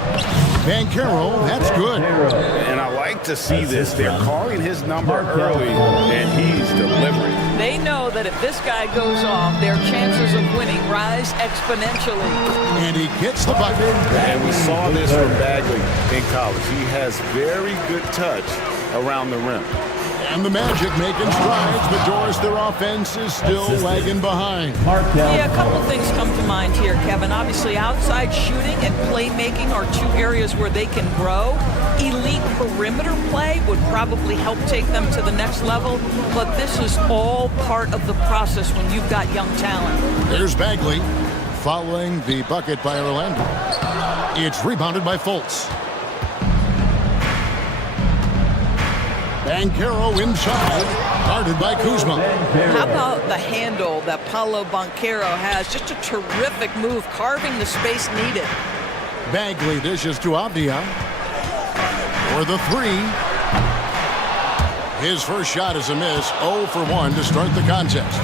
Banchero, that's good. And I like to see this. They're calling his number early, and he's delivering. They know that if this guy goes off, their chances of winning rise exponentially. And he gets the bucket. And we saw this from Bagley in college. He has very good touch around the rim. And the Magic making strides, but Doris, their offense is still lagging behind. Yeah, a couple things come to mind here, Kevin. Obviously, outside shooting and playmaking are 2 areas where they can grow. Elite perimeter play would probably help take them to the next level, but this is all part of the process when you've got young talent. There's Bagley following the bucket by Orlando. It's rebounded by Fultz. Banchero inside, guarded by Kuzma. How about the handle that Paolo Banchero has? Just a terrific move, carving the space needed. Bagley dishes to Avdia for the 3. His first shot is a miss, 0 for 1 to start the contest.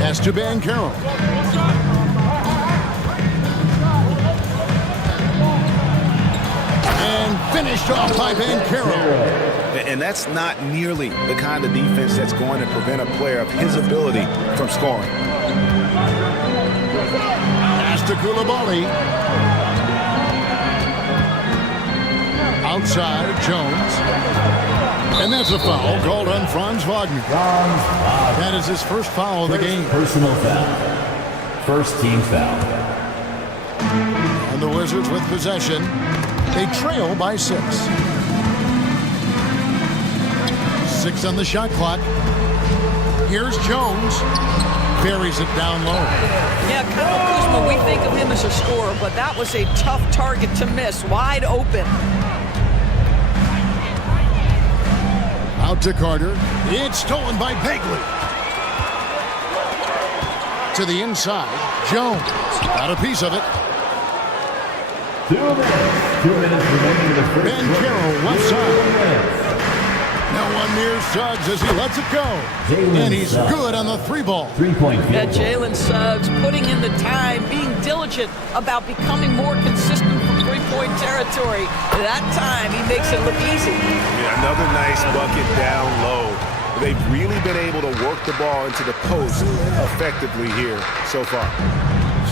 Pass to Banchero. Finished off by Banchero. And that's not nearly the kind of defense that's going to prevent a player of his ability from scoring. Pass to Koulibaly. Outside, Jones. And that's a foul called on Franz Wagner. That is his first foul of the game. Personal foul. First team foul. And the Wizards with possession. They trail by 6. 6 on the shot clock. Here's Jones. Buries it down low. Yeah, Kyle Kuzma, we think of him as a scorer, but that was a tough target to miss. Wide open. Out to Carter. It's stolen by Bagley. To the inside. Jones. Got a piece of it. 2 minutes. 2 minutes remaining in the first. Banchero left side. No one near Suggs as he lets it go. And he's good on the 3-ball. 3-point field. Yeah, Jalen Suggs putting in the time, being diligent about becoming more consistent from 3-point territory. That time, he makes it look easy. Yeah, another nice bucket down low. They've really been able to work the ball into the post effectively here so far.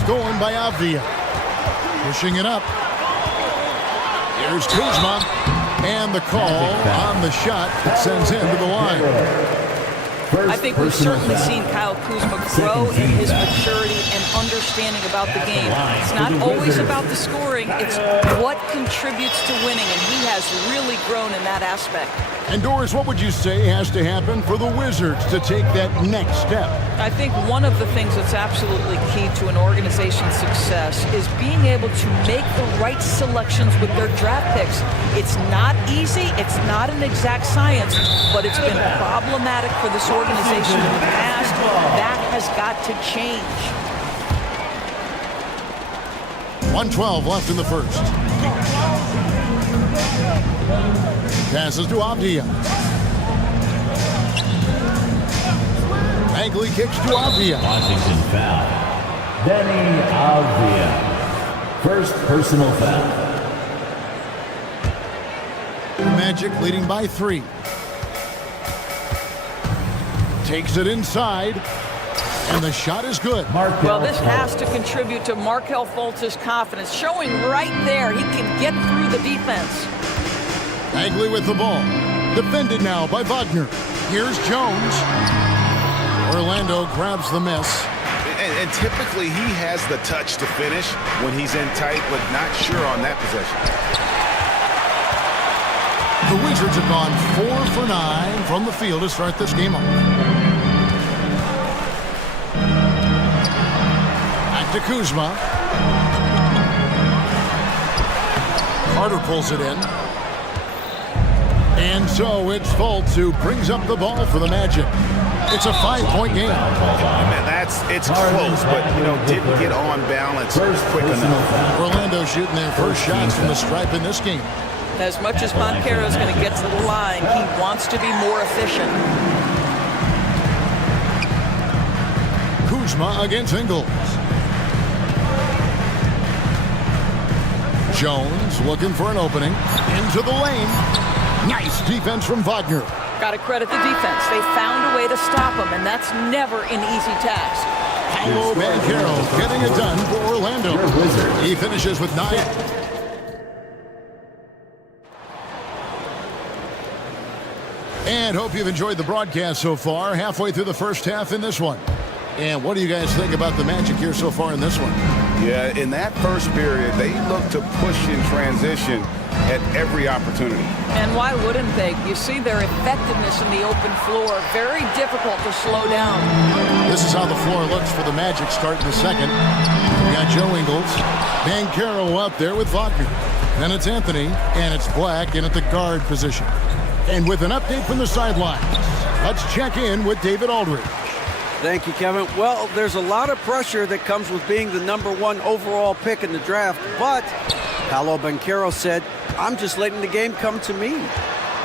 Stolen by Avdia. Pushing it up. Here's Kuzma. And the call on the shot that sends him to the line. I think we've certainly seen Kyle Kuzma grow in his maturity and understanding about the game. It's not always about the scoring, it's what contributes to winning, and he has really grown in that aspect. And Doris, what would you say has to happen for the Wizards to take that next step? I think one of the things that's absolutely key to an organization's success is being able to make the right selections with their draft picks. It's not easy, it's not an exact science, but it's been problematic for this organization in the past. That has got to change. 1:12 left in the first. Passes to Avdia. Bagley kicks to Avdia. Washington foul. Denny Avdia. First personal foul. Magic leading by 3. Takes it inside. And the shot is good. Well, this has to contribute to Markelle Fultz's confidence, showing right there he can get through the defense. Bagley with the ball. Defended now by Wagner. Here's Jones. Orlando grabs the miss. And typically he has the touch to finish when he's in tight, but not sure on that possession. The Wizards have gone 4 for 9 from the field to start this game off. Back to Kuzma. Carter pulls it in. And so it's Fultz who brings up the ball for the Magic. It's a 5-point game. Man, it's close, but, didn't get on balance quick enough. Orlando shooting their first shots from the stripe in this game. As much as Banchero's going to get to the line, he wants to be more efficient. Kuzma against Ingles. Jones looking for an opening. Into the lane. Nice defense from Wagner. Got to credit the defense. They found a way to stop him, and that's never an easy task. Paolo Banchero getting it done for Orlando. He finishes with 9. And hope you've enjoyed the broadcast so far. Halfway through the first half in this one. And what do you guys think about the Magic here so far in this one? Yeah, in that first period, they looked to push in transition at every opportunity. And why wouldn't they? You see their effectiveness in the open floor. Very difficult to slow down. This is how the floor looks for the Magic starting the second. We got Joe Ingles. Banchero up there with Wagner. Then it's Anthony, and it's Black in at the guard position. And with an update from the sidelines, let's check in with David Aldridge. Thank you, Kevin. Well, there's a lot of pressure that comes with being the #1 overall pick in the draft, but Paolo Banchero said, I'm just letting the game come to me.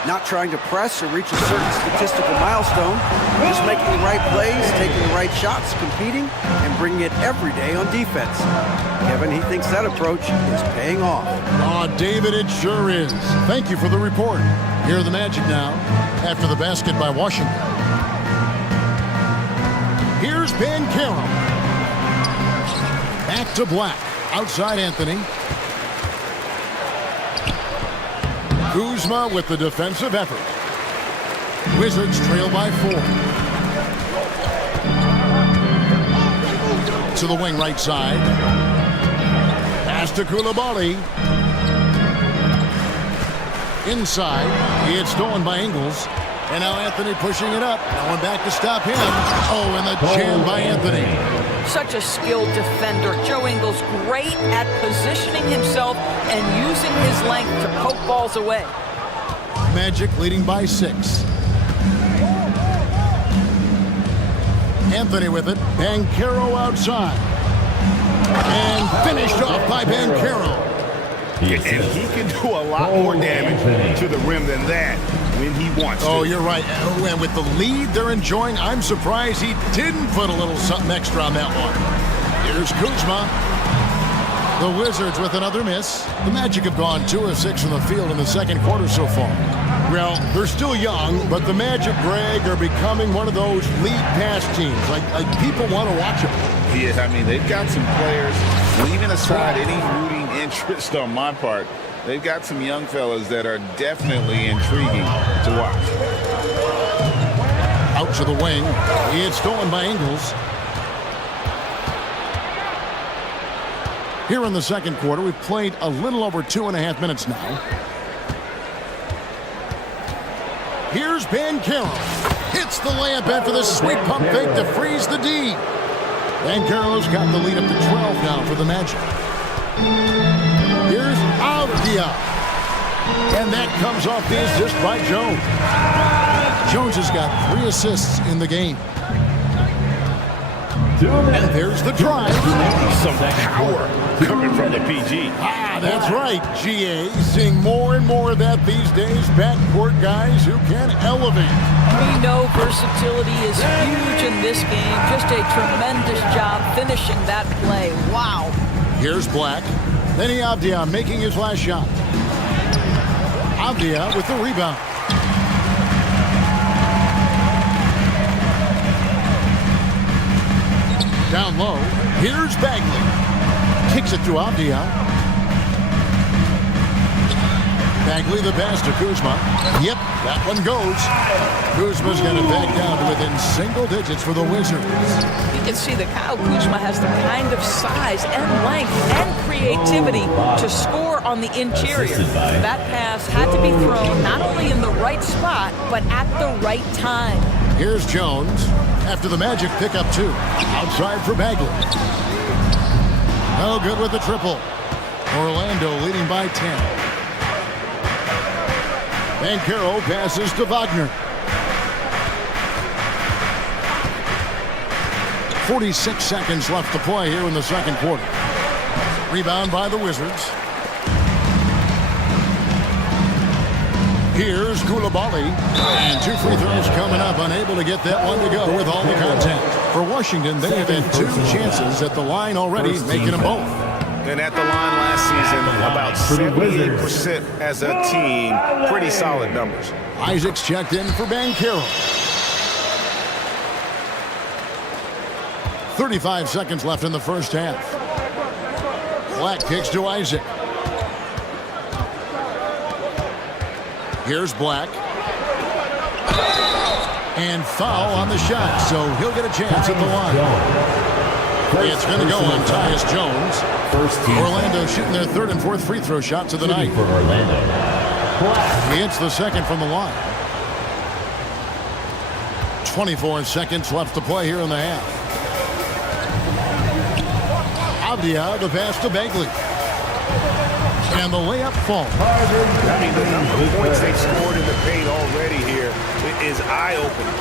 Not trying to press or reach a certain statistical milestone, just making the right plays, taking the right shots, competing, and bringing it every day on defense. Kevin, he thinks that approach is paying off. Oh, David, it sure is. Thank you for the report. Here are the Magic now, after the basket by Washington. Here's Banchero. Back to Black. Outside Anthony. Kuzma with the defensive effort. Wizards trail by 4. To the wing right side. Pass to Coulibaly. Inside. It's stolen by Ingles. And now Anthony pushing it up. No one back to stop him. Oh, and the jam by Anthony. Such a skilled defender. Joe Ingles great at positioning himself and using his length to poke balls away. Magic leading by 6. Anthony with it. Banchero outside. And finished off by Banchero. And he can do a lot more damage to the rim than that when he wants to. Oh, you're right. And with the lead they're enjoying, I'm surprised he didn't put a little something extra on that one. Here's Kuzma. The Wizards with another miss. The Magic have gone 2 of 6 from the field in the second quarter so far. Well, they're still young, but the Magic, Greg, are becoming one of those league pass teams. Like people want to watch them. Yeah, I mean, they've got some players, leaving aside any rooting interest on my part, they've got some young fellas that are definitely intriguing to watch. Out to the wing. It's stolen by Ingles. Here in the second quarter, we've played a little over 2.5 minutes now. Here's Banchero. Hits the layup after the sweet pump fake to freeze the D. Banchero's got the lead up to 12 now for the Magic. Here's Avdia. And that comes off the assist by Jones. Jones has got 3 assists in the game. And there's the drive. Some power coming from the PG. Ah, that's right, GA. Seeing more and more of that these days. Backcourt guys who can elevate. We know versatility is huge in this game. Just a tremendous job finishing that play. Wow. Here's Black. Then Avdia making his last shot. Avdia with the rebound. Down low. Here's Bagley. Kicks it to Avdia. Bagley the pass to Kuzma. Yep, that one goes. Kuzma's got it back down to within single digits for the Wizards. You can see that Kyle Kuzma has the kind of size and length and creativity to score on the interior. That pass had to be thrown not only in the right spot, but at the right time. Here's Jones after the Magic pick up 2. Outside for Bagley. No good with the triple. Orlando leading by 10. Banchero passes to Wagner. 46 seconds left to play here in the second quarter. Rebound by the Wizards. Here's Koulibaly. And 2 free throws coming up. Unable to get that one to go with all the contact. For Washington, they have had 2 chances at the line already, making them both. And at the line last season, about 78% as a team. Pretty solid numbers. Isaac's checked in for Banchero. 35 seconds left in the first half. Black kicks to Isaac. Here's Black. And foul on the shot, so he'll get a chance at the line. It's going to go on Tyus Jones. Orlando shooting their 3rd and 4th free throw shots of the night. For Orlando. He hits the second from the line. 24 seconds left to play here in the half. Avdia, the pass to Bagley. And the layup falls. I mean, the number of points they've scored in the paint already here is eye-opening.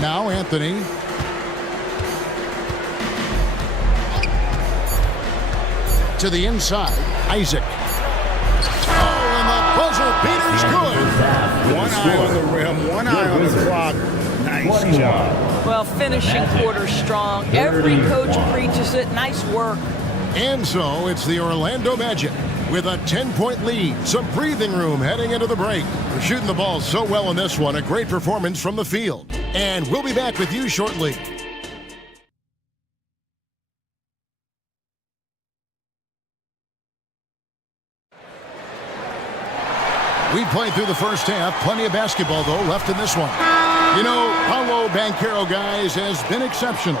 Now Anthony. To the inside. Isaac. Oh, and the buzzer beater's good. One eye on the rim, one eye on the clock. Nice job. Well, finishing quarter strong. Every coach preaches it. Nice work. And so it's the Orlando Magic with a 10-point lead. Some breathing room heading into the break. They're shooting the ball so well in this one. A great performance from the field. And we'll be back with you shortly. We played through the first half. Plenty of basketball, though, left in this one. You know, Paolo Banchero, guys, has been exceptional.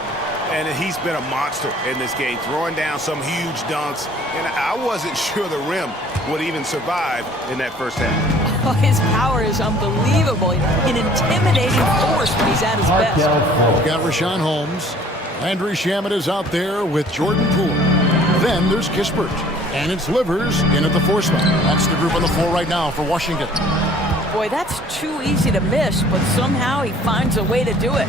And he's been a monster in this game, throwing down some huge dunks. And I wasn't sure the rim would even survive in that first half. Oh, his power is unbelievable. An intimidating force when he's at his best. We've got Rashawn Holmes. Landry Shamet is out there with Jordan Poole. Then there's Kispert. And it's Livers in at the 4 spot. That's the group on the floor right now for Washington. Boy, that's too easy to miss, but somehow he finds a way to do it.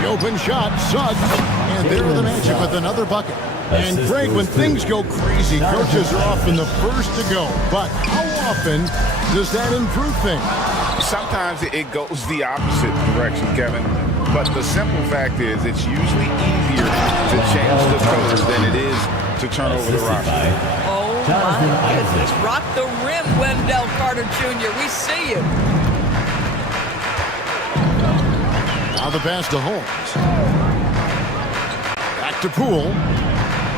The open shot, Suggs. And there are the Magic with another bucket. And Greg, when things go crazy, coaches are often the first to go. But how often does that improve things? Sometimes it goes the opposite direction, Kevin. But the simple fact is it's usually easier to change the colors than it is to turn over the roster. Oh, my goodness. Rock the rim, Wendell Carter Jr. We see you. Now the pass to Holmes. Back to Poole.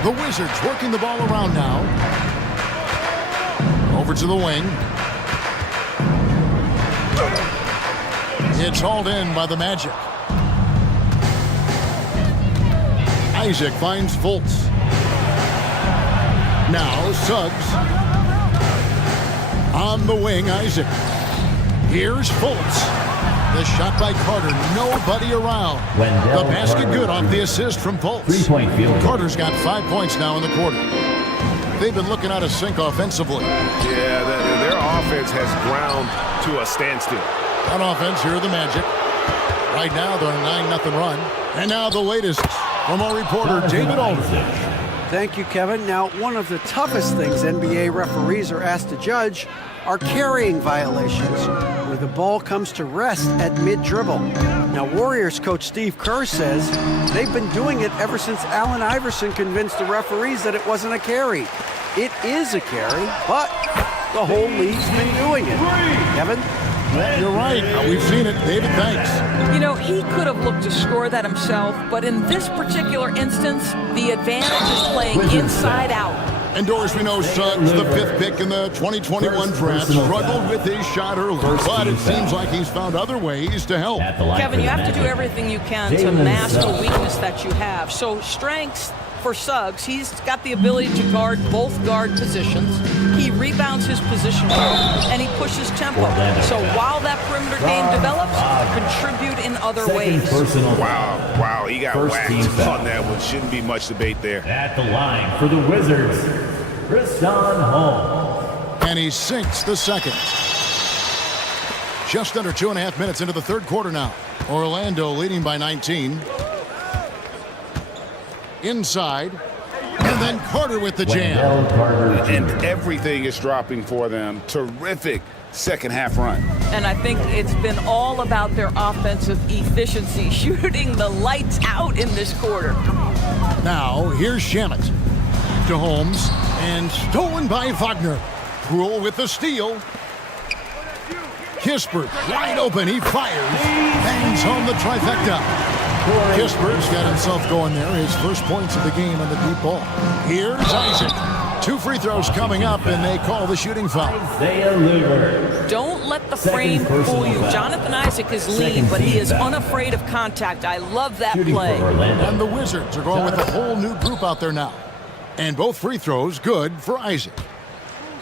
The Wizards working the ball around now. Over to the wing. It's hauled in by the Magic. Isaac finds Fultz. Now Suggs. On the wing, Isaac. Here's Fultz. The shot by Carter. Nobody around. The basket good off the assist from Fultz. 3-point field. Carter's got 5 points now in the quarter. They've been looking out of sync offensively. Yeah, their offense has ground to a standstill. On offense, here are the Magic. Right now, they're on a 9-0 run. And now the latest from our reporter, David Aldridge. Thank you, Kevin. Now, one of the toughest things NBA referees are asked to judge are carrying violations, where the ball comes to rest at mid-dribble. Now, Warriors coach Steve Kerr says they've been doing it ever since Allen Iverson convinced the referees that it wasn't a carry. It is a carry, but the whole league's been doing it. Kevin? Yeah, you're right. We've seen it. David, thanks. You know, he could have looked to score that himself, but in this particular instance, the advantage is playing inside out. And Doris, we know Suggs, the 5th pick in the 2021 draft, struggled with his shot early, but it seems like he's found other ways to help. Kevin, you have to do everything you can to mask a weakness that you have. So strengths for Suggs, he's got the ability to guard both guard positions. He rebounds his position well, and he pushes tempo. So while that perimeter game develops, contribute in other ways. Wow, he got whacked on that one. Shouldn't be much debate there. At the line for the Wizards, Tristan Holmes. And he sinks the second. Just under 2.5 minutes into the third quarter now. Orlando leading by 19. Inside. And then Carter with the jam. And everything is dropping for them. Terrific second half run. And I think it's been all about their offensive efficiency, shooting the lights out in this quarter. Now, here's Shamet to Holmes, and stolen by Wagner. Krul with the steal. Kispert wide open, he fires, bangs home the trifecta. Kispert's got himself going there, his first points of the game on the deep ball. Here's Isaac. 2 free throws coming up, and they call the shooting foul. Don't let the frame fool you. Jonathan Isaac is lean, but he is unafraid of contact. I love that play. And the Wizards are going with a whole new group out there now. And both free throws good for Isaac.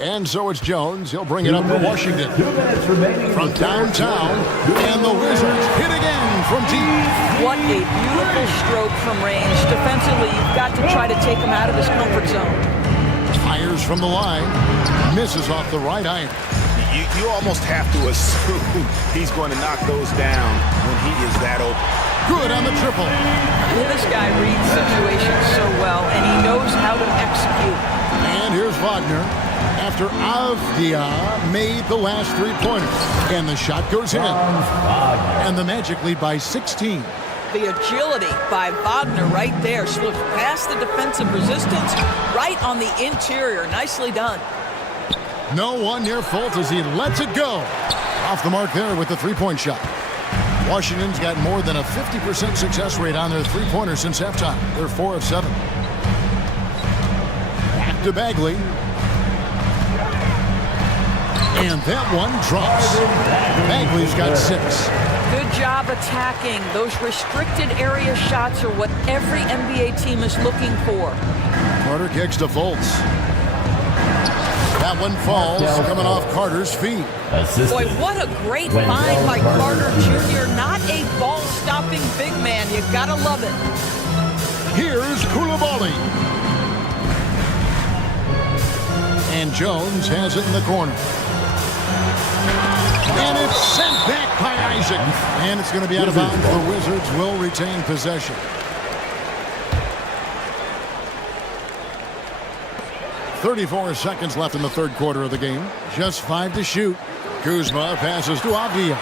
And so it's Jones. He'll bring it up for Washington. From downtown, and the Wizards hit again from deep. What a beautiful stroke from range. Defensively, you've got to try to take him out of his comfort zone. Fires from the line. Misses off the right iron. You almost have to assume he's going to knock those down when he is that open. Good on the triple. This guy reads situations so well, and he knows how to execute. And here's Wagner. After Avdia made the last 3-pointers. And the shot goes in. And the Magic lead by 16. The agility by Wagner right there. Slips past the defensive resistance, right on the interior. Nicely done. No one near fault as he lets it go. Off the mark there with the 3-point shot. Washington's got more than a 50% success rate on their 3-pointers since halftime. They're 4 of 7. Back to Bagley. And that one drops. Bagley's got 6. Good job attacking. Those restricted area shots are what every NBA team is looking for. Carter kicks to Fultz. That one falls, coming off Carter's feet. Boy, what a great find by Carter Jr. Not a ball-stopping big man. You gotta love it. Here's Koulibaly. And Jones has it in the corner. And it's sent back by Isaac. And it's going to be out of bounds. The Wizards will retain possession. .34 seconds left in the third quarter of the game. Just 5 to shoot. Kuzma passes to Avdia.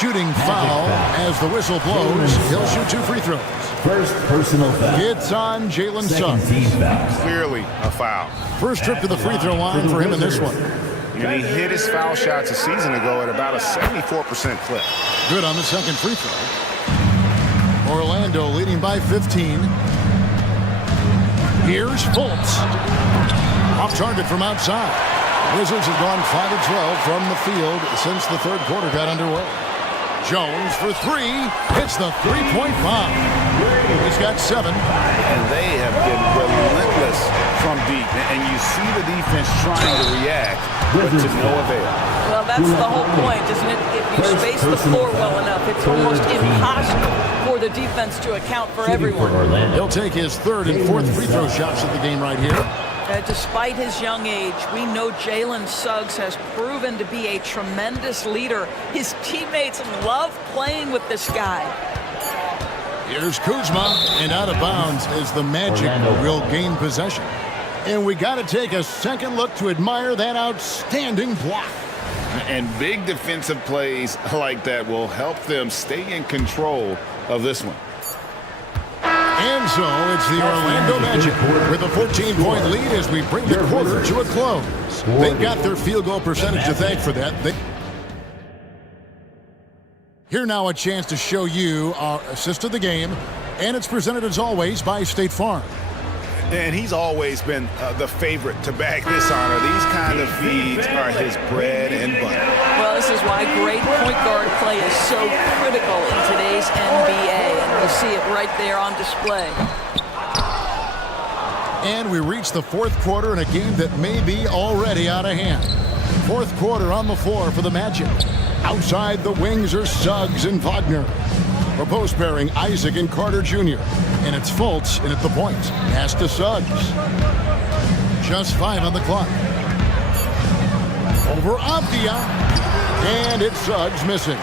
Shooting foul as the whistle blows. He'll shoot 2 free throws. First personal foul. It's on Jalen Suggs. Clearly a foul. First trip to the free throw line for him in this one. And he hit his foul shots a season ago at about a 74% clip. Good on the second free throw. Orlando leading by 15. Here's Fultz. Off target from outside. Wizards have gone 5 of 12 from the field since the third quarter got underway. Jones for 3. Hits the 3-point bomb. He's got 7. And they have been relentless from deep. And you see the defense trying to react, but to no avail. Well, that's the whole point, isn't it? If you space the floor well enough, it's almost impossible for the defense to account for everyone. He'll take his 3rd and 4th free throw shots of the game right here. Despite his young age, we know Jalen Suggs has proven to be a tremendous leader. His teammates love playing with this guy. Here's Kuzma, and out of bounds as the Magic will gain possession. And we got to take a second look to admire that outstanding block. And big defensive plays like that will help them stay in control of this one. And so it's the Orlando Magic with a 14-point lead as we bring the quarter to a close. They've got their field goal percentage to thank for that. Here now a chance to show you our assist of the game, and it's presented as always by State Farm. And he's always been the favorite to bag this honor. These kind of feeds are his bread and butter. Well, this is why great point guard play is so critical in today's NBA, and you see it right there on display. And we reach the fourth quarter in a game that may be already out of hand. Fourth quarter on the floor for the Magic. Outside the wings are Suggs and Wagner. Proposed pairing Isaac and Carter Jr. And it's Fultz in at the point. Pass to Suggs. Just 5 on the clock. Over Avdia. And it's Suggs missing.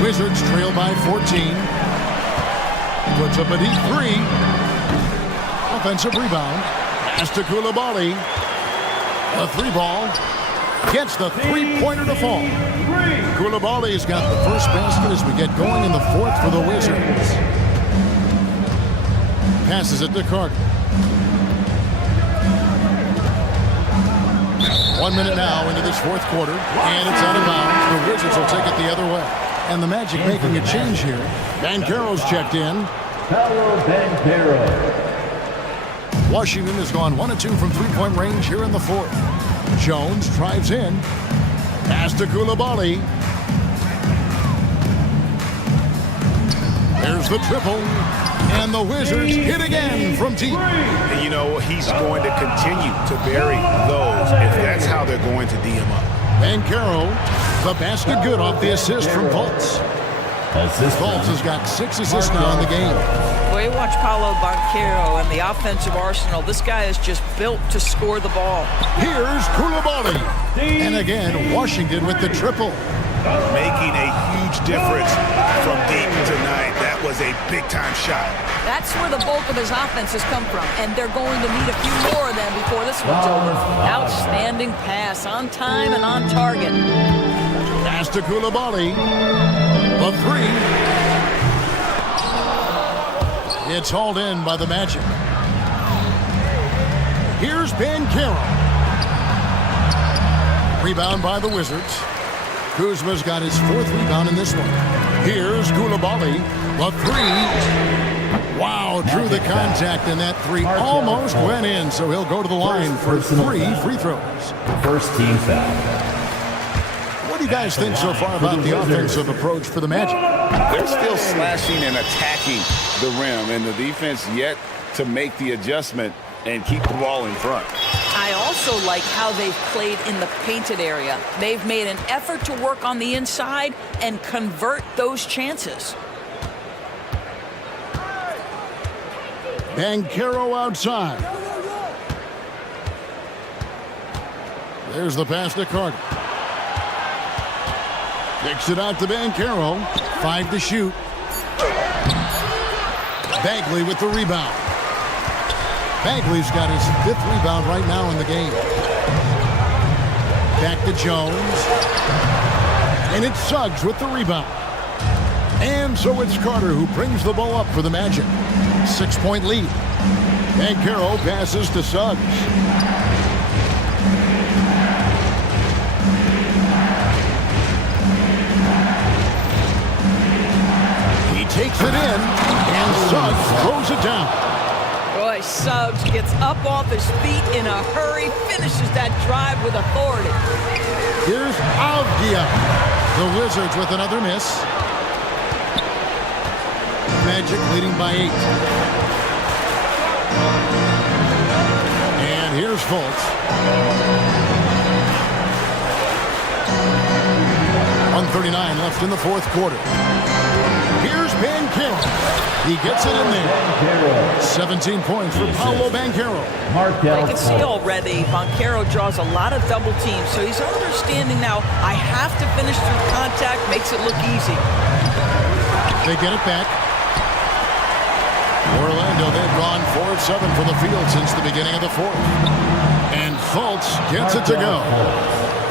Wizards trail by 14. Puts up a deep 3. Offensive rebound. Pass to Coulibaly. A 3-ball. Gets the 3-pointer to fall. Coulibaly's got the first basket as we get going in the fourth for the Wizards. Passes it to Carter. 1 minute now into this fourth quarter, and it's out of bounds. The Wizards will take it the other way. And the Magic making a change here. Banchero's checked in. Paolo Banchero. Washington has gone 1 of 2 from three-point range here in the fourth. Jones drives in. Pass to Coulibaly. There's the triple. And the Wizards hit again from deep. And you know, he's going to continue to bury those if that's how they're going to D him up. Banchero, the basket good off the assist from Fultz. Fultz has got 6 assists now in the game. Well, you watch Paolo Banchero and the offensive arsenal. This guy is just built to score the ball. Here's Coulibaly. And again, Washington with the triple. Making a huge difference from deep tonight. That was a big-time shot. That's where the bulk of his offense has come from, and they're going to need a few more of them before this one's over. Outstanding pass, on time and on target. Pass to Coulibaly. The 3. It's hauled in by the Magic. Here's Banchero. Rebound by the Wizards. Kuzma's got his 4th rebound in this one. Here's Coulibaly. The 3. Wow, drew the contact, and that 3 almost went in, so he'll go to the line for 3 free throws. First team foul. What do you guys think so far about the offensive approach for the Magic? They're still slashing and attacking the rim, and the defense yet to make the adjustment and keep the ball in front. I also like how they've played in the painted area. They've made an effort to work on the inside and convert those chances. Banchero outside. There's the pass to Carter. Kicks it out to Banchero. 5 to shoot. Bagley with the rebound. Bagley's got his 5th rebound right now in the game. Back to Jones. And it's Suggs with the rebound. And so it's Carter who brings the ball up for the Magic. 6-point lead. Banchero passes to Suggs. He takes it in, and Suggs throws it down. Boy, Suggs gets up off his feet in a hurry, finishes that drive with authority. Here's Avdia. The Wizards with another miss. Magic leading by 8. And here's Fultz. 1:39 left in the fourth quarter. Here's Banchero. He gets it in there. 17 points for Paolo Banchero. I can see already Banchero draws a lot of double teams, so he's understanding now I have to finish through contact, makes it look easy. They get it back. Orlando, they've gone 4 of 7 from the field since the beginning of the fourth. And Fultz gets it to go.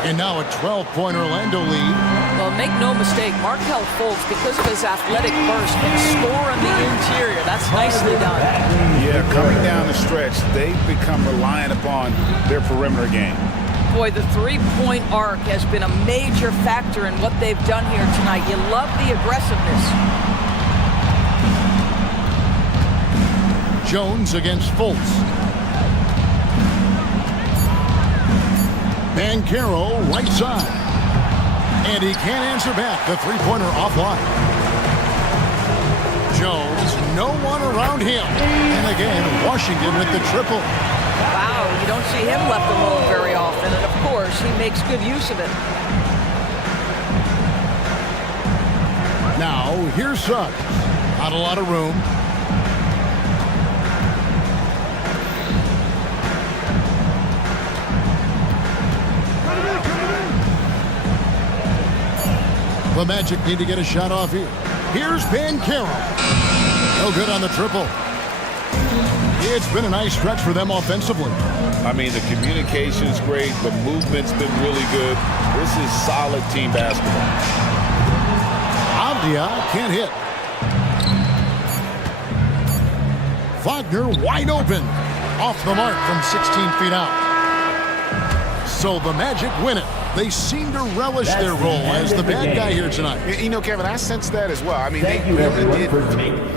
And now a 12-point Orlando lead. Well, make no mistake, Markelle Fultz, because of his athletic burst, can score on the interior. That's nicely done. Yeah, coming down the stretch, they've become reliant upon their perimeter game. Boy, the three-point arc has been a major factor in what they've done here tonight. You love the aggressiveness. Jones against Fultz. Banchero right side. And he can't answer back. The three-pointer offline. Jones, no one around him. And again, Washington with the triple. Wow, you don't see him left alone very often. And of course, he makes good use of it. Now, here's Suggs. Not a lot of room. The Magic need to get a shot off here. Here's Banchero. No good on the triple. It's been a nice stretch for them offensively. I mean, the communication's great. The movement's been really good. This is solid team basketball. Avdia can't hit. Wagner wide open. Off the mark from 16 feet out. So the Magic win it. They seem to relish their role as the bad guy here tonight. You know, Kevin, I sense that as well. I mean, Thank they you, really everyone, did. for making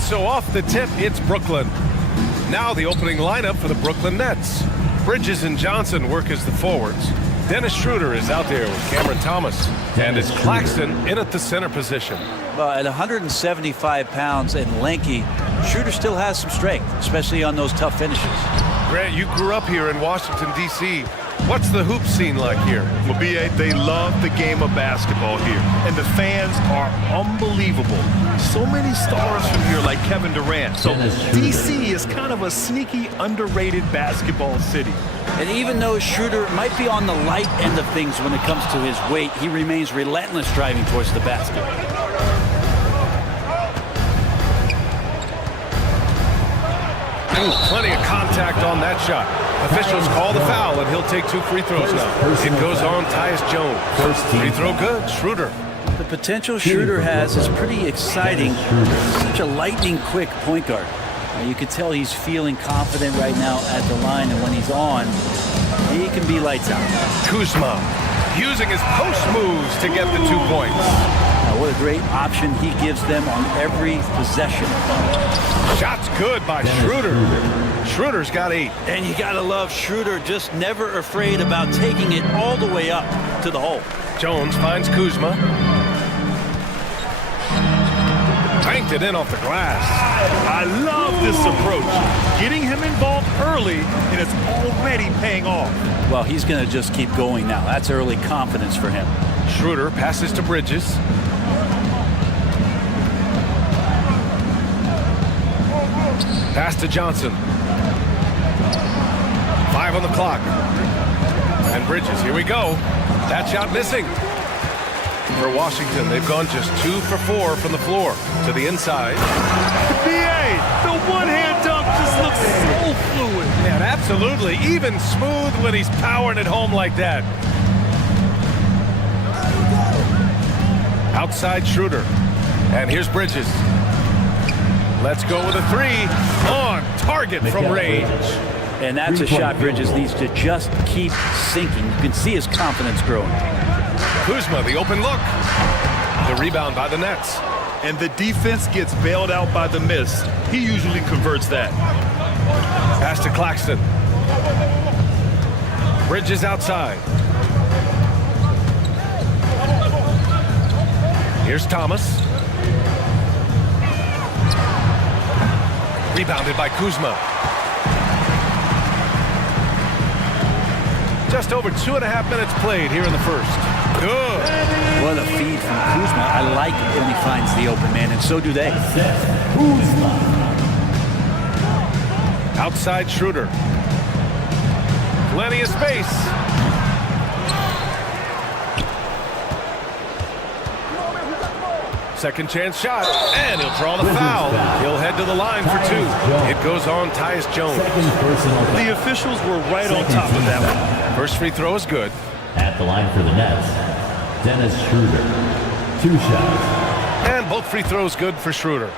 And so off the tip, it's Brooklyn. Now the opening lineup for the Brooklyn Nets. Bridges and Johnson work as the forwards. Dennis Schroeder is out there with Cameron Thomas. And it's Claxton in at the center position. Well, at 175 pounds and lanky, Schroeder still has some strength, especially on those tough finishes. Grant, you grew up here in Washington, D.C. What's the hoop scene like here? Well, B.A., they love the game of basketball here, and the fans are unbelievable. So many stars from here, like Kevin Durant. So D.C. is kind of a sneaky, underrated basketball city. And even though Schroeder might be on the light end of things when it comes to his weight, he remains relentless driving towards the basket. Plenty of contact on that shot. Officials call the foul, and he'll take 2 free throws now. It goes on Tyus Jones. Free throw good. Schroeder. The potential Schroeder has is pretty exciting. Such a lightning-quick point guard. You can tell he's feeling confident right now at the line, and when he's on, he can be lights out. Kuzma using his post moves to get the 2 points. Now, what a great option he gives them on every possession. Shot's good by Schroeder. Schroeder's got 8. And you gotta love Schroeder, just never afraid about taking it all the way up to the hole. Jones finds Kuzma. Banked it in off the glass. I love this approach. Getting him involved early, and it's already paying off. Well, he's gonna just keep going now. That's early confidence for him. Schroeder passes to Bridges. Pass to Johnson. 5 on the clock. And Bridges, here we go. That shot missing. For Washington, they've gone just 2 for 4 from the floor to the inside. B.A., the one-hand dunk just looks so fluid. Yeah, absolutely. Even smooth when he's powering it home like that. Outside Schroeder. And here's Bridges. Let's go with a 3 on target from range. And that's a shot Bridges needs to just keep sinking. You can see his confidence growing. Kuzma, the open look. The rebound by the Nets. And the defense gets bailed out by the miss. He usually converts that. Pass to Claxton. Bridges outside. Here's Thomas. Rebounded by Kuzma. Just over 2.5 minutes played here in the first. Good. What a feed from Kuzma. I like it when he finds the open man, and so do they. Outside Schroeder. Plenty of space. Second chance shot, and he'll draw the foul. He'll head to the line for 2. It goes on Tyus Jones. The officials were right on top of that one. First free throw is good. At the line for the Nets, Dennis Schroeder. 2 shots. And both free throws good for Schroeder.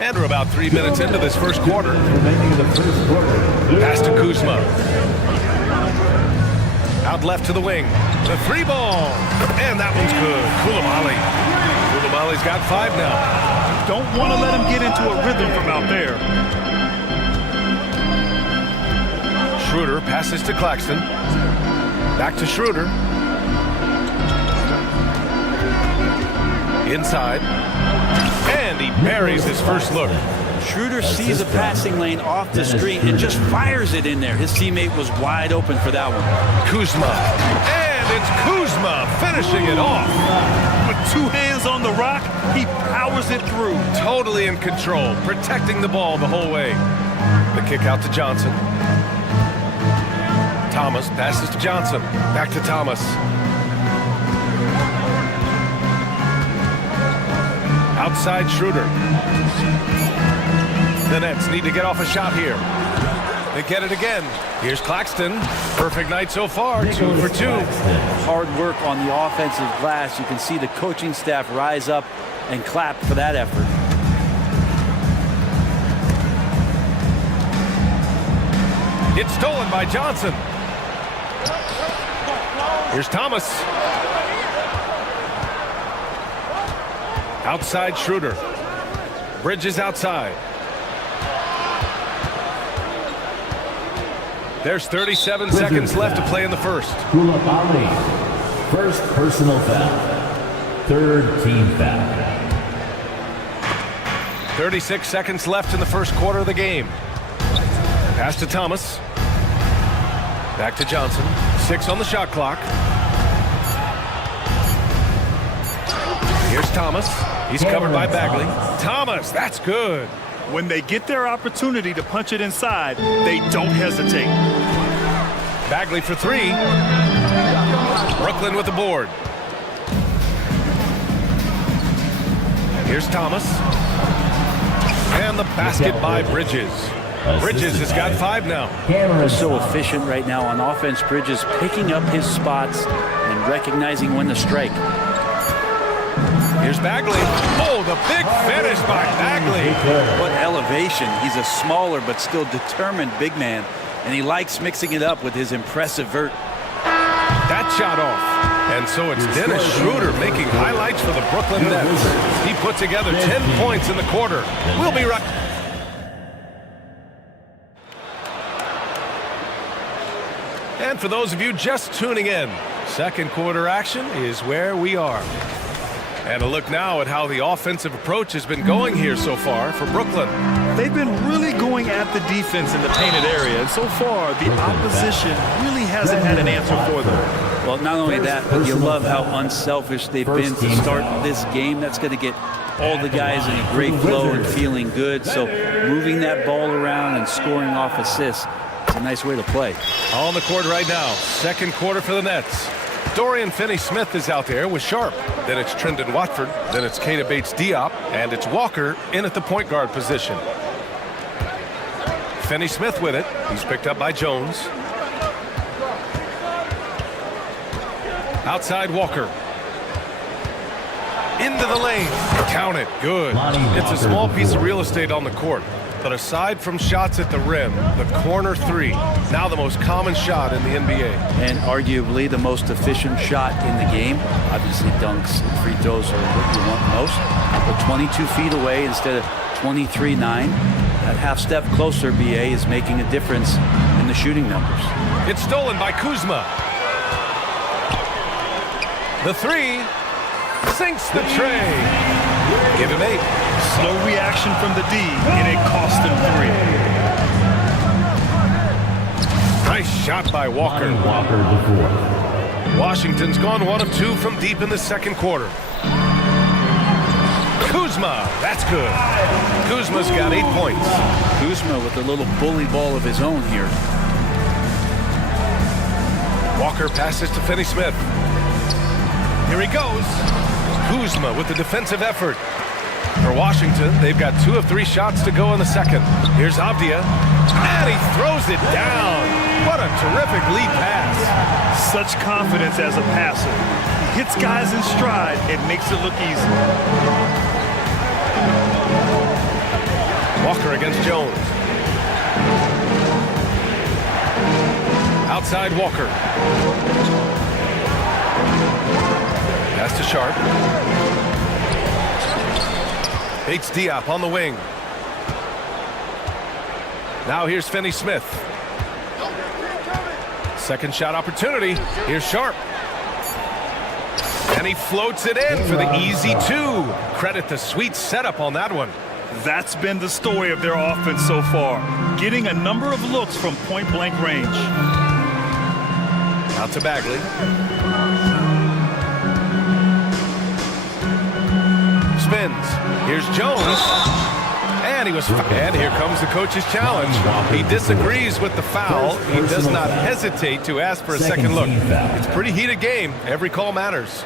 And we're about 3 minutes into this first quarter. Remaining in the first quarter. Pass to Kuzma. Out left to the wing. The 3 ball. And that one's good. Koulibaly's got 5 now. Don't want to let him get into a rhythm from out there. Schroeder passes to Claxton. Back to Schroeder. Inside. And he buries his first look. Schroeder sees a passing lane off the screen and just fires it in there. His teammate was wide open for that one. Kuzma. And it's Kuzma finishing it off. With 2 hands on the rock, he powers it through. Totally in control, protecting the ball the whole way. The kick out to Johnson. Thomas passes to Johnson. Back to Thomas. Outside Schroeder. The Nets need to get off a shot here. They get it again. Here's Claxton. Perfect night so far. 2 for 2. Hard work on the offensive glass. You can see the coaching staff rise up and clap for that effort. It's stolen by Johnson. Here's Thomas. Outside Schroeder. Bridges outside. There's 37 seconds left to play in the first. Koulibaly, first personal foul. Third team foul. 36 seconds left in the first quarter of the game. Pass to Thomas. Back to Johnson. 6 on the shot clock. Here's Thomas. He's covered by Bagley. Thomas, that's good. When they get their opportunity to punch it inside, they don't hesitate. Bagley for 3. Brooklyn with the board. Here's Thomas. And the basket by Bridges. Bridges has got 5 now. They're so efficient right now on offense. Bridges picking up his spots and recognizing when to strike. Here's Bagley. Oh, the big finish by Bagley. What elevation. He's a smaller but still determined big man, and he likes mixing it up with his impressive vert. That shot off. And so it's Dennis Schroeder making highlights for the Brooklyn Nets. He put together 10 points in the quarter. We'll be right. And for those of you just tuning in, second quarter action is where we are. And a look now at how the offensive approach has been going here so far for Brooklyn. They've been really going at the defense in the painted area, and so far the opposition really hasn't had an answer for them. Well, not only that, but you love how unselfish they've been to start this game. That's going to get all the guys in a great flow and feeling good. So moving that ball around and scoring off assists is a nice way to play. On the court right now, second quarter for the Nets. Dorian Finney-Smith is out there with Sharp. Then it's Trendon Watford. Then it's Keita Bates-Diop. And it's Walker in at the point guard position. Finney-Smith with it. He's picked up by Jones. Outside Walker. Into the lane. Count it. Good. It's a small piece of real estate on the court. But aside from shots at the rim, the corner 3, now the most common shot in the NBA. And arguably the most efficient shot in the game. Obviously dunks and free throws are what you want most. But 22 feet away instead of 23-9. That half step closer, BA, is making a difference in the shooting numbers. It's stolen by Kuzma. The 3 sinks the tray. Give him 8. Slow reaction from the D, and it cost him 3. Nice shot by Walker. Washington's gone 1 of 2 from deep in the second quarter. Kuzma, that's good. Kuzma's got 8 points. Kuzma with a little bully ball of his own here. Walker passes to Finney-Smith. Here he goes. Kuzma with the defensive effort. For Washington, they've got 2 of 3 shots to go in the second. Here's Avdia, and he throws it down. What a terrific lead pass. Such confidence as a passer. He hits guys in stride and makes it look easy. Walker against Jones. Outside Walker. Pass to Sharp. Bates-Diop on the wing. Now here's Finney-Smith. Second shot opportunity. Here's Sharp. And he floats it in for the easy 2. Credit the sweet setup on that one. That's been the story of their offense so far. Getting a number of looks from point-blank range. Out to Bagley. Spins. Here's Jones. And here comes the coach's challenge. He disagrees with the foul. He does not hesitate to ask for a second look. It's a pretty heated game. Every call matters.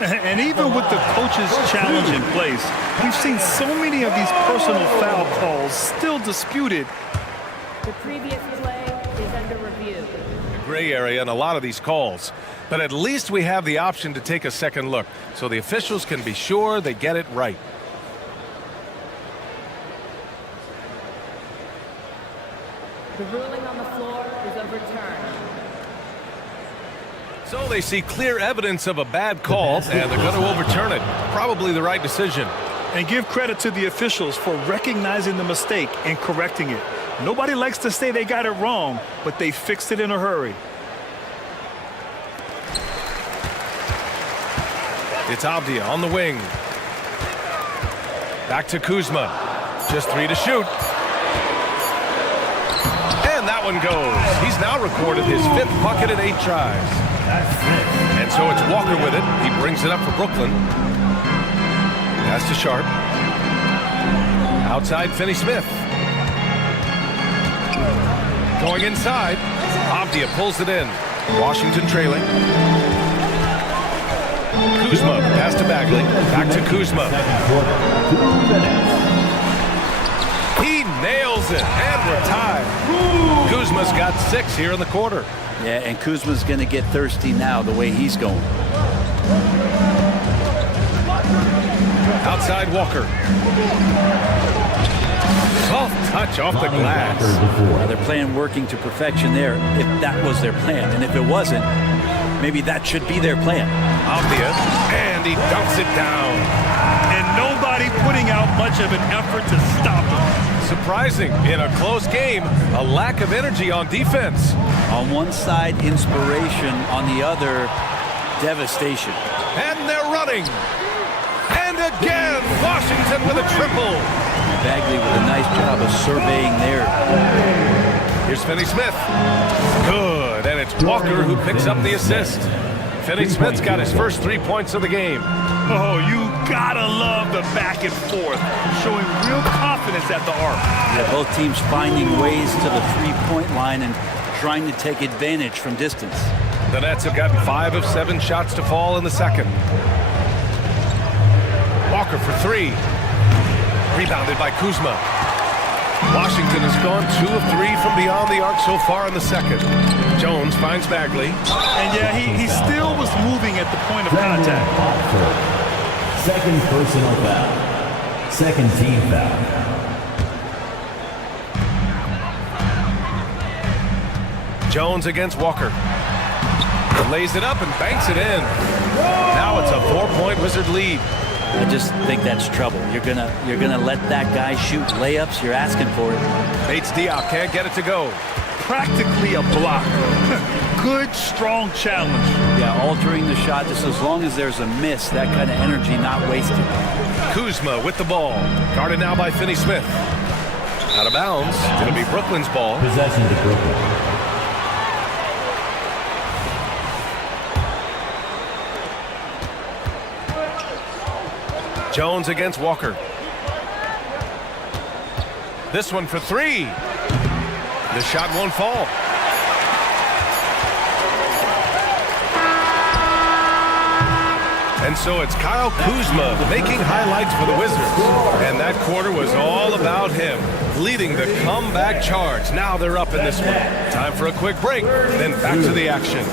And even with the coach's challenge in place, we've seen so many of these personal foul calls still disputed. The previous play is under review. Gray area in a lot of these calls. But at least we have the option to take a second look, so the officials can be sure they get it right. The ruling on the floor is overturned. So they see clear evidence of a bad call, and they're going to overturn it. Probably the right decision. And give credit to the officials for recognizing the mistake and correcting it. Nobody likes to say they got it wrong, but they fixed it in a hurry. It's Avdia on the wing. Back to Kuzma. Just 3 to shoot. And that one goes. He's now recorded his 5th bucket in 8 tries. And so it's Walker with it. He brings it up for Brooklyn. Pass to Sharp. Outside Finney-Smith. Going inside. Avdia pulls it in. Washington trailing. Kuzma, pass to Bagley. Back to Kuzma. He nails it, and we're tied. Kuzma's got 6 here in the quarter. Yeah, and Kuzma's going to get thirsty now the way he's going. Outside Walker. Soft touch off the glass. Well, they're playing working to perfection there, if that was their plan. And if it wasn't, maybe that should be their plan. Avdia, and he dumps it down. And nobody putting out much of an effort to stop him. Surprising, in a close game, a lack of energy on defense. On one side, inspiration. On the other, devastation. And they're running. And again, Washington with a triple. Bagley with a nice job of surveying there. Here's Finney-Smith. Good, and it's Walker who picks up the assist. Finney-Smith's got his first 3 points of the game. Oh, you gotta love the back and forth, showing real confidence at the arc. Yeah, both teams finding ways to the three-point line and trying to take advantage from distance. The Nets have gotten 5 of 7 shots to fall in the second. Walker for 3. Rebounded by Kuzma. Washington has gone 2 of 3 from beyond the arc so far in the second. Jones finds Bagley. And yeah, he still was moving at the point of contact. Second personal foul. Second team foul. Jones against Walker. Lays it up and banks it in. Now it's a 4-point Wizard lead. I just think that's trouble. You're gonna let that guy shoot layups. You're asking for it. Bates Diop can't get it to go. Practically a block. Good, strong challenge. Yeah, altering the shot just as long as there's a miss. That kind of energy not wasted. Kuzma with the ball. Guarded now by Finney-Smith. Out of bounds. It'll be Brooklyn's ball. Possession to Brooklyn. Jones against Walker. This one for 3. The shot won't fall. And so it's Kyle Kuzma making highlights for the Wizards. And that quarter was all about him, leading the comeback charge. Now they're up in this one. Time for a quick break, then back to the action.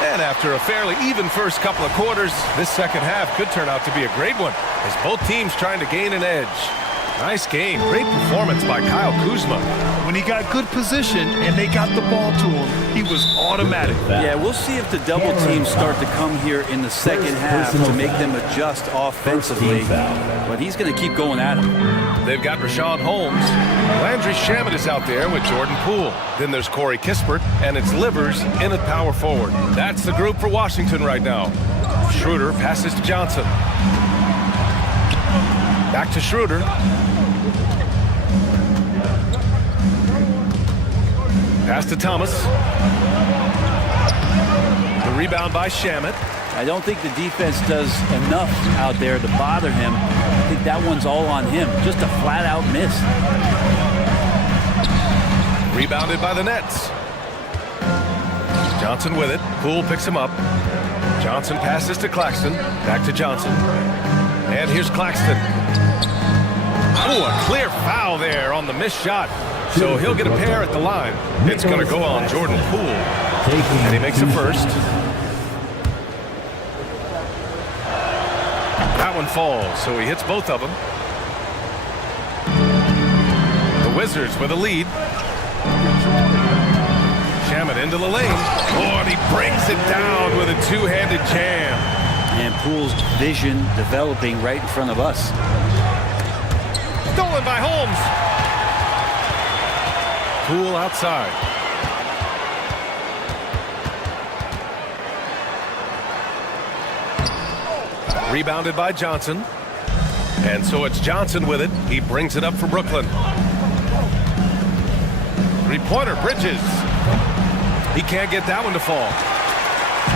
And after a fairly even first couple of quarters, this second half could turn out to be a great one as both teams trying to gain an edge. Nice game. Great performance by Kyle Kuzma. When he got good position and they got the ball to him, he was automatic. Yeah, we'll see if the double teams start to come here in the second half to make them adjust offensively. But he's going to keep going at him. They've got Rashawn Holmes. Landry Shamet is out there with Jordan Poole. Then there's Corey Kispert, and it's Livers in at power forward. That's the group for Washington right now. Schroeder passes to Johnson. Back to Schroeder. Pass to Thomas. The rebound by Shamet. I don't think the defense does enough out there to bother him. I think that one's all on him. Just a flat-out miss. Rebounded by the Nets. Johnson with it. Poole picks him up. Johnson passes to Claxton. Back to Johnson. And here's Claxton. Oh, a clear foul there on the missed shot. So he'll get a pair at the line. It's going to go on Jordan Poole. And he makes the first. That one falls, so he hits both of them. The Wizards with a lead. Shaman into the lane. Oh, and he brings it down with a two-handed jam. And Poole's vision developing right in front of us. Stolen by Holmes. Poole outside. Rebounded by Johnson. And so it's Johnson with it. He brings it up for Brooklyn. Three-pointer, Bridges. He can't get that one to fall.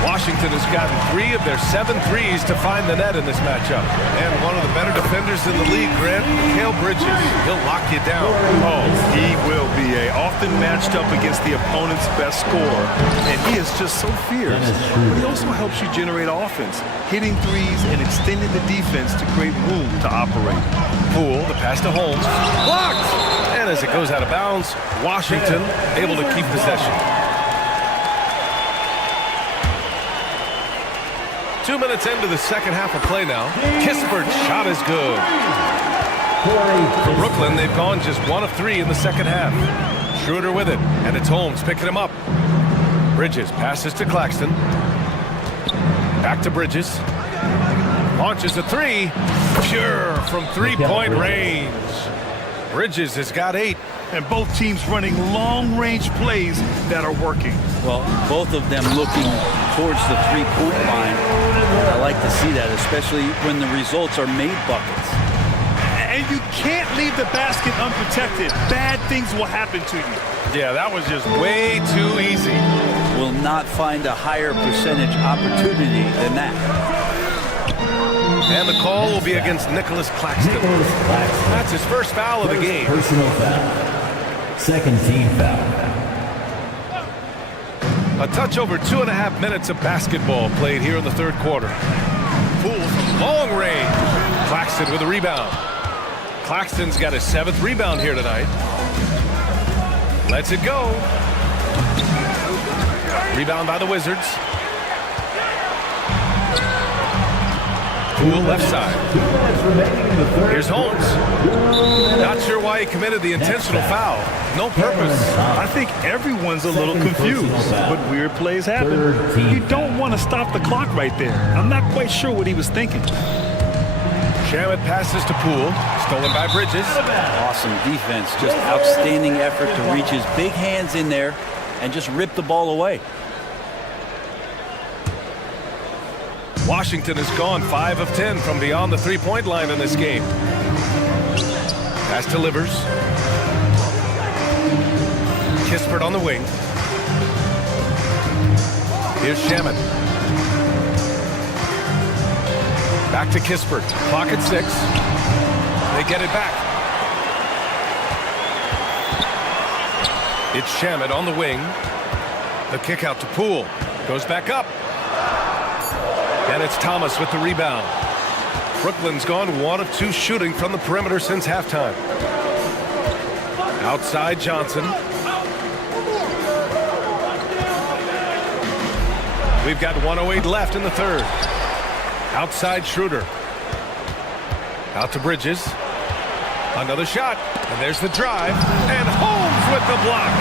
Washington has gotten 3 of their 7 threes to find the net in this matchup. And one of the better defenders in the league, Grant, Mikal Bridges. He'll lock you down. Oh, he will be often matched up against the opponent's best scorer. And he is just so fierce. But he also helps you generate offense, hitting threes and extending the defense to create room to operate. Poole, the pass to Holmes. Blocked! And as it goes out of bounds, Washington able to keep possession. 2 minutes into the second half of play now. Kispert's shot is good. For Brooklyn, they've gone just 1 of 3 in the second half. Schroeder with it, and it's Holmes picking him up. Bridges passes to Claxton. Back to Bridges. Launches a 3. Pure from three-point range. Bridges has got 8. And both teams running long-range plays that are working. Well, both of them looking towards the three-point line. I like to see that, especially when the results are made buckets. And you can't leave the basket unprotected. Bad things will happen to you. Yeah, that was just way too easy. Will not find a higher percentage opportunity than that. And the call will be against Nicholas Claxton. That's his first foul of the game. Personal foul. Second team foul. A touch over 2.5 minutes of basketball played here in the third quarter. Poole from long range. Claxton with a rebound. Claxton's got his 7th rebound here tonight. Lets it go. Rebound by the Wizards. Poole left side. Here's Holmes. Not sure why he committed the intentional foul. No purpose. I think everyone's a little confused, but weird plays happen. You don't want to stop the clock right there. I'm not quite sure what he was thinking. Shamet passes to Poole. Stolen by Bridges. Awesome defense. Just outstanding effort to reach his big hands in there and just rip the ball away. Washington has gone 5 of 10 from beyond the three-point line in this game. Pass to Livers. Kispert on the wing. Here's Shaman. Back to Kispert. Clock at 6. They get it back. It's Shaman on the wing. The kick out to Poole. Goes back up. And it's Thomas with the rebound. Brooklyn's gone 1 of 2 shooting from the perimeter since halftime. Outside Johnson. We've got 1:08 left in the third. Outside Schroeder. Out to Bridges. Another shot. And there's the drive. And Holmes with the block.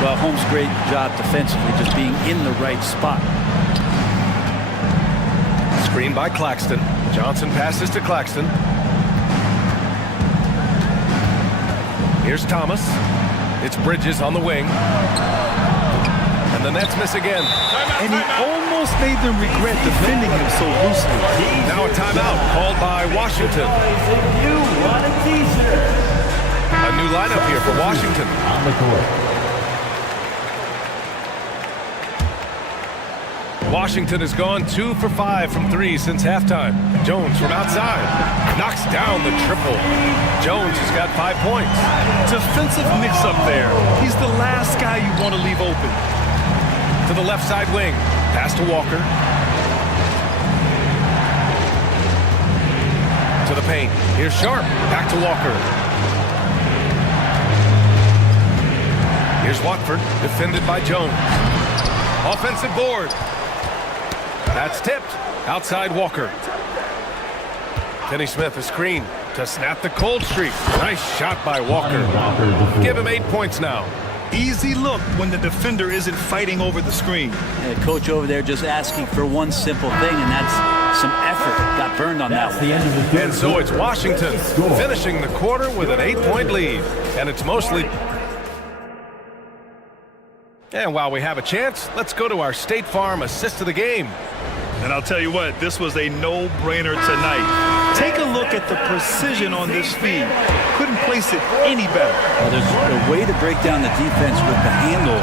Well, Holmes' great job defensively, just being in the right spot. Screen by Claxton. Johnson passes to Claxton. Here's Thomas. It's Bridges on the wing. And the Nets miss again. And he almost made them regret defending him so loosely. Now a timeout called by Washington. A new lineup here for Washington. On the court. Washington has gone 2 for 5 from 3 since halftime. Jones from outside knocks down the triple. Jones has got 5 points. Defensive mix-up there. He's the last guy you want to leave open. To the left side wing. Pass to Walker. To the paint. Here's Sharp. Back to Walker. Here's Watford. Defended by Jones. Offensive board. That's tipped. Outside Walker. Finney-Smith, a screen to snap the cold streak. Nice shot by Walker. Give him 8 points now. Easy look when the defender isn't fighting over the screen. Yeah, coach over there just asking for one simple thing, and that's some effort. Got burned on that one. And so it's Washington finishing the quarter with an 8-point lead. And it's mostly... And while we have a chance, let's go to our State Farm assist of the game. And I'll tell you what, this was a no-brainer tonight. Take a look at the precision on this feed. Couldn't place it any better. Well, there's a way to break down the defense with the handle,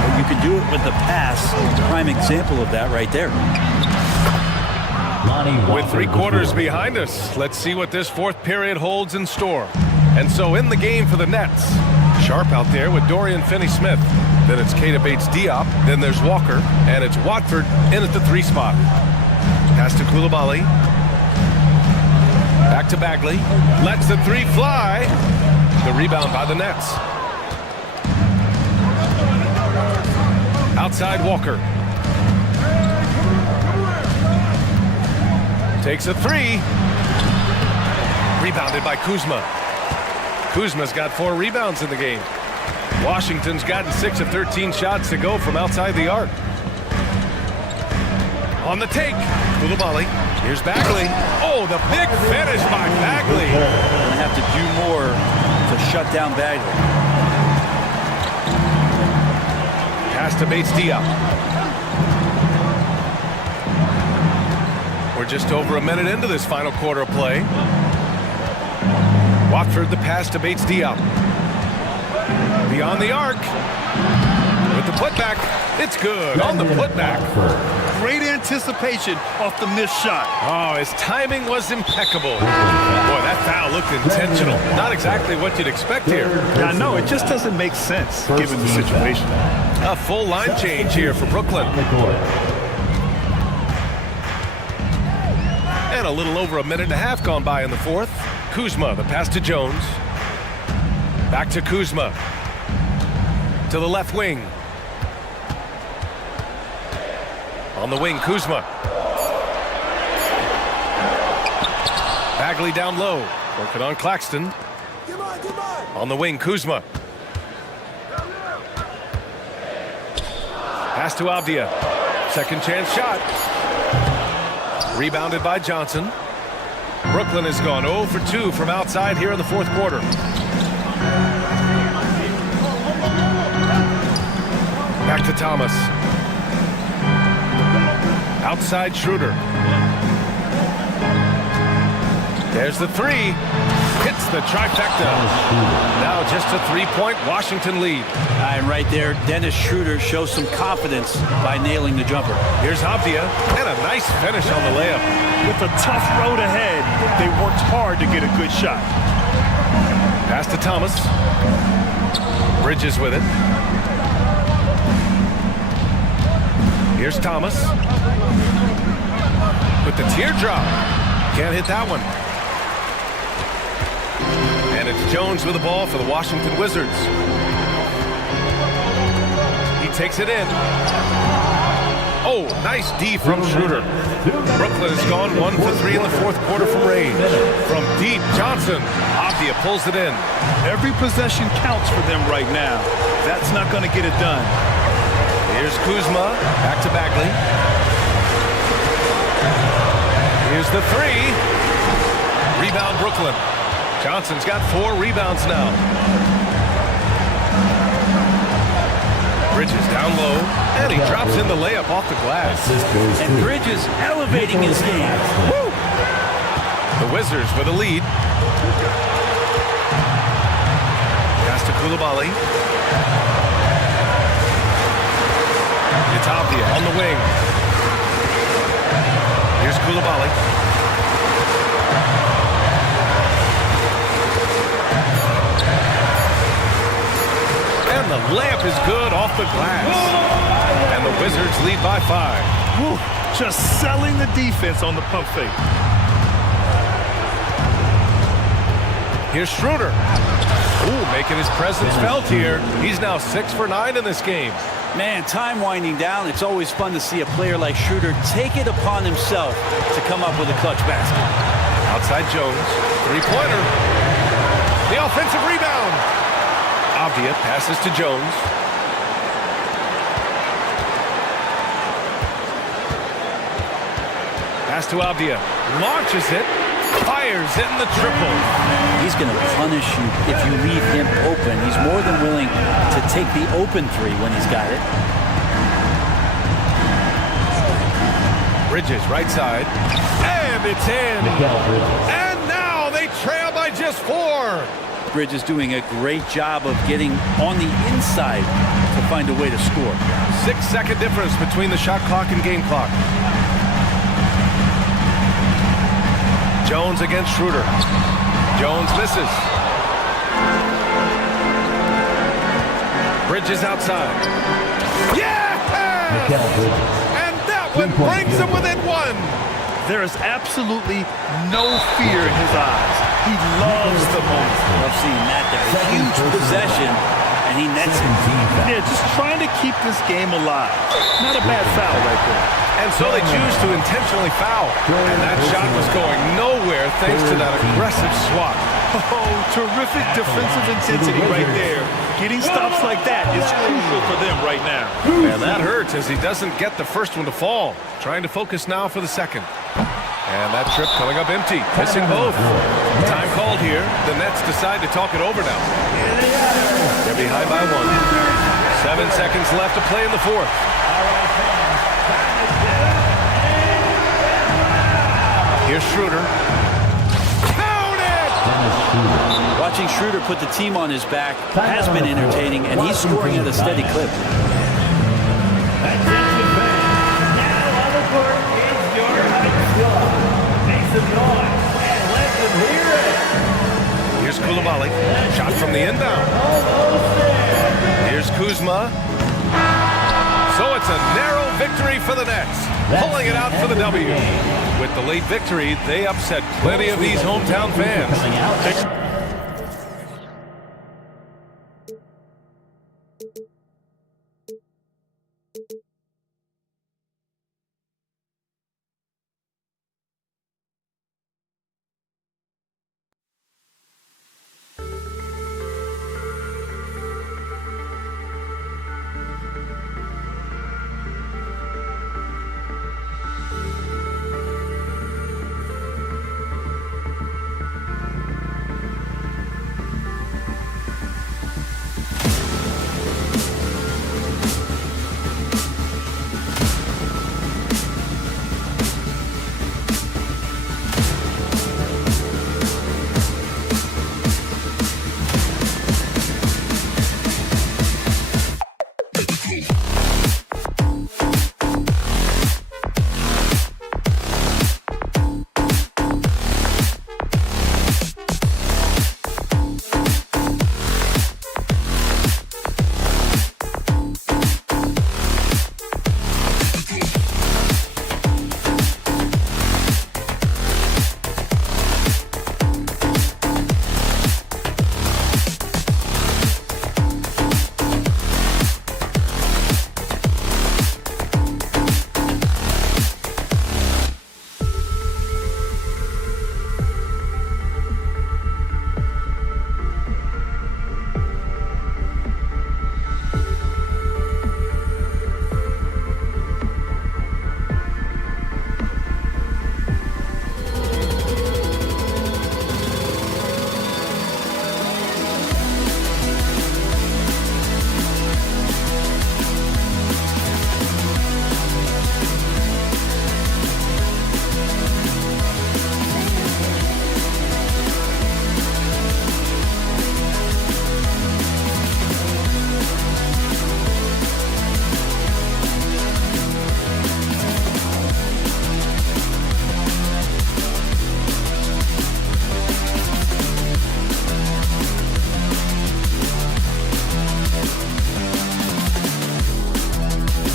but you can do it with the pass. Prime example of that right there. With 3 quarters behind us, let's see what this fourth period holds in store. And so in the game for the Nets, Sharp out there with Dorian Finney-Smith. Then it's Keita Bates-Diop. Then there's Walker. And it's Watford in at the 3 spot. Pass to Koulibaly. Back to Bagley. Lets the 3 fly. The rebound by the Nets. Outside Walker. Takes a 3. Rebounded by Kuzma. Kuzma's got 4 rebounds in the game. Washington's gotten 6 of 13 shots to go from outside the arc. On the take, Koulibaly. Here's Bagley. Oh, the big finish by Bagley. Gonna have to do more to shut down Bagley. Pass to Bates-Diop. We're just over a minute into this final quarter of play. Watford the pass to Bates-Diop. Beyond the arc. With the putback. It's good on the putback. Great anticipation off the missed shot. Oh, his timing was impeccable. Boy, that foul looked intentional. Not exactly what you'd expect here. I know, it just doesn't make sense given the situation. A full line change here for Brooklyn. And a little over a minute and a half gone by in the fourth. Kuzma, the pass to Jones. Back to Kuzma. To the left wing. On the wing, Kuzma. Bagley down low. Working on Claxton. On the wing, Kuzma. Pass to Avdia. Second chance shot. Rebounded by Johnson. Brooklyn has gone 0 for 2 from outside here in the fourth quarter. Back to Thomas. Outside Schroeder. There's the 3. Hits the trifecta. Now just a 3-point Washington lead. And right there, Dennis Schroeder shows some confidence by nailing the jumper. Here's Avdia, and a nice finish on the layup. With a tough road ahead, they worked hard to get a good shot. Pass to Thomas. Bridges with it. Here's Thomas. With the teardrop. Can't hit that one. And it's Jones with the ball for the Washington Wizards. He takes it in. Oh, nice D from Schroeder. Brooklyn has gone 1 for 3 in the fourth quarter from range. From deep, Johnson. Avdia pulls it in. Every possession counts for them right now. That's not going to get it done. Here's Kuzma. Back to Bagley. Here's the 3. Rebound Brooklyn. Johnson's got 4 rebounds now. Bridges down low, and he drops in the layup off the glass. And Bridges elevating his game. Woo! The Wizards with a lead. Pass to Koulibaly. It's Avdia on the wing. Here's Koulibaly. And the layup is good off the glass. And the Wizards lead by 5. Woo, just selling the defense on the pump fake. Here's Schroeder. Ooh, making his presence felt here. He's now 6 for 9 in this game. Man, time winding down. It's always fun to see a player like Schroeder take it upon himself to come up with a clutch basket. Outside Jones. Three-pointer. The offensive rebound. Avdia passes to Jones. Pass to Avdia. Launches it. Fires in the triple. He's going to punish you if you leave him open. He's more than willing to take the open three when he's got it. Bridges, right side. And it's in. And now they trail by just 4. Bridges doing a great job of getting on the inside to find a way to score. 6-second difference between the shot clock and game clock. Jones against Schroeder. Jones misses. Bridges outside. Yes! And that one brings him within 1. There is absolutely no fear in his eyes. He loves the moment. Love seeing that there. A huge possession, and he nets it. Yeah, just trying to keep this game alive. Not a bad foul right there. And so they choose to intentionally foul. And that shot was going nowhere thanks to that aggressive swat. Oh, terrific defensive intensity right there. Getting stops like that is crucial for them right now. And that hurts as he doesn't get the first one to fall. Trying to focus now for the second. And that trip coming up empty. Missing both. Time called here. The Nets decide to talk it over now. They're behind by 1. 7 seconds left to play in the fourth. Here's Schroeder. Count it! Watching Schroeder put the team on his back has been entertaining, and he's scoring at a steady clip. Attention fans, now on the court is your high school. Make some noise and let them hear it. Here's Koulibaly. Shot from the inbound. Here's Kuzma. So it's a narrow victory for the Nets, pulling it out for the W. With the late victory, they upset plenty of these hometown fans.